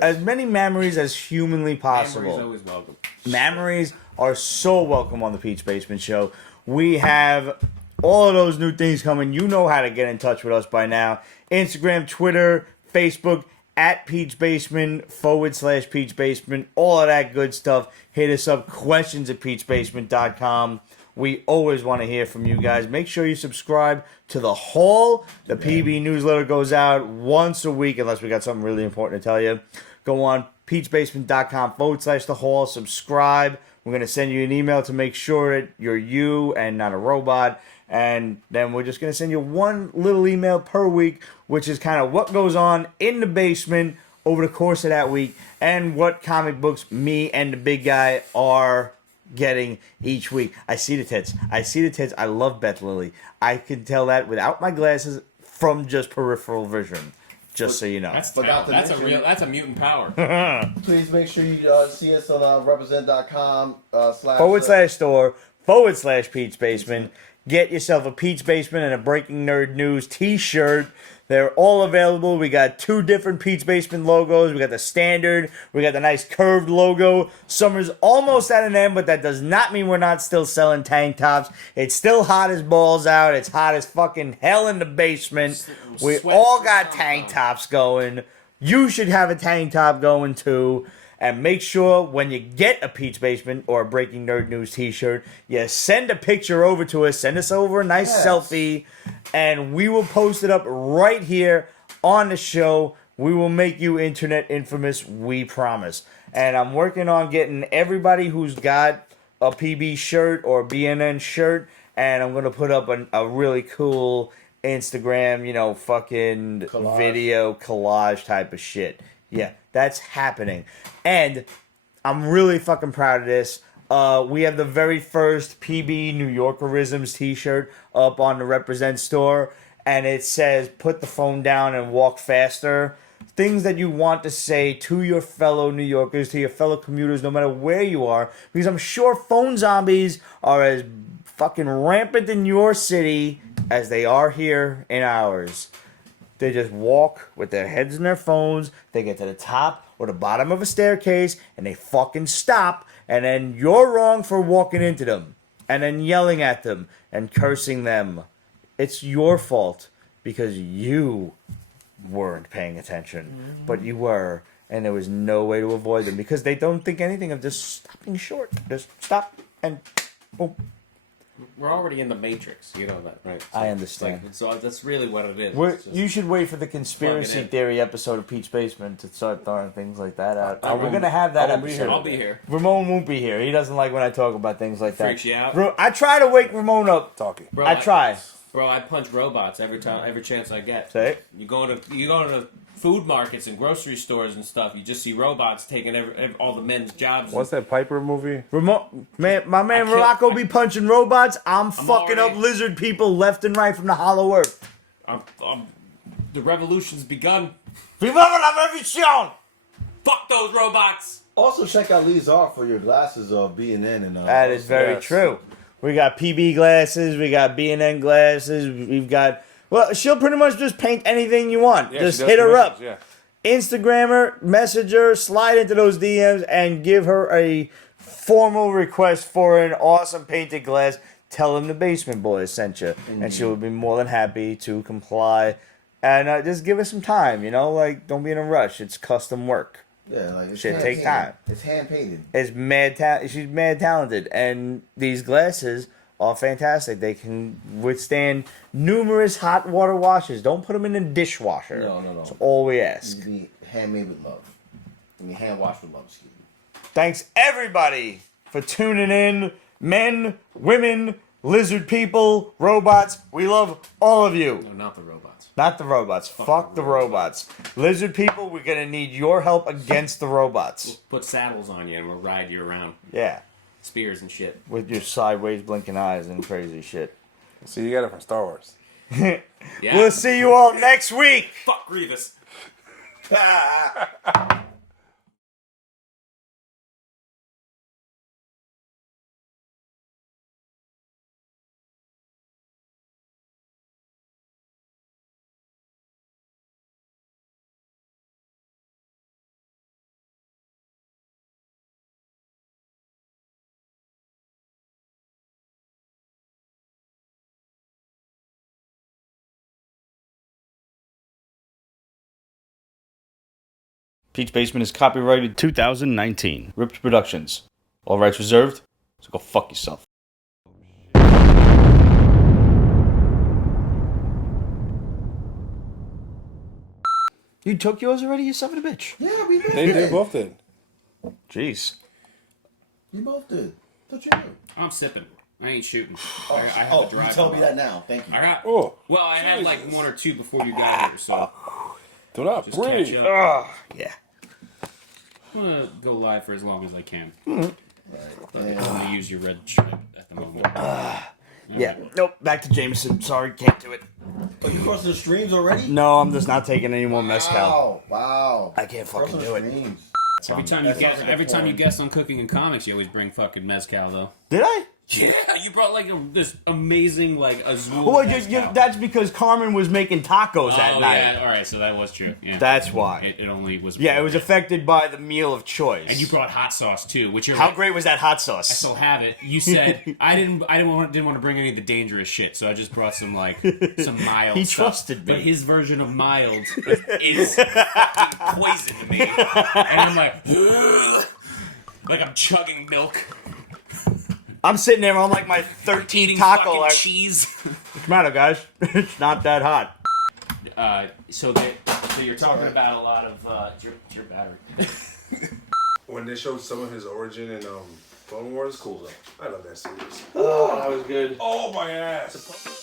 As many memories as humanly possible. Memories always welcome. Memories are so welcome on the Pete's Basement Show. We have all of those new things coming. You know how to get in touch with us by now. Instagram, Twitter, Facebook, at Pete's Basement, /Pete's Basement, all of that good stuff. Hit us up, questions at Pete'sBasement.com. We always want to hear from you guys. Make sure you subscribe to The Hall. The PB newsletter goes out once a week, unless we got something really important to tell you. Go on Pete'sBasement.com /The Hall. Subscribe. We're going to send you an email to make sure that you're you and not a robot. And then we're just going to send you one little email per week, which is kind of what goes on in the basement over the course of that week and what comic books me and the big guy are getting each week. I see the tits. I love Beth Lily. I can tell that without my glasses from just peripheral vision. Just so you know. That's Forgot to that's a mention- real. That's a mutant power. Please make sure you see us on represent.com /store/ Pete's Basement. Get yourself a Pete's Basement and a Breaking Nerd News t-shirt. They're all available. We got 2 different Pete's Basement logos. We got the standard. We got the nice curved logo. Summer's almost at an end, but that does not mean we're not still selling tank tops. It's still hot as balls out. It's hot as fucking hell in the basement. We all got tank tops going. You should have a tank top going too. And make sure when you get a Pete's Basement or a Breaking Nerd News t-shirt, you send a picture over to us. Send us over a nice selfie. And we will post it up right here on the show. We will make you internet infamous, we promise. And I'm working on getting everybody who's got a PB shirt or a BNN shirt. And I'm going to put up a really cool Instagram, fucking video collage type of shit. Yeah, that's happening. And I'm really fucking proud of this. We have the very first PB New Yorkerisms t-shirt up on the Represent store. And it says, put the phone down and walk faster. Things that you want to say to your fellow New Yorkers, to your fellow commuters, no matter where you are. Because I'm sure phone zombies are as fucking rampant in your city as they are here in ours. They just walk with their heads in their phones. They get to the top or the bottom of a staircase and they fucking stop. And then you're wrong for walking into them and then yelling at them and cursing them. It's your fault because you weren't paying attention. But you were. And there was no way to avoid them because they don't think anything of just stopping short. Just stop and boom. We're already in the Matrix, you know that, right? I understand. So that's really what it is. You should wait for the conspiracy theory episode of Pete's Basement to start throwing things like that out. We're going to have that episode. I'll be here. Ramon won't be here. He doesn't like when I talk about things like that. Freaks you out? I try to wake Ramon up. Talking. Bro, I try. Bro, I punch robots every chance I get. Say? You go to food markets and grocery stores and stuff. You just see robots taking all the men's jobs. What's that Piper movie? Ramon, my man Rocco be punching robots. I'm fucking up already- lizard people left and right from the hollow earth. The revolution's begun. Viva la revolution! Fuck those robots. Also, check out Lee's art for your glasses of B&N and That is very Yes. true. We got PB glasses. We got B&N glasses. We've got... Well, she'll pretty much just paint anything you want. Yeah, just she does hit her commissions, up. Yeah. Instagram her, message her, slide into those DMs, and give her a formal request for an awesome painted glass. Tell them the Basement Boys sent you, and she will be more than happy to comply. And just give us some time, don't be in a rush. It's custom work. Yeah, like it's Shit, hand take painted. time. It's hand painted. She's mad talented, and these glasses are fantastic. They can withstand numerous hot water washes. Don't put them in a dishwasher. No. That's all we ask. You be handmade with love. Hand washed with love, excuse me. Thanks everybody for tuning in. Men, women, lizard people, robots. We love all of you. No, not the robots. Not the robots. Fuck the robots. Lizard people, we're going to need your help against the robots. Put saddles on you and we'll ride you around. Yeah. Spears and shit. With your sideways blinking eyes and crazy shit. So you got it from Star Wars. Yeah. We'll see you all next week. Fuck Grievous. Pete's Basement is copyrighted 2019. Ripped Productions. All rights reserved. So go fuck yourself. You took yours already, you son of a bitch. Yeah, we did. They both did. Jeez. We both did. Don't you know? I'm sipping. I ain't shooting. Oh, I have to drive. you told me that now. Thank you. I got. Oh, Well, I had like one or two before you got here, so do not just catch breathe. up. Yeah. I'm gonna go live for as long as I can. Right. Let me use your red stripe at the moment. Yeah. Nope. Back to Jameson. Sorry, can't do it. Are you crossing the streams already? No, I'm just not taking any more mezcal. Wow. I can't fucking do it. Streams. Every time you guest on Cooking and Comics, you always bring fucking mezcal, though. Did I? Yeah, you brought like this amazing like azul. Well, mezcal. that's because Carmen was making tacos that night. Yeah, all right, so that was true. Yeah. That's why. It only was. Yeah, it was affected by the meal of choice. And you brought hot sauce too, which you're. How great was that hot sauce? I still have it. You said I didn't want to bring any of the dangerous shit, so I just brought some some mild. He stuff. trusted me. But his version of mild is fucking poison to me, and I'm like I'm chugging milk. I'm sitting there on like my 13th Eating taco. fucking Like, cheese. what's the matter, guys? It's not that hot. So you're talking about a lot of your battery. When they showed some of his origin in Clone Wars, cool though. I love that series. Oh, that was good. Oh my ass.